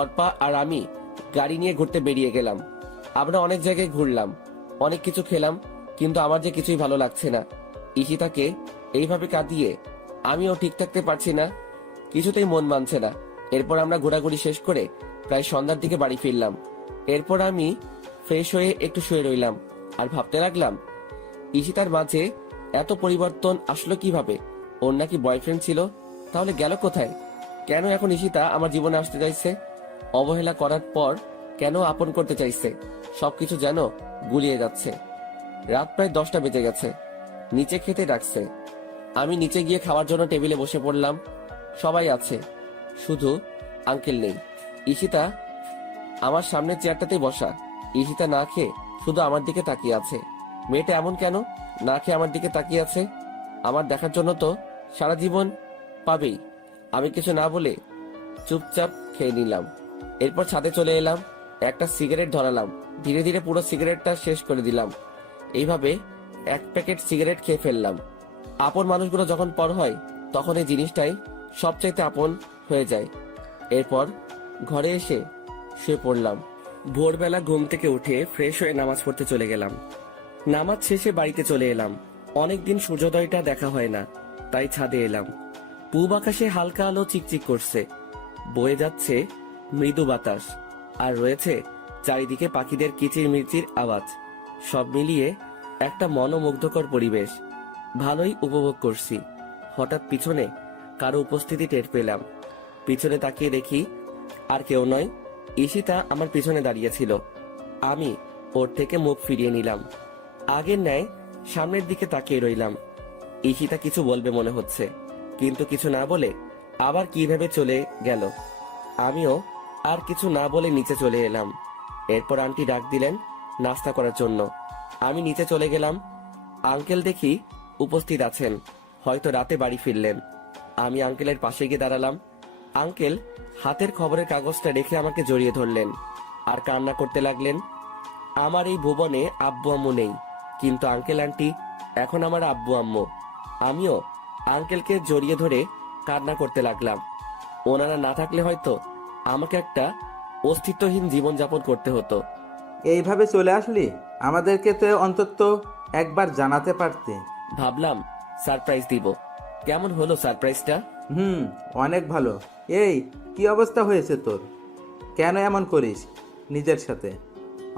অর্পা আর আমি গাড়ি নিয়ে ঘুরতে বেরিয়ে গেলাম। আমরা অনেক জায়গায় ঘুরলাম, অনেক কিছু খেলাম, কিন্তু আমার যে কিছুই ভালো লাগছে না। ঈশিতাকে এইভাবে কাঁদিয়ে আমিও ঠিক থাকতে পারছি না, কিছুতেই মন মানছে না। এরপর আমরা ঘোরাঘুরি শেষ করে প্রায় সন্ধ্যার দিকে বাড়ি ফিরলাম। এরপর আমি ফ্রেশ হয়ে একটু শুয়ে রইলাম আর ভাবতে লাগলাম, ঈশিতার মাঝে এত পরিবর্তন আসলো কিভাবে? ওর নাকি বয়ফ্রেন্ড ছিল, তাহলে গেল কোথায়? কেন এখন ঈশিতা আমার জীবনে আসতে চাইছে? অবহেলা করার পর কেন আপন করতে চাইছে? সবকিছু যেন গুলিয়ে যাচ্ছে। রাত প্রায় 10টা বেজে গেছে। নিচে খেতে ডাকছে। আমি নিচে গিয়ে খাওয়ার জন্য টেবিলে বসে পড়লাম। সবাই আছে, শুধু আঙ্কেল নেই। ঈশিতা আমার সামনের চেয়ারটাতেই বসা। ঈশিতা না খেয়ে শুধু আমার দিকে তাকিয়ে আছে। মেয়েটা এমন কেন না খেয়ে আমার দিকে তাকিয়ে আছে? আমার দেখার জন্য তো সারা জীবন পাবেই। আমি কিছু না বলে চুপচাপ খেয়ে নিলাম। এরপর ছাদে চলে এলাম, একটা সিগারেট ধরালাম। ধীরে ধীরে পুরো সিগারেটটা শেষ করে দিলাম। এইভাবে 1 প্যাকেট সিগারেট খেয়ে ফেললাম। আপন মানুষগুলো যখন পর হয় তখন এই জিনিসটাই সবচাইতে আপন হয়ে যায়। এরপর ঘরে এসে শুয়ে পড়লাম। ভোরবেলা ঘুম থেকে উঠে ফ্রেশ হয়ে নামাজ পড়তে চলে গেলাম। নামাজ শেষে বাড়িতে চলে এলাম। অনেকদিন সূর্যোদয়টা দেখা হয় না, তাই ছাদে এলাম। পূব আকাশে হালকা আলো চিকচিক করছে, বয়ে যাচ্ছে মৃদু বাতাস, আর রয়েছে চারিদিকে পাখিদের কিচিরমিচির আওয়াজ। সব মিলিয়ে একটা মনোমুগ্ধকর পরিবেশ। ভালোই উপভোগ করছি। হঠাৎ পিছনে কারো উপস্থিতি টের পেলাম। পিছনে তাকিয়ে দেখি আর কেউ নয়, ঈশিতা আমার পিছনে দাঁড়িয়েছিল। আমি ওর থেকে মুখ ফিরিয়ে নিলাম। আগের ন্যায় সামনের দিকে তাকিয়ে রইলাম। ঈশিতা কিছু বলবে মনে হচ্ছে, কিন্তু কিছু না বলে আবার কিভাবে চলে গেল। আমিও আর কিছু না বলে নিচে চলে এলাম। এরপর আন্টি ডাক দিলেন নাস্তা করার জন্য। আমি নিচে চলে গেলাম। আঙ্কেল দেখি উপস্থিত আছেন, হয়তো রাতে বাড়ি ফিরলেন। আমি আঙ্কেলের পাশে গিয়ে দাঁড়ালাম। আঙ্কেল হাতের খবরের কাগজটা রেখে আমাকে জড়িয়ে ধরলেন আর কান্না করতে লাগলেন। আমার এই ভুবনে আব্বু আম্মু নেই, কিন্তু আঙ্কেল আন্টি এখন আমার আব্বু আম্মু। আমিও আঙ্কেলকে জড়িয়ে ধরে কান্না করতে লাগলাম। ওনারা না থাকলে হয়তো আমাকে একটা অস্তিত্বহীন জীবনযাপন করতে হতো। এইভাবে চলে আসলি, আমাদেরকে তো অন্তত একবার জানাতে পারতে। ভাবলাম সারপ্রাইজ দিব। কেমন হলো সারপ্রাইজটা? অনেক ভালো। এই কি অবস্থা হয়েছে তোর? কেন এমন করিস নিজের সাথে?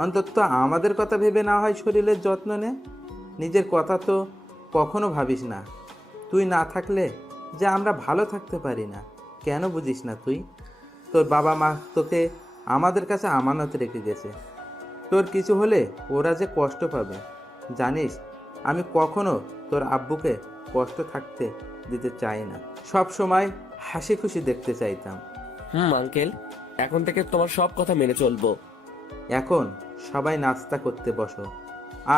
অন্তত আমাদের কথা ভেবে না হয় শরীরের যত্ন নে। নিজের কথা তো কখনো ভাবিস না। তুই না থাকলে যে আমরা ভালো থাকতে পারি না, কেন বুঝিস না তুই? তোর বাবা মা তোকে আমাদের কাছে আমানত রেখে গেছে। তোর কিছু হলে ওরা যে কষ্ট পাবে জানিস। আমি কখনো তোর আব্বুকে কষ্ট থাকতে দিতে চাই না, সব সময় হাসি খুশি দেখতে চাইতাম। আঙ্কেল, এখন থেকে তোমার সব কথা মেনে চলবো। এখন সবাই নাস্তা করতে বসো,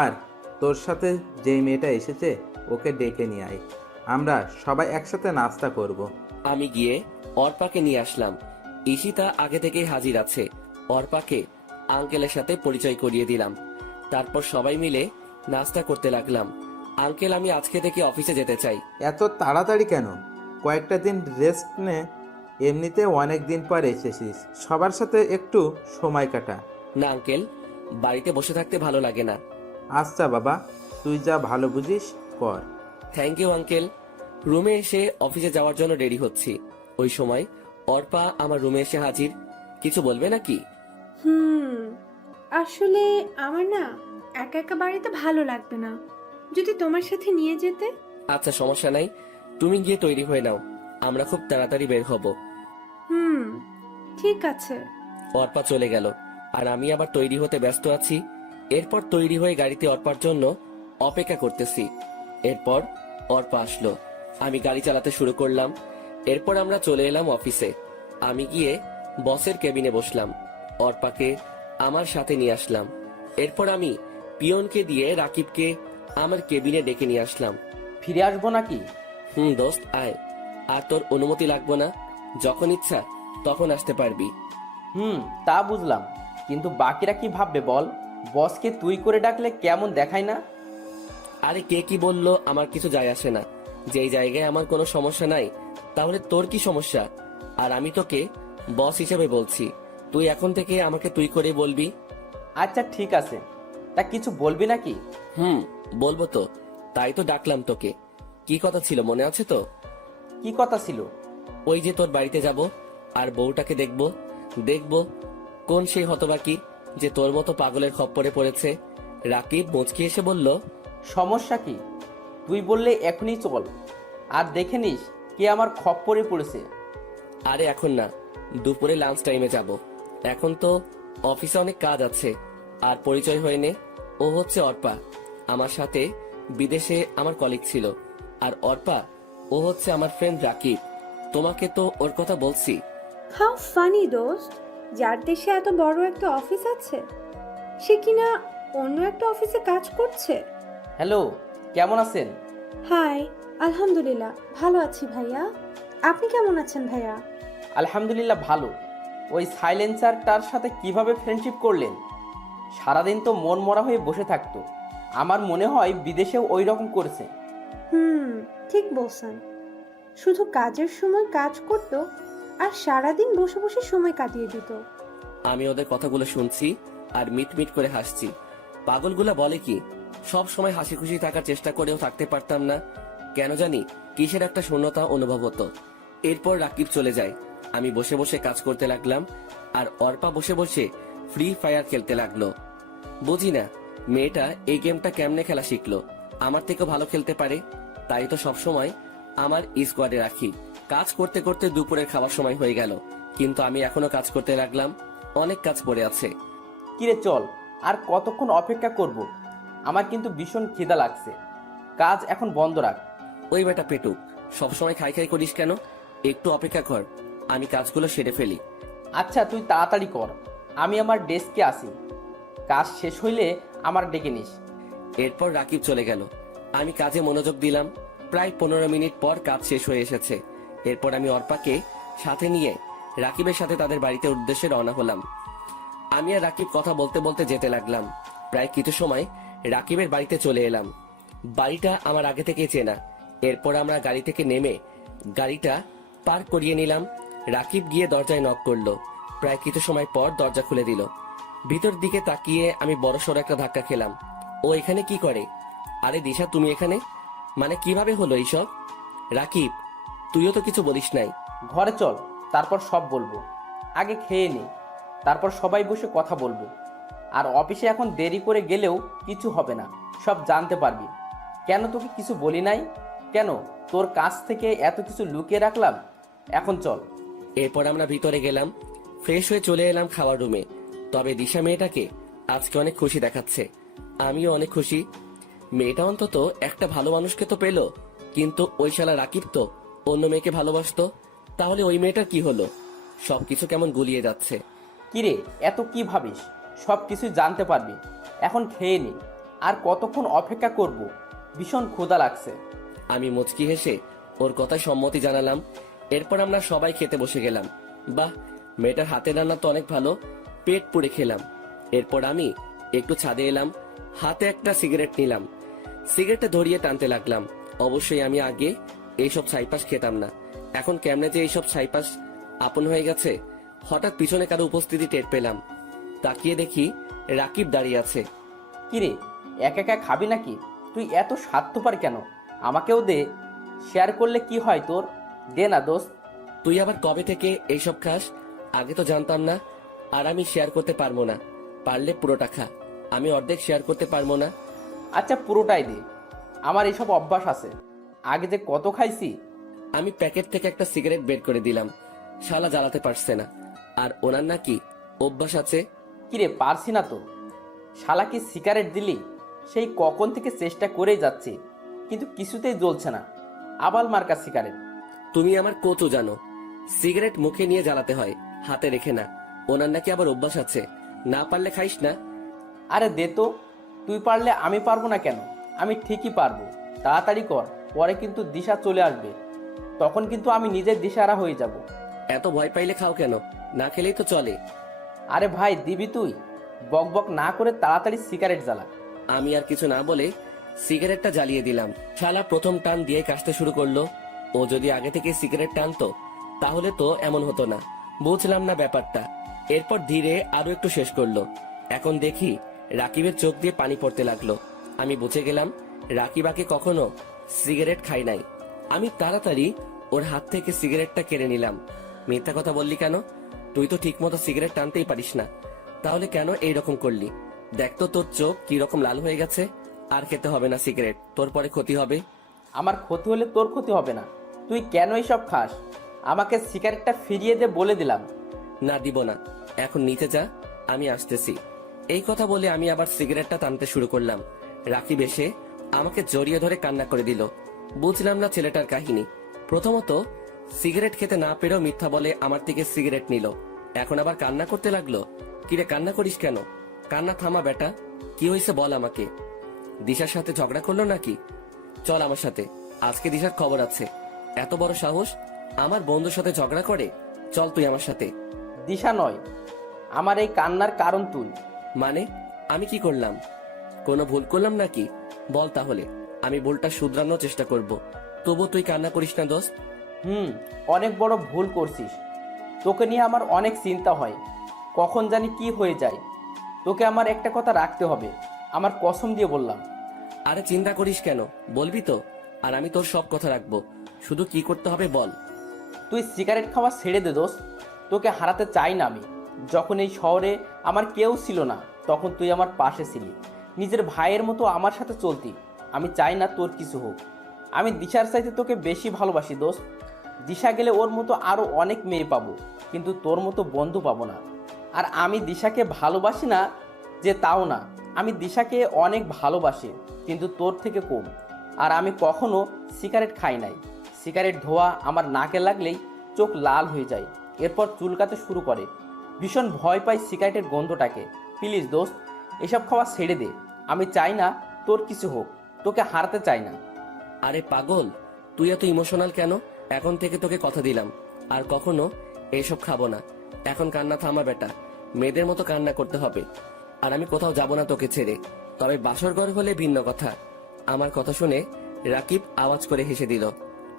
আর তোর সাথে যেই মেয়েটা এসেছে ওকে ডেকে নিয়ে আয়। আমরা সবাই একসাথে নাস্তা করব। আমি গিয়ে অর্পাকে নিয়ে আসলাম। ঈশিতা আগে থেকেই হাজির আছে। অর্পাকে আঙ্কেলের সাথে পরিচয় করিয়ে দিলাম। তারপর সবাই মিলে নাস্তা করতে লাগলাম। আঙ্কেল, আমি আজকে থেকে অফিসে যেতে চাই। এত তাড়াতাড়ি কেন? কয়েকটা দিন রেস্ট নে। এমনিতে অনেক দিন পর এসেছিস, সবার সাথে একটু সময় কাটা। না আঙ্কেল, বাড়িতে বসে থাকতে ভালো লাগে না। আচ্ছা বাবা, তুই যা ভালো বুঝিস কর। Thank you uncle. রুমে এসে অফিসে যাওয়ার জন্য রেডি হচ্ছি। ওই সময় অর্পা আমার রুমে এসে হাজির। কিছু বলবে নাকি? আসলে আমার না একা একা বাড়িতে ভালো লাগবে না, যদি তোমার সাথে নিয়ে যেতে। আচ্ছা, সমস্যা নাই, তুমি গিয়ে তৈরি হয়ে নাও, আমরা খুব তাড়াতাড়ি বের হব। ঠিক আছে। অর্পা চলে গেল আর আমি আবার তৈরি হতে ব্যস্ত আছি। এরপর তৈরি হয়ে গাড়িতে অর্পার জন্য অপেক্ষা করতেছি। এরপর অর্পা আসলো, আমি গাড়ি চালাতে শুরু করলাম। এরপর আমরা চলে এলাম অফিসে। আমি গিয়ে বসের কেবিনে বসলাম। অর্পাকে আমার সাথে নিয়ে আসলাম। এরপর আমি পিয়নকে দিয়ে রাকিবকে আমার কেবিনে ডেকে নিয়ে আসলাম। ফিরে আসবো নাকি? দোস্ত আয়, আর তোর অনুমতি লাগবো না, যখন ইচ্ছা তখন আসতে পারবি। তা বুঝলাম, কিন্তু বাকিরা কি ভাববে বল? বসকে তুই করে ডাকলে কেমন দেখায় না? আরে কে কি বললো আমার কিছু যায় আসে না। যেই জায়গায় আমার কোনো সমস্যা নাই, তাহলে তোর কি সমস্যা? আর আমি তোকে বস হিসেবে বলছি, তুই এখন থেকে আমাকে তুই করে বলবি। আচ্ছা ঠিক আছে, তা কিছু বলবি নাকি? বলবো তো, তাই তো ডাকলাম তোকে। কি কথা ছিল মনে আছে তো? কি কথা ছিল? ওই যে তোর বাড়িতে যাব, আর বউটাকে দেখবো দেখবো কোন সেই হতবাকি যে তোর মতো পাগলের খপ্পরে পড়েছে। রাকিব মুচকি এসে বলল, সমস্যা কি? তুই বললে এখনই চল, আর দেখে নিস কে আমার খপ্পরে পড়েছে। আরে এখন না, দুপুরে লাঞ্চ টাইমে যাব। এখন তো অফিসে অনেক কাজ আছে। আর পরিচয় হয়ে নে, ও হচ্ছে অর্পা, আমার সাথে বিদেশে আমার কলিগ ছিল। আর অর্পা, ও হচ্ছে আমার ফ্রেন্ড রাকিব। তোমাকে তো ওর কথা বলছি। হাউ ফানি দোস্ত, যার দেশে এত বড় একটা অফিস আছে সে কিনা অন্য একটা অফিসে কাজ করছে। হ্যালো, কেমন আছেন? হাই, আলহামদুলিল্লাহ ভালো আছি ভাইয়া। আপনি কেমন আছেন ভাইয়া? আলহামদুলিল্লাহ ভালো। ওই সাইলেন্সারটার সাথে কিভাবে ফ্রেন্ডশিপ করলেন? সারাদিন তো মন মরা হয়ে বসে থাকতো। আমার মনে হয় বিদেশেও ওই রকম করেছে। ঠিক বলছেন। শুধু কাজের সময় কাজ করতো আর সারাদিন বসে বসে সময় কাটিয়ে দিত। আমি ওদের কথাগুলো শুনছি আর মিট মিট করে হাসছি। পাগলগুলা বলে কি, সব সময় হাসি খুশি থাকার চেষ্টা করেও থাকতে পারতাম না। কেন জানি কিসের একটা শূন্যতা অনুভব হতো। এরপর রাকিব চলে যায়, আমি বসে বসে কাজ করতে লাগলাম। আর অর্পা বসে বসে ফ্রি ফায়ার খেলতে লাগলো। বুঝি না মেয়েটা এই গেমটা কেমনে খেলা শিখলো। আমার থেকেও ভালো খেলতে পারে, তাই তো সবসময় আমার স্কোয়াডে রাখি। কাজ করতে করতে দুপুরের খাবার সময় হয়ে গেল, কিন্তু আমি এখনো কাজ করতে লাগলাম। অনেক কাজ পড়ে আছে। কিরে চল, আর কতক্ষণ অপেক্ষা করব? আমার কিন্তু ভীষণ খিদা লাগছে। কাজ এখন বন্ধ রাখ। ওই বেটা পেটুক, সবসময় খাই খাই করিস কেন? একটু অপেক্ষা কর, আমি কাজগুলো সেরে ফেলি। আচ্ছা তুই তাড়াতাড়ি কর, আমি আমার ডেস্কে আসি। কাজ শেষ হইলে আমার ডেকে নিস। এরপর রাকিব চলে গেল, আমি কাজে মনোযোগ দিলাম। প্রায় 15 মিনিট পর কাজ শেষ হয়ে এসেছে। এরপর আমি অর্পাকে সাথে নিয়ে রাকিবের সাথে তাদের বাড়িতে উদ্দেশ্যে রওনা হলাম। আমি আর রাকিব কথা বলতে বলতে যেতে লাগলাম। প্রায় কিছু সময় রাকিবের বাড়িতে চলে এলাম। বাড়িটা আমার আগে থেকে চেনা। এরপর আমরা গাড়ি থেকে নেমে গাড়িটা পার্ক করিয়ে নিলাম। রাকিব গিয়ে দরজায় নক করলো। প্রায় কিছু সময় পর দরজা খুলে দিল। ভিতর দিকে তাকিয়ে আমি বড়সড় একটা ধাক্কা খেলাম। ও এখানে কি করে? আরে দিশা, তুমি এখানে? মানে কিভাবে হলো এইসব? রাকিব, তুইও তো কিছু বলিস নাই। ঘরে চল, তারপর সব বলবো। আগে খেয়ে নে, তারপর সবাই বসে কথা বলবো। আর অফিসে এখন দেরি করে গেলেও কিছু হবে না, সব জানতে পারবি। কেন তোকে কিছু বলি নাই? কেন তোর কাছ থেকে এত কিছু লুকিয়ে রাখলাম? এখন চল। এরপর আমরা ভিতরে গেলাম, ফ্রেশ হয়ে চলে এলাম খাওয়ার রুমে। তবে দিশা মেয়েটাকে আজকে অনেক খুশি দেখাচ্ছে। আমিও অনেক খুশি। মেয়েটা অন্তত একটা ভালো মানুষকে তো পেলো, কিন্তু ওই শালা রাকিব তো অন্য মেয়েকে ভালোবাসতো। তাহলে ওই মেয়েটার কি হলো? সবকিছু কেমন গুলিয়ে যাচ্ছে। কিরে, এত কি ভাবিস? সব কিছু জানতে পারবি। এখন খেয়ে নে, আর কতক্ষণ অপেক্ষা করব? ভীষণ ক্ষুধা লাগছে। আমি মুচকি হেসে ওর কথায় সম্মতি জানালাম। এরপর আমরা সবাই খেতে বসে গেলাম। বাহ, মেয়েটার হাতের রান্না তো অনেক ভালো। পেট পুড়ে খেলাম। এরপর আমি একটু ছাদে এলাম, হাতে একটা সিগারেট নিলাম। সিগারেটটা ধরিয়ে টানতে লাগলাম। অবশ্যই আমি আগে এইসব ছাইপাস খেতাম না, এখন কেমনে যে এইসব ছাইপাস আপন হয়ে গেছে। হঠাৎ পিছনে কারো উপস্থিতি টের পেলাম। তাকিয়ে দেখি রাকিব দাঁড়িয়ে আছে। কিরে, একা একা খাবি নাকি? তুই এত স্বার্থপর কেন? আমাকেও দে, শেয়ার করলে কি হয় তোর? দে না দোস্ত। তুই আবার কবে থেকে এইসব খাস? আগে তো জানতাম না। আর আমি শেয়ার করতে পারবো না। পারলে পুরোটা খা, আমি অর্ধেক শেয়ার করতে পারবো না। আচ্ছা পুরোটাই দে, আমার এইসব অভ্যাস আছে। আগে যে কত খাইছি। আমি প্যাকেট থেকে একটা সিগারেট বের করে দিলাম। শালা জ্বালাতে পারছে না, আর ওনার নাকি অভ্যাস আছে। কিরে, পারছি না তো। শালাকে সিগারেট দিলি? সেই কখন থেকে চেষ্টা করেই যাচ্ছি, কিন্তু কিছুতেই জ্বলছে না। আবাল মার্কা সিগারেট। তুমি আমার কচু জানো, সিগারেট মুখে নিয়ে জ্বালাতে হয়, হাতে রেখে না। ওনার নাকি আবার অভ্যাস আছে। না পারলে খাইস না। আরে দে তো, তুই পারলে আমি পারবো না কেন? আমি ঠিকই পারবো। তাড়াতাড়ি কর, পরে কিন্তু দিশা চলে আসবে। তখন কিন্তু আমি নিজের দিশারা হয়ে যাব। এত ভয় পাইলে খাও কেন? না খেলেই তো চলে। আরে ভাই, দিবি তুই? বক বক না করে তাড়াতাড়ি সিগারেট জ্বালা। আমি আর কিছু না বলে সিগারেটটা জ্বালিয়ে দিলাম। শালা প্রথম টান দিয়ে কাশতে শুরু করলো। ও যদি আগে থেকে সিগারেট টানতো তাহলে তো এমন হতো না। বুঝলাম না ব্যাপারটা। এরপর ধীরে আরো একটু শেষ করলো। এখন দেখি রাকিবের চোখ দিয়ে পানি পড়তে লাগলো। আমি বুঝে গেলাম রাকিব আগে কখনো সিগারেট খাই নাই। আমি তাড়াতাড়ি ওর হাত থেকে সিগারেটটা কেড়ে নিলাম। মিথ্যা কথা বললি কেন? তুই তো ঠিক মতো সিগারেট টানতেই পারিস না, তাহলে কেন এইরকম করলি? দেখ তো তোর চোখ কি রকম লাল হয়ে গেছে। আর খেতে হবে না সিগারেট, তোর পরে ক্ষতি হবে। আমার ক্ষতি হলে তোর ক্ষতি হবে না। তুই কেন এইসব খাস? আমাকে সিগারেটটা ফিরিয়ে দে বলে দিলাম। না, দিব না। এখন নিতে যা, আমি আসতেছি। এই কথা বলে আমি আবার সিগারেটটা টানতে শুরু করলাম। রাকিব এসে আমাকে জড়িয়ে ধরে কান্না করে দিল। বুঝলাম না ছেলেটার কাহিনী। প্রথমত সিগারেট খেতে না পেরেও মিথ্যা বলে আমার থেকে সিগারেট নিল, এখন আবার কান্না করতে লাগলো। কিরে, কান্না করিস কেন? কান্না থামা বেটা। কি হয়েছে বল আমাকে। দিশার সাথে ঝগড়া করলো নাকি? চল আমার সাথে, আজকে দিশার খবর আছে। এত বড় সাহস, আমার বন্ধুর সাথে ঝগড়া করে? চল তুই আমার সাথে। দিশা নয়, আমার এই কান্নার কারণ তুই। মানে আমি কি করলাম? কোনো ভুল করলাম নাকি? বল তাহলে, আমি ভুলটা শুধরানোর চেষ্টা করব। তবু তুই কান্না করিস না দোস্ত। অনেক বড় ভুল করছিস। তোকে নিয়ে আমার অনেক চিন্তা হয়, কখন জানি কি হয়ে যায়। তোকে আমার একটা কথা রাখতে হবে, আমার কসম দিয়ে বললাম। আরে চিন্তা করিস কেন, বলবি তো? আর আমি তোর সব কথা রাখবো, শুধু কি করতে হবে বল। তুই সিগারেট খাওয়া ছেড়ে দে দোস্ত। তোকে হারাতে চাই না আমি। যখন এই শহরে আমার কেউ ছিল না, তখন তুই আমার পাশে ছিলি, নিজের ভাইয়ের মতো আমার সাথে চলতি। আমি চাই না তোর কিছু হোক। আমি দিশার চাইতে তোকে বেশি ভালোবাসি দোস্ত। দিশা গেলে ওর মতো আরও অনেক মেয়ে পাবো, কিন্তু তোর মতো বন্ধু পাবো না। আর আমি দিশাকে ভালোবাসি না যে তাও না, আমি দিশাকে অনেক ভালোবাসি, কিন্তু তোর থেকে কম। আর আমি কখনো সিগারেট খাই নাই। সিগারেট ধোয়া আমার নাকে লাগলেই চোখ লাল হয়ে যায়, এরপর চুলকাতে শুরু করে। ভীষণ ভয় পাই সিগারেটের গন্ধটাকে। প্লিজ দোস্ত, এসব খাওয়া ছেড়ে দে। আমি চাই না তোর কিছু হোক, তোকে হারাতে চাই না। আরে পাগল, তুই এত ইমোশনাল কেন? এখন থেকে তোকে কথা দিলাম, আর কখনো এইসব খাবো না। এখন কান্না থামা বেটা, মেয়েদের মতো কান্না করতে হবে। আর আমি কোথাও যাব না তোকে ছেড়ে, তবে বাসর ঘর হলে ভিন্ন কথা। আমার কথা শুনে রাকিব আওয়াজ করে হেসে দিল।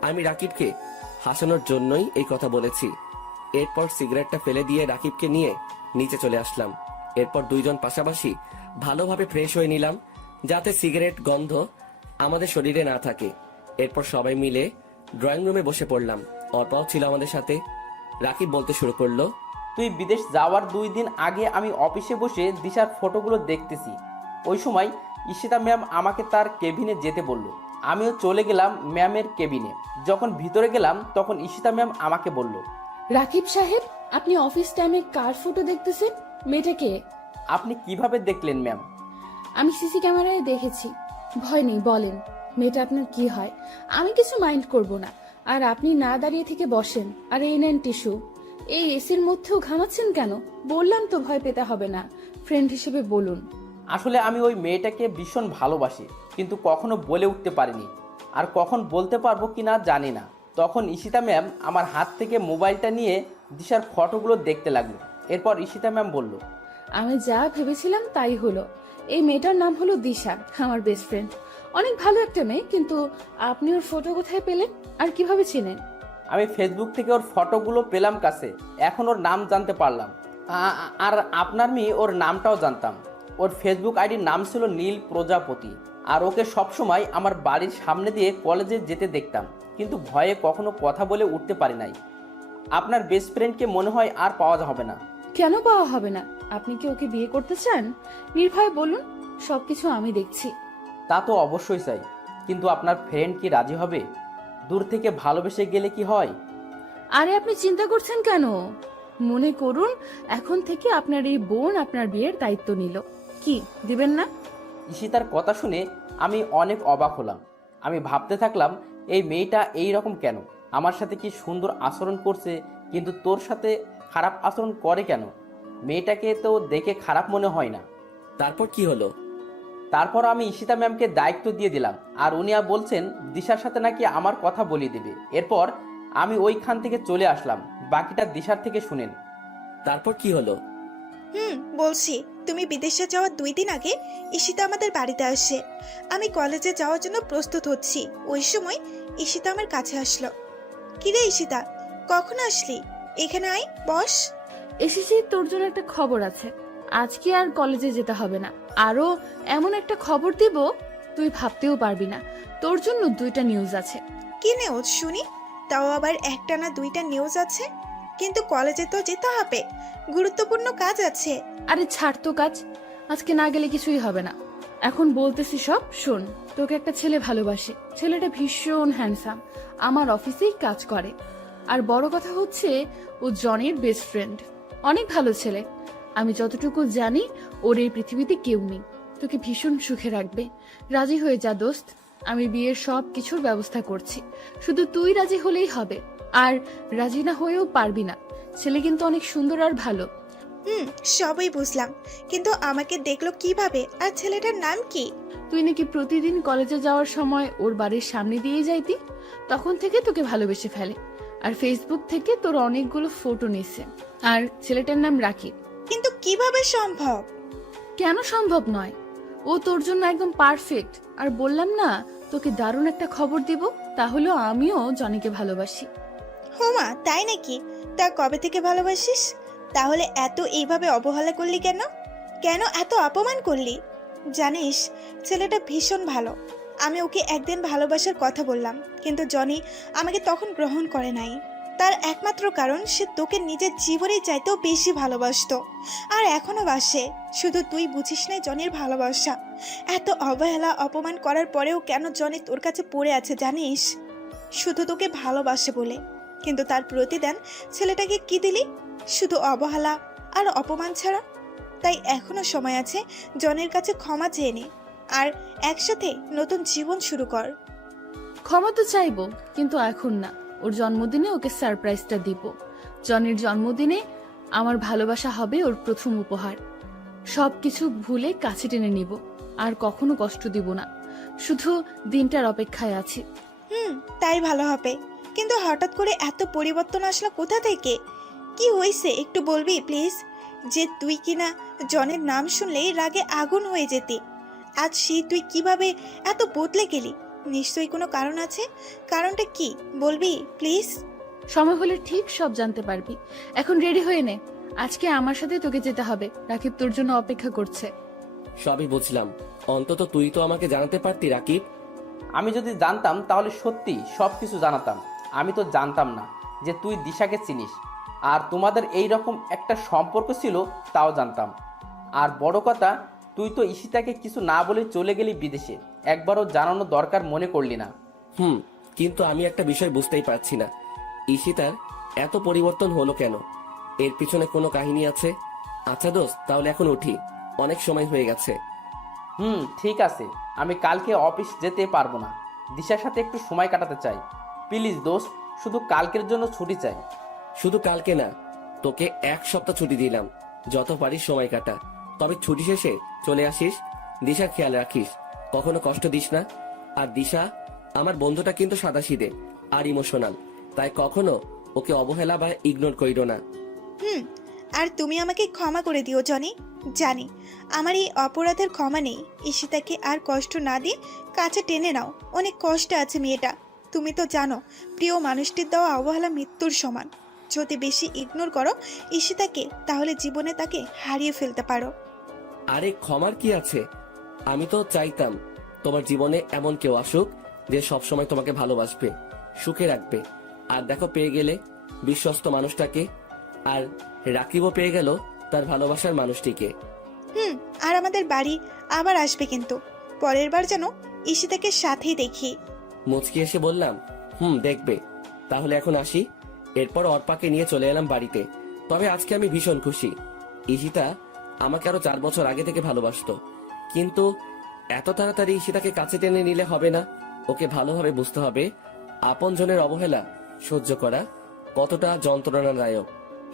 আমি রাকিবকে হাসানোর জন্যই এই কথা বলেছি। এরপর সিগারেটটা ফেলে দিয়ে রাকিবকে নিয়ে নিচে চলে আসলাম। এরপর দুইজন পাশাপাশি ভালোভাবে ফ্রেশ হয়ে নিলাম, যাতে সিগারেট গন্ধ আমাদের শরীরে না থাকে। এরপর সবাই মিলে ড্রয়িং রুমে বসে পড়লাম। অর্পাও ছিল আমাদের সাথে। রাকিব বলতে শুরু করলো, তুই বিদেশ যাওয়ার 2 দিন আগে আমি অফিসে বসে দিশার ফটোগুলো দেখতেছি। ওই সময় ঈশিতা ম্যাম আমাকে তার কেবিনে যেতে বলল। আমিও চলে গেলাম ম্যামের কেবিনে। যখন ভিতরে গেলাম তখন ঈশিতা ম্যাম আমাকে বলল, রাকিব সাহেব, আপনি অফিস টাইমে কার ফটো দেখতেছেন? মেয়েটাকে? আপনি কিভাবে দেখলেন ম্যাম? আমি সিসি ক্যামেরায় দেখেছি। ভয় নেই, বলেন মেয়েটা আপনার কি হয়? আমি কিছু মাইন্ড করব না। আর আপনি না দাঁড়িয়ে থেকে বসেন, আর এই নেন টিস্যু। এই এসির মধ্যেও ঘামাচ্ছেন কেন? বললাম তো ভয় পেতে হবে না, ফ্রেন্ড হিসেবে বলুন। আসলে আমি ওই মেয়েটাকে ভীষণ ভালোবাসি, কিন্তু কখনো বলে উঠতে পারিনি। আর কখন বলতে পারবো কিনা জানি না। তখন ঈশিতা ম্যাম আমার হাত থেকে মোবাইলটা নিয়ে দিশার ফটোগুলো দেখতে লাগলো। এরপর ঈশিতা ম্যাম বলল, আমি যা ভেবেছিলাম তাই হলো। এই মেয়েটার নাম হলো দিশা, আমার বেস্ট ফ্রেন্ড। অনেক ভালো একটা মেয়ে, কিন্তু আপনি ওর ফটো কোথায় পেলেন আর কিভাবে চেনেন? আমি ফেসবুক থেকে ওর ফটোগুলো পেলাম কাছে, এখন ওর নাম জানতে পারলাম। আর আপনার মেয়ে ওর নামটাও জানতাম। ওর ফেসবুক আইডির নাম ছিল নীল প্রজাপতি। আর ওকে সবসময় আমার বাড়ির সামনে দিয়ে কলেজে যেতে দেখতাম, কিন্তু ভয়ে কখনো কথা বলে উঠতে পারি নাই। আপনার বেস্ট ফ্রেন্ডকে মনে হয় আর পাওয়া হবে না। কেন পাওয়া হবে না? আপনি কি ওকে বিয়ে করতে চান? নির্ভয়ে বলুন, সবকিছু আমি দেখছি। তা তো অবশ্যই চাই, কিন্তু আপনার ফ্রেন্ড কি রাজি হবে? দূর থেকে ভালোবেসে গেলে কি হয়? আরে আপনি চিন্তা করছেন কেন? মনে করুন এখন থেকে আপনার এই বোন আপনার বিয়ের দায়িত্ব নিল। কি দিবেন না? ঈশিতার কথা শুনে আমি অনেক অবাক হলাম। আমি ভাবতে থাকলাম, এই মেয়েটা এই রকম কেন? আমার সাথে কি সুন্দর আচরণ করছে, কিন্তু তোর সাথে খারাপ আচরণ করে কেন? মেয়েটাকে তো দেখে খারাপ মনে হয় না। তারপর কি হলো? তারপর আমি ঈশিতা ম্যামকে দায়িত্ব দিয়ে দিলাম, আর উনিয়া বলছেন দিশার সাথে নাকি আমার কথা বলিয়ে দেবে। এরপর আমি ওইখান থেকে চলে আসলাম। বাকিটা দিশার থেকে শুনেন। তারপর কি হলো? বলছি, তুমি বিদেশে যাওয়ার 2 দিন আগে ঈশিতা আমাদের বাড়িতে আসে। আমি কলেজে যাওয়ার জন্য প্রস্তুত হচ্ছি। ওই সময় ঈশিতা আমার কাছে আসলো। কিরে ঈশিতা, কখন আসলি? এখানে আয়, বস। এসেছি, তোর জন্য একটা খবর আছে। আজকে আর কলেজে যেতে হবে না। আরো এমন একটা খবর দিব তুই ভাবতেও পারবি না। তোর জন্য 2টা নিউজ আছে। কি নিউজ শুনি? তাও আবার একটা না 2টা নিউজ আছে? কিন্তু কলেজে তো যেতে হবে, গুরুত্বপূর্ণ কাজ আছে। আরে ছাড় তো কাজ, আজকে না গেলে কিছুই হবে না। এখন বলতেছি সব শোন। তোকে একটা ছেলে ভালোবাসে, ছেলেটা ভীষণ হ্যান্ডসাম, আমার অফিসেই কাজ করে। আর বড় কথা হচ্ছে ও জনের বেস্ট ফ্রেন্ড, অনেক ভালো ছেলে। আমি যতটুকু জানি ওর এই পৃথিবীতে কেউ নেই। তোকে ভীষণ সুখে রাখবে, রাজি হয়ে যা দোস্ত। আমি বিয়ের সব কিছুর ব্যবস্থা করছি, শুধু তুই রাজি হলেই হবে। আর রাজি না হয়েও পারবি না, ছেলে কিন্তু অনেক সুন্দর আর ভালো। সবই বুঝলাম, কিন্তু আমাকে দেখলো কিভাবে, আর ছেলেটার নাম কি? তুই নাকি প্রতিদিন কলেজে যাওয়ার সময় ওর বাড়ির সামনে দিয়ে যাইতি, তখন থেকে তোকে ভালোবেসে ফেলে। আর ফেসবুক থেকে তোর অনেকগুলো ফটো নিছে। আর ছেলেটার নাম রাকিব। কিন্তু কিভাবে সম্ভব? কেন সম্ভব নয়, ও তোর জন্য একদম পারফেক্ট। আর বললাম না তোকে দারুণ একটা খবর দিব, তাহলে আমিও জনিকে ভালোবাসি। হোমা, তাই নাকি? তা কবে থেকে ভালোবাসিস? তাহলে এত এইভাবে অবহেলা করলি কেন? কেন এত অপমান করলি? জানিস, ছেলেটা ভীষণ ভালো। আমি ওকে একদিন ভালোবাসার কথা বললাম, কিন্তু জনি আমাকে তখন গ্রহণ করে নাই। তার একমাত্র কারণ সে তোকে নিজের জীবনের চাইতেও বেশি ভালোবাসতো, আর এখনো বাসে। শুধু তুই বুঝিস না জনির ভালোবাসা। এত অবহেলা অপমান করার পরেও কেন জনি তোর কাছে পড়ে আছে জানিস? শুধু তোকে ভালোবাসে বলে। কিন্তু তার প্রতিদান ছেলেটাকে কি দিলি? শুধু অবহেলা আর অপমান ছাড়া। তাই এখনো সময় আছে, জনের কাছে ক্ষমা চেয়ে নে, আর একসাথে নতুন জীবন শুরু কর। ক্ষমা তো চাইবো, কিন্তু এখন না। ওর জন্মদিনে ওকে সারপ্রাইজটা দিব। জনির জন্মদিনে আমার ভালোবাসা হবে ওর প্রথম উপহার। সবকিছু ভুলে কাছে টেনে নিব, আর কখনো কষ্ট দিব না। শুধু দিনটার অপেক্ষায় আছি। তাই ভালো হবে। কিন্তু হঠাৎ করে এত পরিবর্তন আসলো কোথা থেকে? কি হয়েছে একটু বলবি প্লিজ? যে তুই কিনা জনের নাম শুনলেই রাগে আগুন হয়ে যেতি, আজ সেই তুই কিভাবে এত বদলে গেলি? নিশ্চয়ই কোনো কারণ আছে। কারণটা কি বলবি প্লিজ? সময় হলে ঠিক সব জানতে পারবি। এখন রেডি হয়ে নে, আজকে আমার সাথে তোকে যেতে হবে। রাকিব তোর জন্য অপেক্ষা করছে। সবই বুঝলাম, অন্তত তুই তো আমাকে জানাতে পারতি রাকিব। আমি যদি জানতাম তাহলে সত্যি সব কিছু জানাতাম। আমি তো জানতাম না যে তুই দিশাকে চিনিস, আর তোমাদের এই রকম একটা সম্পর্ক ছিল তাও জানতাম। আর বড় কথা, তুই তো ঈশিতাকে কিছু না বলে চলে গেলি বিদেশে, একবারও জানানো দরকার মনে করলি না। কিন্তু আমি একটা বিষয় বুঝতেই পারছি না, ঈশিতার এত পরিবর্তন হলো কেন? এর পিছনে কোনো কাহিনী আছে? আচ্ছা দোস্ত, তাহলে এখন উঠি, অনেক সময় হয়ে গেছে। ঠিক আছে, আমি কালকে অফিস যেতে পারবো না। দিশার সাথে একটু সময় কাটাতে চাই। প্লিজ দোস্ত, শুধু কালকের জন্য ছুটি চাই। শুধু কালকে না, তোকে 1 সপ্তাহ ছুটি দিলাম, যত পারিস সময় কাটা। তবে ছুটি শেষে চলে আসিস। দিশার খেয়াল রাখিস, কখনো কষ্ট দিস না। আর দিশা আমার বন্ধুটা কিন্তু সাদাসিধে আর ইমোশনাল, তাই কখনো ওকে অবহেলা বা ইগনোর করিও না। আর তুমি আমাকে ক্ষমা করে দিও জনি। জানি আমার এই অপরাধের ক্ষমা নেই। ঈশিতাকে আর কষ্ট না দিয়ে কাছে টেনে নাও। অনেক কষ্ট আছে মেয়েটা। তুমি তো জানো, প্রিয় মানুষটির দেওয়া অবহেলা মৃত্যুর সমান। যদি বেশি ইগনোর করো ঈশিতাকে, তাহলে জীবনে তাকে হারিয়ে ফেলতে পারো। আরে ক্ষমার কি আছে? আমি তো চাইতাম তোমার জীবনে এমন কেউ আসুক যে সবসময় তোমাকে ভালোবাসবে, সুখে রাখবে। আর দেখো, পেয়ে গেলে বিশ্বস্ত মানুষটাকে। আর রাকিবও পেয়ে গেল তার ভালোবাসার মানুষটিকে। আর আমাদের বাড়ি আবার আসবে, কিন্তু পরের বার যেন ঈশিতাকে সাথেই দেখি। মুচকি এসে বললাম, দেখবে। তাহলে এখন আসি। এরপর অর্পাকে নিয়ে চলে এলাম বাড়িতে। তবে আজকে আমি ভীষণ খুশি। ঈশিতা আমাকে আরো 4 বছর আগে থেকে ভালোবাসতো, কিন্তু এত তাড়াতাড়ি ঈশিতাকে কাছে টেনে নিলে হবে না। ওকে ভালোভাবে বুঝতে হবে আপনজনের অবহেলা সহ্য করা কতটা যন্ত্রণাদায়ক।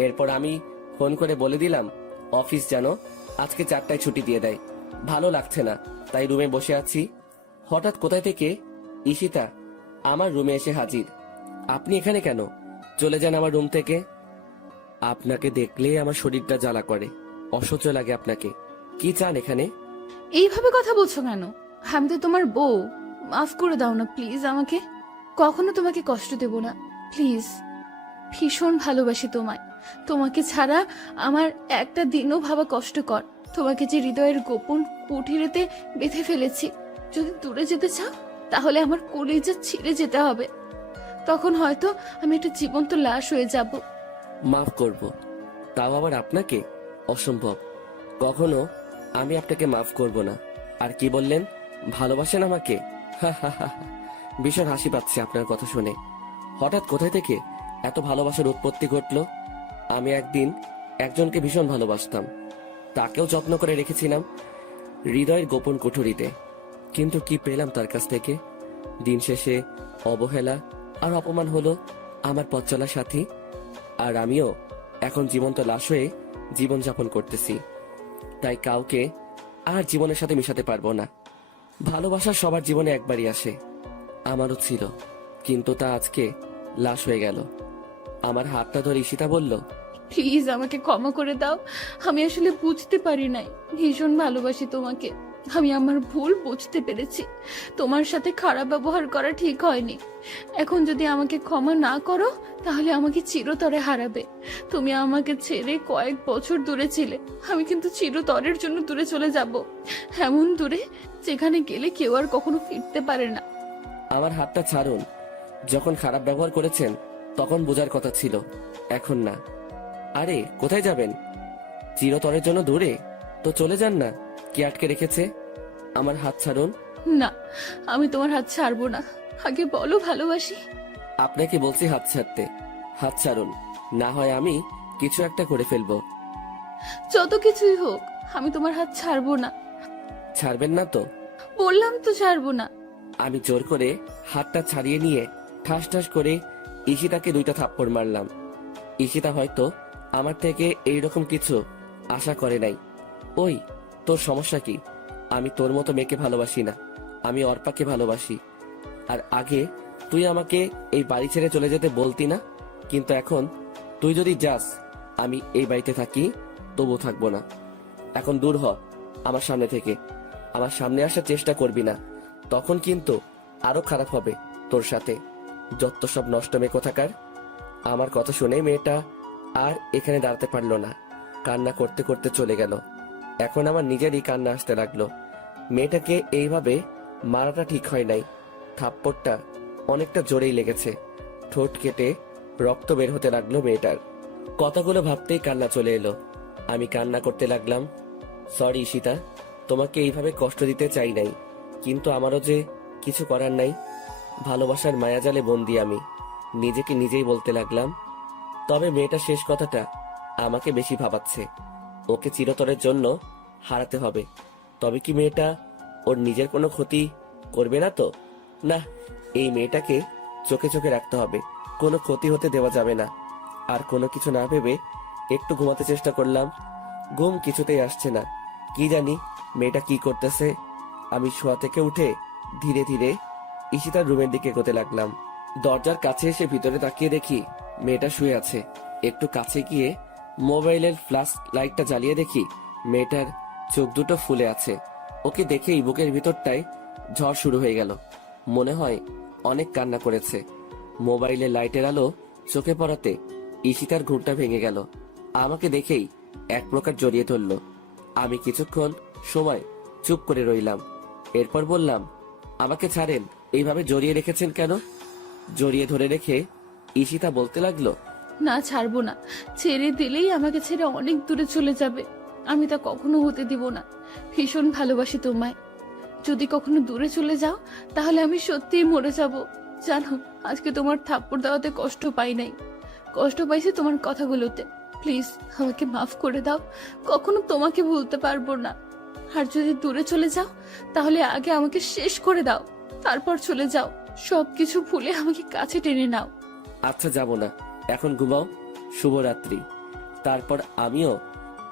এরপর আমি ফোন করে বলে দিলাম অফিস যেন আজকে 4টায় ছুটি দিয়ে দেয়। ভালো লাগছে না, তাই রুমে বসে আছি। হঠাৎ কোথায় থেকে ঈশিতা আমার রুমে এসে হাজির। আপনি এখানে কেন? চলে যান আমার রুম থেকে। আপনাকে দেখলে আমার শরীরটা জ্বালা করে, অসহ্য লাগে আপনাকে। কি চান এখানে? এইভাবে কথা বলছো কেন? আমি তো তোমার বউ, মাফ করে দাও না প্লিজ আমাকে। কখনো তোমাকে কষ্ট দেব না, প্লিজ। ভীষণ ভালোবাসি তোমায়। তোমাকে ছাড়া আমার একটা দিনও ভাবা কষ্টকর। তোমাকে যে হৃদয়ের গোপন কুঠিরেতে বেঁধে ফেলেছি, যদি দূরে যেতে চাও তাহলে আমার কলিজা ছিঁড়ে যেতে হবে। তখন হয়তো আমি একটা জীবন্ত লাশ হয়ে যাব। মাফ করব, তাও আবার আপনাকে? অসম্ভব, কখনো আমি আপনাকে মাফ করব না। আর কি বললেন, ভালোবাসেন আমাকে? ভীষণ হাসি পাচ্ছে আপনার কথা শুনে। হঠাৎ কোথায় থেকে এত ভালোবাসার উৎপত্তি ঘটলো? আমি একদিন একজনকে ভীষণ ভালোবাসতাম, তাকেও যত্ন করে রেখেছিলাম হৃদয়ের গোপন কুঠুরিতে। কিন্তু কি পেলাম তার কাছ থেকে? দিন শেষে অবহেলা আর অপমান হলো আমার পথ চলার সাথী। আর আমিও এখন জীবন্ত লাশ হয়ে জীবনযাপন করতেছি। তাই কাউকে আর জীবনের সাথে মিশাতে পারবো না। ভালোবাসা সবার জীবনে একবারই আসে, আমারও ছিল, কিন্তু তা আজকে লাশ হয়ে গেল। আমার হাতটা ধরে ঈশিতা বলল, প্লিজ আমাকে ক্ষমা করে দাও। আমি আসলে বুঝতে পারি নাই, ভীষণ ভালোবাসি তোমাকে। আমি আমার ভুল বুঝতে পেরেছি, তোমার সাথে খারাপ ব্যবহার করা ঠিক হয়নি। এখন যদি আমাকে ক্ষমা না করো তাহলে আমাকে চিরতরে হারাবে। তুমি আমাকে ছেড়ে কয়েক বছর দূরে ছিলে, আমি কিন্তু চিরতরের জন্য দূরে চলে যাব, এমন দূরে যেখানে গেলে কেউ আর কখনো ফিরতে পারে না। আমার হাতটা ছাড়ুন। যখন খারাপ ব্যবহার করেছেন তখন বোঝার কথা ছিল, এখন না। আরে কোথায় যাবেন? চিরতরের জন্য দূরে? তো চলে যান না, কি আটকে রেখেছে? আমার হাত ছাড়ুন। না, আমি তোমার হাত ছাড়বো না। আগে বলো ভালোবাসি। আপনাকে বলছি হাত ছাড়তে। হাত ছাড়ুন, না হয় আমি কিছু একটা করে ফেলবো। যত কিছুই হোক আমি তোমার হাত ছাড়বো না। ছাড়বেন না তো? বললাম তো ছাড়বো না। আমি জোর করে হাতটা ছাড়িয়ে নিয়ে ঠাস ঠাস করে ঈশিতাকে 2টা থাপ্পড় মারলাম। ঈশিতা হয়তো আমার থেকে এইরকম কিছু আশা করে নাই। ওই, তোর সমস্যা কি? আমি তোর মতো মেয়েকে ভালোবাসি না, আমি অর্পাকে ভালোবাসি। আর আগে তুই আমাকে এই বাড়ি ছেড়ে চলে যেতে বলতি না, কিন্তু এখন তুই যদি যাস আমি এই বাড়িতে থাকি, তবু থাকবো না। এখন দূর হ আমার সামনে থেকে। আমার সামনে আসার চেষ্টা করবি না, তখন কিন্তু আরো খারাপ হবে তোর সাথে। যত সব নষ্ট মেয়ে কোথাকার। আমার কথা শুনে মেয়েটা আর এখানে দাঁড়াতে পারলো না, কান্না করতে করতে চলে গেল। এখন আমার নিজেরই কান্না আসতে লাগলো। মেয়েটাকে এইভাবে মারাটা ঠিক হয় নাই। থাপ্পড়টা অনেকটা জোরেই লেগেছে, ঠোঁট কেটে রক্ত বের হতে লাগলো মেয়েটার। কথাগুলো ভাবতেই কান্না চলে এলো। আমি কান্না করতে লাগলাম, সরি ঈশিতা, তোমাকে এইভাবে কষ্ট দিতে চাই নাই, কিন্তু আমারও যে কিছু করার নাই। ভালোবাসার মায়াজালে বন্দি আমি, নিজেকে নিজেই বলতে লাগলাম। তবে মেয়েটা শেষ কথাটা আমাকে বেশি ভাবাচ্ছে। ওকে চিরতরের জন্য হারাতে হবে। তবে কি মেয়েটা ওর নিজের কোনো ক্ষতি করবে না তো? না, এই মেয়েটাকে চোখে চোখে রাখতে হবে, কোনো ক্ষতি হতে দেওয়া যাবে না। আর কোনো কিছু না ভেবে একটু ঘুমাতে চেষ্টা করলাম, ঘুম কিছুতেই আসছে না। কি জানি মেয়েটা কি করতেছে। আমি শোয়া থেকে উঠে ধীরে ধীরে ঈশিতার রুমের দিকে এগোতে লাগলাম। দরজার কাছে এসে ভিতরে তাকিয়ে দেখি মেয়েটা শুয়ে আছে। একটু কাছে গিয়ে মোবাইলের ফ্ল্যাশ লাইটটা জ্বালিয়ে দেখি মেয়েটার চোখ দুটো ফুলে আছে। ওকে দেখেই বুকের ভিতরটায় ঝড় শুরু হয়ে গেল। মনে হয় অনেক কান্না করেছে। মোবাইলের লাইটের আলো চোখে পড়াতে ঈশিতার ঘুমটা ভেঙে গেল। আমাকে দেখেই এক প্রকার জড়িয়ে ধরল। আমি কিছুক্ষণ সময় চুপ করে রইলাম। এরপর বললাম, আমাকে ছাড়েন, এইভাবে জড়িয়ে রেখেছেন কেন? জড়িয়ে ধরে রেখে ঈশিতা বলতে লাগলো, না, ছাড়বো না। ছেড়ে দিলেই আমাকে ছেড়ে অনেক দূরে চলে যাবে, আমি তা কখনো হতে দিব না। ভীষণ ভালোবাসি তোমায়। যদি কখনো দূরে চলে যাও তাহলে আমি সত্যিই মরে যাব। জানো, আজকে তোমার থাপ্পড় দেওয়াতে কষ্ট পাই নাই, কষ্ট পাইছি তোমার কথাগুলোতে। প্লিজ আমাকে মাফ করে দাও, কখনো তোমাকে ভুলতে পারবো না। আর যদি দূরে চলে যাও তাহলে আগে আমাকে শেষ করে দাও, তারপর চলে যাও। সবকিছু ভুলে আমাকে কাছে টেনে নাও। আচ্ছা যাব না, এখন ঘুমাও, শুভরাত্রি। তারপর আমিও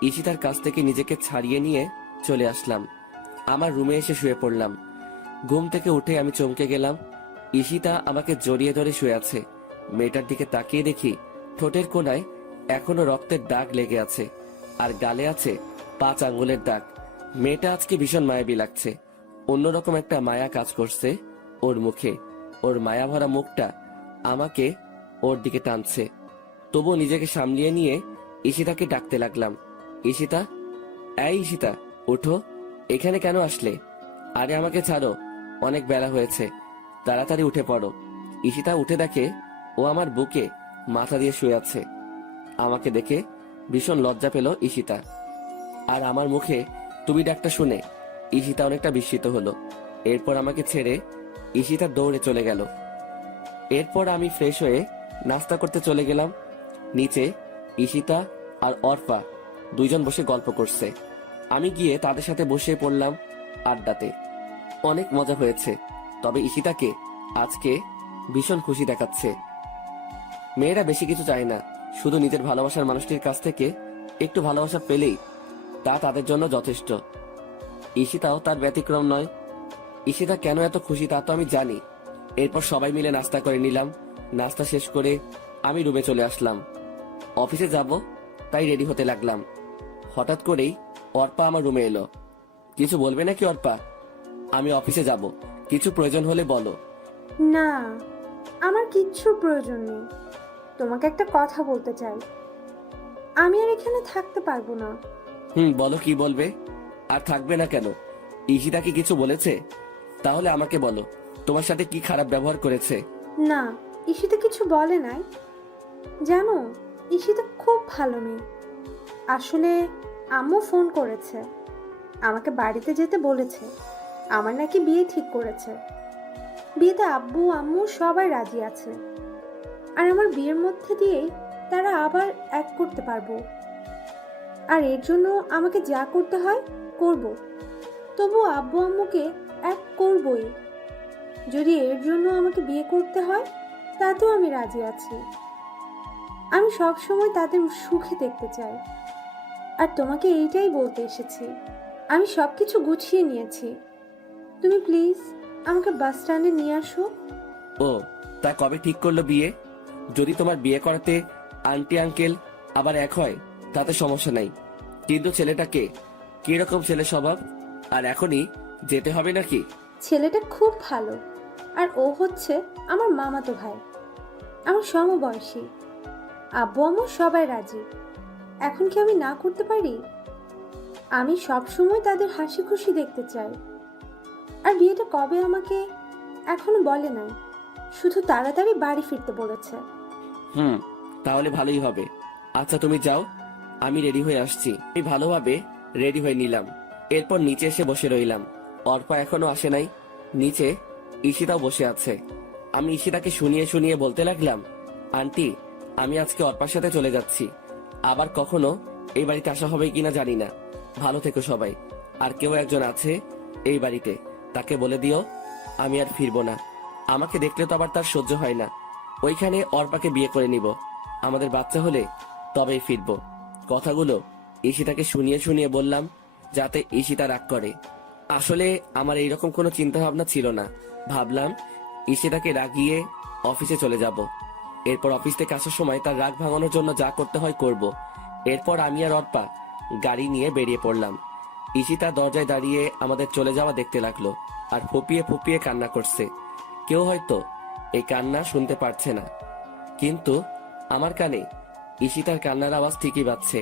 ঈশিতার কাছ থেকে নিজেকে ছাড়িয়ে নিয়ে চলে আসলাম। আমার রুমে এসে শুয়ে পড়লাম। ঘুম থেকে উঠে আমি চমকে গেলাম। ঈশিতা আমাকে জড়িয়ে ধরে শুয়ে আছে। মেয়েটার দিকে তাকিয়ে দেখি ঠোঁটের কোণায় এখনো রক্তের দাগ লেগে আছে, আর গালে আছে 5 আঙ্গুলের দাগ। মেয়েটা আজকে ভীষণ মায়াবী লাগছে। অন্যরকম একটা মায়া কাজ করছে ওর মুখে। ওর মায়া ভরা মুখটা আমাকে ওর দিকে টানছে। তবু নিজেকে সামলিয়ে নিয়ে ঈশিতাকে ডাকতে লাগলাম, ঈশিতা, এই ঈশিতা, উঠো, এখানে কেন আসলে? আরে আমাকে ছাড়ো, অনেক বেলা হয়েছে, তাড়াতাড়ি উঠে পড়ো। ঈশিতা উঠে দেখে ও আমার বুকে মাথা দিয়ে শুয়ে আছে। আমাকে দেখে ভীষণ লজ্জা পেল ঈশিতা। আর আমার মুখে তুমি ডাকটা শুনে ঈশিতা অনেকটা বিস্মিত হলো। এরপর আমাকে ছেড়ে ঈশিতা দৌড়ে চলে গেল। এরপর আমি ফ্রেশ হয়ে নাস্তা করতে চলে গেলাম। নিচে ঈশিতা আর অর্পা দুইজন বসে গল্প করছে। আমি গিয়ে তাদের সাথে বসে পড়লাম আড্ডাতে। অনেক মজা হয়েছে, তবে ঈশিতাকে আজকে ভীষণ খুশি দেখাচ্ছে। মেয়েরা বেশি কিছু চায় না, শুধু নিজের ভালোবাসার মানুষটির কাছ থেকে একটু ভালোবাসা পেলেই তা তাদের জন্য যথেষ্ট। ঈশিতাও তার ব্যতিক্রম নয়। ঈশিতা কেন এত খুশি তা তো আমি জানি। এরপর সবাই মিলে নাস্তা করে নিলাম। নাস্তা শেষ করে আমি রুমে চলে আসলাম। অফিসে যাব তাই রেডি হতে লাগলাম। হঠাৎ করেই অর্পা আমার রুমে এলো। কিছু বলবে নাকি অর্পা? আমি অফিসে যাব, কিছু প্রয়োজন হলে বলো। না, আমার কিচ্ছুর প্রয়োজন নেই। তোমাকে একটা কথা বলতে চাই। আমি আর এখানে থাকতে পারবো না। বলো, কি বলবে? আর থাকবে না কেন? ঈশিতা কি কিছু বলেছে? তাহলে আমাকে বলো, তোমার সাথে কি খারাপ ব্যবহার করেছে? না, ঈশিতা কিছু বলে নাই। জানো, ঈশিতা খুব ভালো মেয়ে। আসলে আম্মু ফোন করেছে, আমাকে বাড়িতে যেতে বলেছে। আমার নাকি বিয়ে ঠিক করেছে। বিয়েতে আব্বু আম্মু সবাই রাজি আছে। আর আমার বিয়ের মধ্যে দিয়েই তারা আবার এক করতে পারবো। আর এর জন্য আমাকে যা করতে হয় করব। তবু আব্বু আম্মুকে এক করবই। যদি এর জন্য আমাকে বিয়ে করতে হয় তাতেও আমি রাজি আছি। আমি সব সময় তাদের সুখে দেখতে চাই। আর তোমাকে এইটাই বলতে এসেছি। আমি সব কিছু গুছিয়ে নিয়েছি। তুমি প্লিজ আমাকে বাস স্ট্যান্ডে নিয়ে আসো। ও, তা কবে ঠিক করলো বিয়ে? যদি তোমার বিয়ে করাতে আন্টি আঙ্কেল আবার এক হয় তাতে সমস্যা নাই, কিন্তু ছেলেটাকে কিরকম ছেলে স্বভাব? আর এখনই যেতে হবে নাকি? ছেলেটা খুব ভালো। আর ও হচ্ছে আমার মামাতো ভাই, আমার সমবয়সী। আব্বু আম্মু সবাই রাজি। এখন কি আমি না করতে পারি? আমি সব সময় তাদের হাসি খুশি দেখতে চাই। আর বিয়েটা কবে আমাকে এখনো বলে নাই, শুধু তাড়াতাড়ি বাড়ি ফিরতে বলেছে। তাহলে ভালোই হবে। আচ্ছা তুমি যাও, আমি রেডি হয়ে আসছি। আমি ভালোভাবে রেডি হয়ে নিলাম। এরপর নিচে এসে বসে রইলাম। অর্পা এখনো আসে নাই। নিচে ঈশিতাও বসে আছে। আমি ঈশিতাকে শুনিয়ে শুনিয়ে বলতে লাগলাম, আন্টি, আমি আজকে অর্পার সাথে চলে যাচ্ছি। আবার কখনো এই বাড়িতে আসা হবে কিনা জানি না। ভালো থেকো সবাই। আর কেউ একজন আছে এই বাড়িতে, তাকে বলে দিও আমি আর ফিরবো না। আমাকে দেখলে তো আবার তার সহ্য হয় না। ওইখানে অর্পাকে বিয়ে করে নিব। আমাদের বাচ্চা হলে তবেই ফিরবো। কথাগুলো ঈশিতাকে শুনিয়ে শুনিয়ে বললাম, যাতে ঈশিতা রাগ করে। আসলে আমার এইরকম কোনো চিন্তা ভাবনা ছিল না। ভাবলাম ঈশিতাকে রাগিয়ে অফিসে চলে যাব। এরপর অফিস থেকে আসার সময় তার রাগ ভাঙানোর জন্য যা করতে হয় করব। এরপর আমি আর অর্পা গাড়ি নিয়ে বেরিয়ে পড়লাম। ঈশিতা দরজায় দাঁড়িয়ে আমাদের চলে যাওয়া দেখতে লাগলো আর ফুপিয়ে ফুপিয়ে কান্না করছে। কেউ হয়তো এই কান্না শুনতে পারছে না, কিন্তু আমার কানে ঈশিতার কান্নার আওয়াজ ঠিকই বাজছে।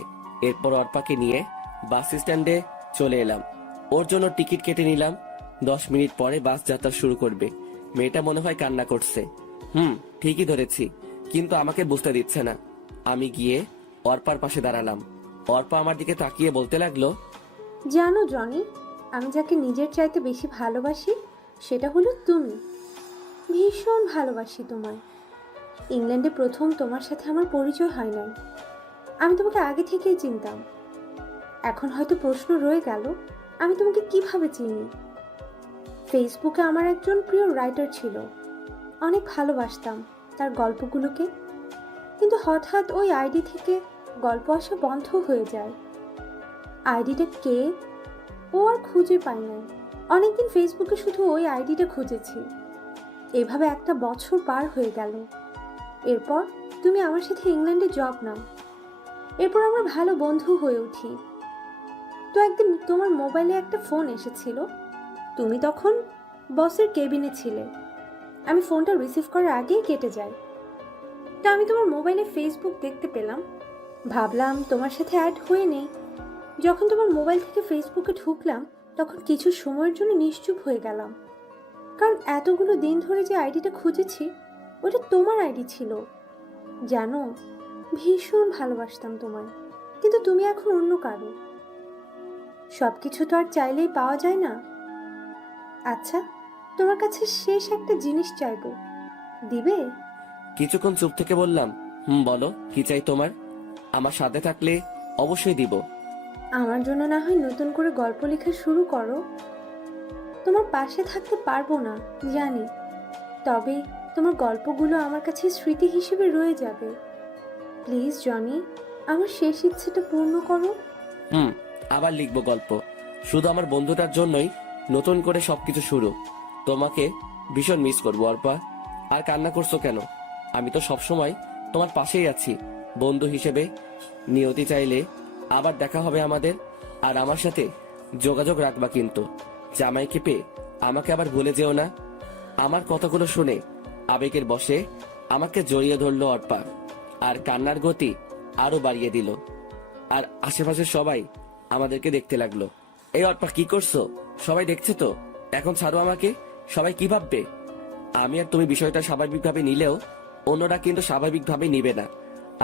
এরপর অর্পাকে নিয়ে বাস স্ট্যান্ডে চলে এলাম। ওর জন্য টিকিট কেটে নিলাম। 10 মিনিট পরে বাস যাত্রা শুরু করবে। মেয়েটা মনে হয় কান্না করছে। ঠিকই ধরেছি, কিন্তু আমাকে বুঝতে দিচ্ছে না। আমি গিয়ে অর্পার পাশে দাঁড়ালাম। অর্পা আমার দিকে তাকিয়ে বলতে লাগলো, জানো জনি, আমি যাকে নিজের চাইতে বেশি ভালোবাসি সেটা হলো তুমি। ভীষণ ভালোবাসি তোমায়। ইংল্যান্ডে প্রথম তোমার সাথে আমার পরিচয় হয় নাই। আমি তোমাকে আগে থেকেই চিনতাম। এখন হয়তো প্রশ্ন রয়ে গেল, আমি তোমাকে কিভাবে চিনি। ফেসবুকে আমার একজন প্রিয় রাইটার ছিল, অনেক ভালোবাসতাম তার গল্পগুলোকে। কিন্তু হঠাৎ ওই আইডি থেকে গল্প আসা বন্ধ হয়ে যায়। আইডিটা কে ও আর খুঁজে পাই নাই। অনেকদিন ফেসবুকে শুধু ওই আইডিটা খুঁজেছি। এভাবে একটা বছর পার হয়ে গেল। এরপর তুমি আমার সাথে ইংল্যান্ডে জব নাও। এরপর আমরা ভালো বন্ধু হয়ে উঠি। তো একদিন তোমার মোবাইলে একটা ফোন এসেছিল। তুমি তখন বসের কেবিনে ছিলে। আমি ফোনটা রিসিভ করার আগেই কেটে যাই। তা আমি তোমার মোবাইলে ফেসবুক দেখতে পেলাম। ভাবলাম তোমার সাথে অ্যাড হয়ে নেই। যখন তোমার মোবাইল থেকে ফেসবুকে ঢুকলাম তখন কিছু সময়ের জন্য নিশ্চুপ হয়ে গেলাম, কারণ এতগুলো দিন ধরে যে আইডিটা খুঁজেছি ওটা তোমার আইডি ছিল। জানো, ভীষণ ভালোবাসতাম তোমায়, কিন্তু তুমি এখন অন্য কারো। সব কিছু তো আর চাইলেই পাওয়া যায় না। আচ্ছা, তোমার কাছে শেষ একটা জিনিস চাইবো, দিবে? কিছুক্ষণ চুপ থেকে বললাম, বলো কি চাই তোমার? আমার সাথে থাকলে অবশ্যই দিব। আমার জন্য না হয় নতুন করে গল্প লেখা শুরু করো। তোমার পাশে থাকতে পারবো না জানি, তবে তোমার গল্পগুলো আমার কাছে স্মৃতি হিসেবে রয়ে যাবে। প্লিজ জনি, আমার শেষ ইচ্ছেটা পূর্ণ করো। আবার লিখবো গল্প, শুধু আমার বন্ধুটার জন্যই নতুন করে সবকিছু শুরু। তোমাকে ভীষণ মিস করবো অর্পা। আর কান্না করছো কেন? আমি তো সবসময় তোমার পাশেই আছি বন্ধু হিসেবে। নিয়তি চাইলে আবার দেখা হবে আমাদের, আর আমার সাথে যোগাযোগ রাখবা কিন্তু। জামাইকে পেয়ে আমাকে আবার ভুলে যেও না। আমার কথাগুলো শুনে আবেগের বশে আমাকে জড়িয়ে ধরলো অর্পা, আর কান্নার গতি আরো বাড়িয়ে দিল। আর আশেপাশের সবাই আমাদেরকে দেখতে লাগলো। এই অর্পা কি করছো? সবাই দেখছে তো, এখন ছাড়ো আমাকে। সবাই কি ভাববে? আমি আর তুমি বিষয়টা স্বাভাবিকভাবে নিলেও অন্যরা কিন্তু স্বাভাবিকভাবে নিবে না।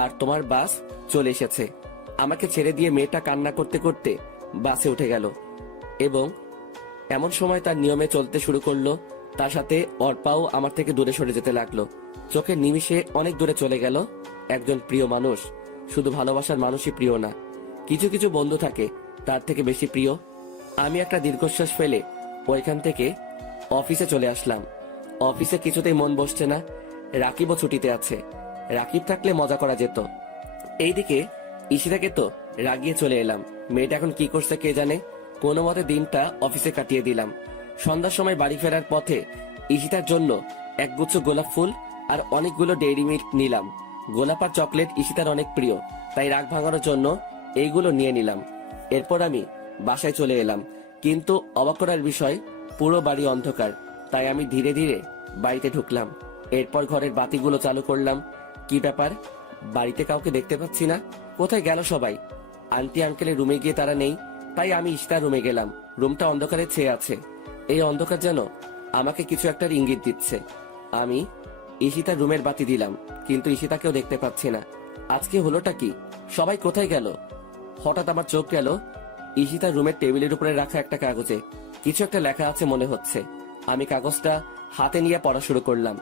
আর তোমার বাস চলে এসেছে। আমাকে ছেড়ে দিয়ে মেয়েটা কান্না করতে করতে বাসে উঠে গেল এবং এমন সময় তার নিয়মে চলতে শুরু করলো। তার সাথে অর্পাও আমার থেকে দূরে সরে যেতে লাগলো। চোখের নিমিষে অনেক দূরে চলে গেল একজন প্রিয় মানুষ। শুধু ভালোবাসার মানুষই প্রিয় না, কিছু কিছু বন্ধু থাকে তার থেকে বেশি প্রিয়। আমি একটা দীর্ঘশ্বাস ফেলে ওইখান থেকে অফিসে চলে আসলাম। অফিসে কিছুতেই মন বসছে না। রাকিবও ছুটিতে আছে। রাকিব থাকলে মজা করা যেত। এইদিকে ঈশিতাকে তো রাগিয়ে চলে এলাম। মেয়েটা এখন কি করছে কে জানে। কোনো মতে দিনটা অফিসে কাটিয়ে দিলাম। সন্ধ্যার সময় বাড়ি ফেরার পথে ঈশিতার জন্য একগুচ্ছ গোলাপ ফুল আর অনেকগুলো ডেইরি মিল্ক নিলাম। গোলাপ আর চকলেট ঈশিতার অনেক প্রিয়, তাই রাগ ভাঙানোর জন্য এইগুলো নিয়ে নিলাম। এরপর আমি বাসায় চলে এলাম, কিন্তু অবাক করার বিষয় পুরো বাড়ি অন্ধকার। তাই আমি ধীরে ধীরে বাড়িতে ঢুকলাম। এরপর ঘরের বাতিগুলো চালু করলাম। কি ব্যাপার, বাড়িতে কাউকে দেখতে পাচ্ছি না। কোথায় গেল সবাই? আন্টি আঙ্কেলের রুমে গিয়ে তারা নেই, তাই আমি ঈশিতার রুমে গেলাম। রুমটা অন্ধকারে ছেয়ে আছে। এই অন্ধকার যেন আমাকে কিছু একটার ইঙ্গিত দিচ্ছে। আমি ঈশিতার রুমের বাতি দিলাম, কিন্তু ঈশিতাকেও দেখতে পাচ্ছি না। আজকে হলোটা কি? সবাই কোথায় গেল? হঠাৎ আমার চোখ গেল ঈশিতার রুমের টেবিলের উপরে রাখা একটা কাগজে। কিছু একটা লেখা আছে মনে হচ্ছে। আমি কাগজটা হাতে নিয়ে পড়া শুরু করলাম।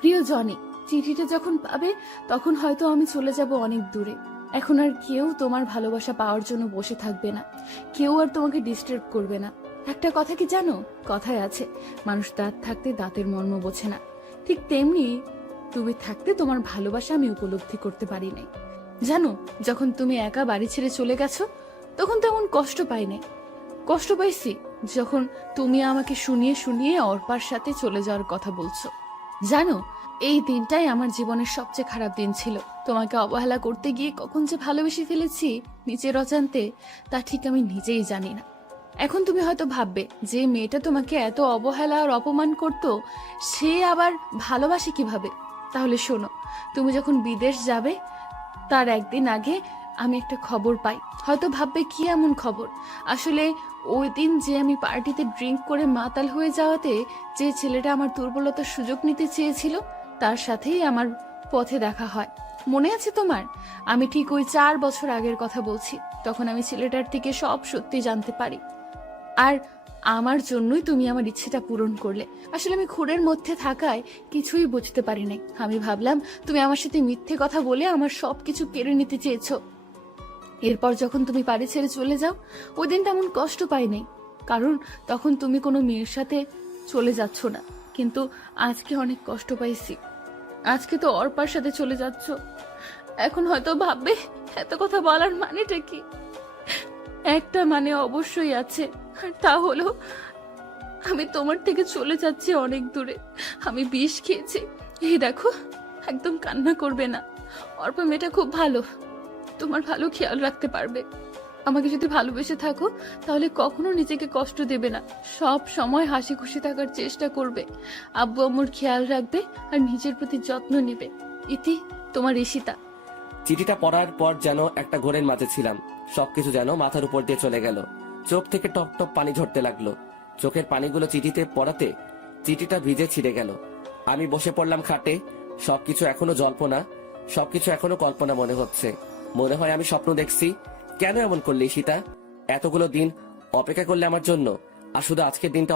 প্রিয় জনি, চিঠিটা যখন পাবে তখন হয়তো আমি চলে যাব অনেক দূরে। এখন আর কেউ তোমার ভালোবাসা পাওয়ার জন্য বসে থাকবে না, কেউ আর তোমাকে ডিস্টার্ব করবে না। একটা কথা কি জানো, কথায় আছে মানুষ দাঁত থাকতে দাঁতের মর্ম বোঝে না। ঠিক তেমনি তুমি থাকতে তোমার ভালোবাসা আমি উপলব্ধি করতে পারি নাই। জানো, যখন তুমি একা বাড়ি ছেড়ে চলে গেছো তখন তেমন কষ্ট পাই নাই। কষ্ট পাইছি যখন তুমি আমাকে শুনিয়ে শুনিয়ে অর্পার সাথে চলে যাওয়ার কথা বলছো। জানো, এই দিনটাই আমার জীবনের সবচেয়ে খারাপ দিন ছিল। তোমাকে অবহেলা করতে গিয়ে কখন যে ভালোবেসে ফেলেছি নিজের অজান্তে, তা ঠিক আমি নিজেই জানি না। এখন তুমি হয়তো ভাববে যে মেয়েটা তোমাকে এত অবহেলা আর অপমান করতো, সে আবার ভালোবাসে কিভাবে। তাহলে শোনো, তুমি যখন বিদেশ যাবে তার একদিন আগে আমি একটা খবর পাই। হয়তো ভাববে কি এমন খবর। আসলে ওই দিন যে আমি পার্টিতে ড্রিঙ্ক করে মাতাল হয়ে যাওয়াতে যে ছেলেটা আমার দুর্বলতার সুযোগ নিতে চেয়েছিল, তার সাথেই আমার পথে দেখা হয়। মনে আছে তোমার? আমি ঠিক ওই 4 বছর আগের কথা বলছি। তখন আমি ছেলেটার থেকে সব সত্যি জানতে পারি, আর আমার জন্যই তুমি আমার ইচ্ছেটা পূরণ করলে। আসলে আমি খুঁড়ের মধ্যে থাকায় কিছুই বুঝতে পারি নাই। আমি ভাবলাম তুমি আমার সাথে মিথ্যে কথা বলে আমার সবকিছু কেড়ে নিতে চেয়েছো। এরপর যখন তুমি বাড়ি ছেড়ে চলে যাও, ওই দিন তেমন কষ্ট পাই নাই, কারণ তখন তুমি কোনো মেয়ের সাথে চলে যাচ্ছ না। কিন্তু আজকে অনেক কষ্ট পাইছি। আজকে তো অর্পার সাথে চলে যাচ্ছ। এখন হয়তো ভাববে এত কথা বলার মানেটা কি। একটা মানে অবশ্যই আছে, আর তা হলো আমি তোমার থেকে চলে যাচ্ছি অনেক দূরে। আমি বিষ খেয়েছি। এই দেখো, একদম কান্না করবে না। অর্পা মেয়েটা খুব ভালো, তোমার ভালো খেয়াল রাখতে পারবে। আমাকে যদি ভালোবেসে থাকো তাহলে কখনো নিজেকে কষ্ট দেবে না, সব সময় হাসি খুশি থাকার চেষ্টা করবে, আব্বু আম্মুর খেয়াল রাখবে আর নিজের প্রতি যত্ন নেবে। ইতি, তোমার ঈশিতা। চিঠিটা পড়ার পর যেন একটা ঘোরের মাঝে ছিলাম। সবকিছু যেন মাথার উপর দিয়ে চলে গেল। চোখ থেকে টপ টপ পানি ঝরতে লাগলো। চোখের পানিগুলো চিঠিতে পড়াতে চিঠিটা ভিজে ছিঁড়ে গেল। আমি বসে পড়লাম খাটে। সবকিছু এখনো জল্পনা। সবকিছু এখনো কল্পনা মনে হচ্ছে। মনে হয় আমি স্বপ্ন দেখছি। কেন এমন করলি ঈশিতা? এতগুলো দিন অপেক্ষা করলে আমার জন্য, আর শুধু আজকের দিনটা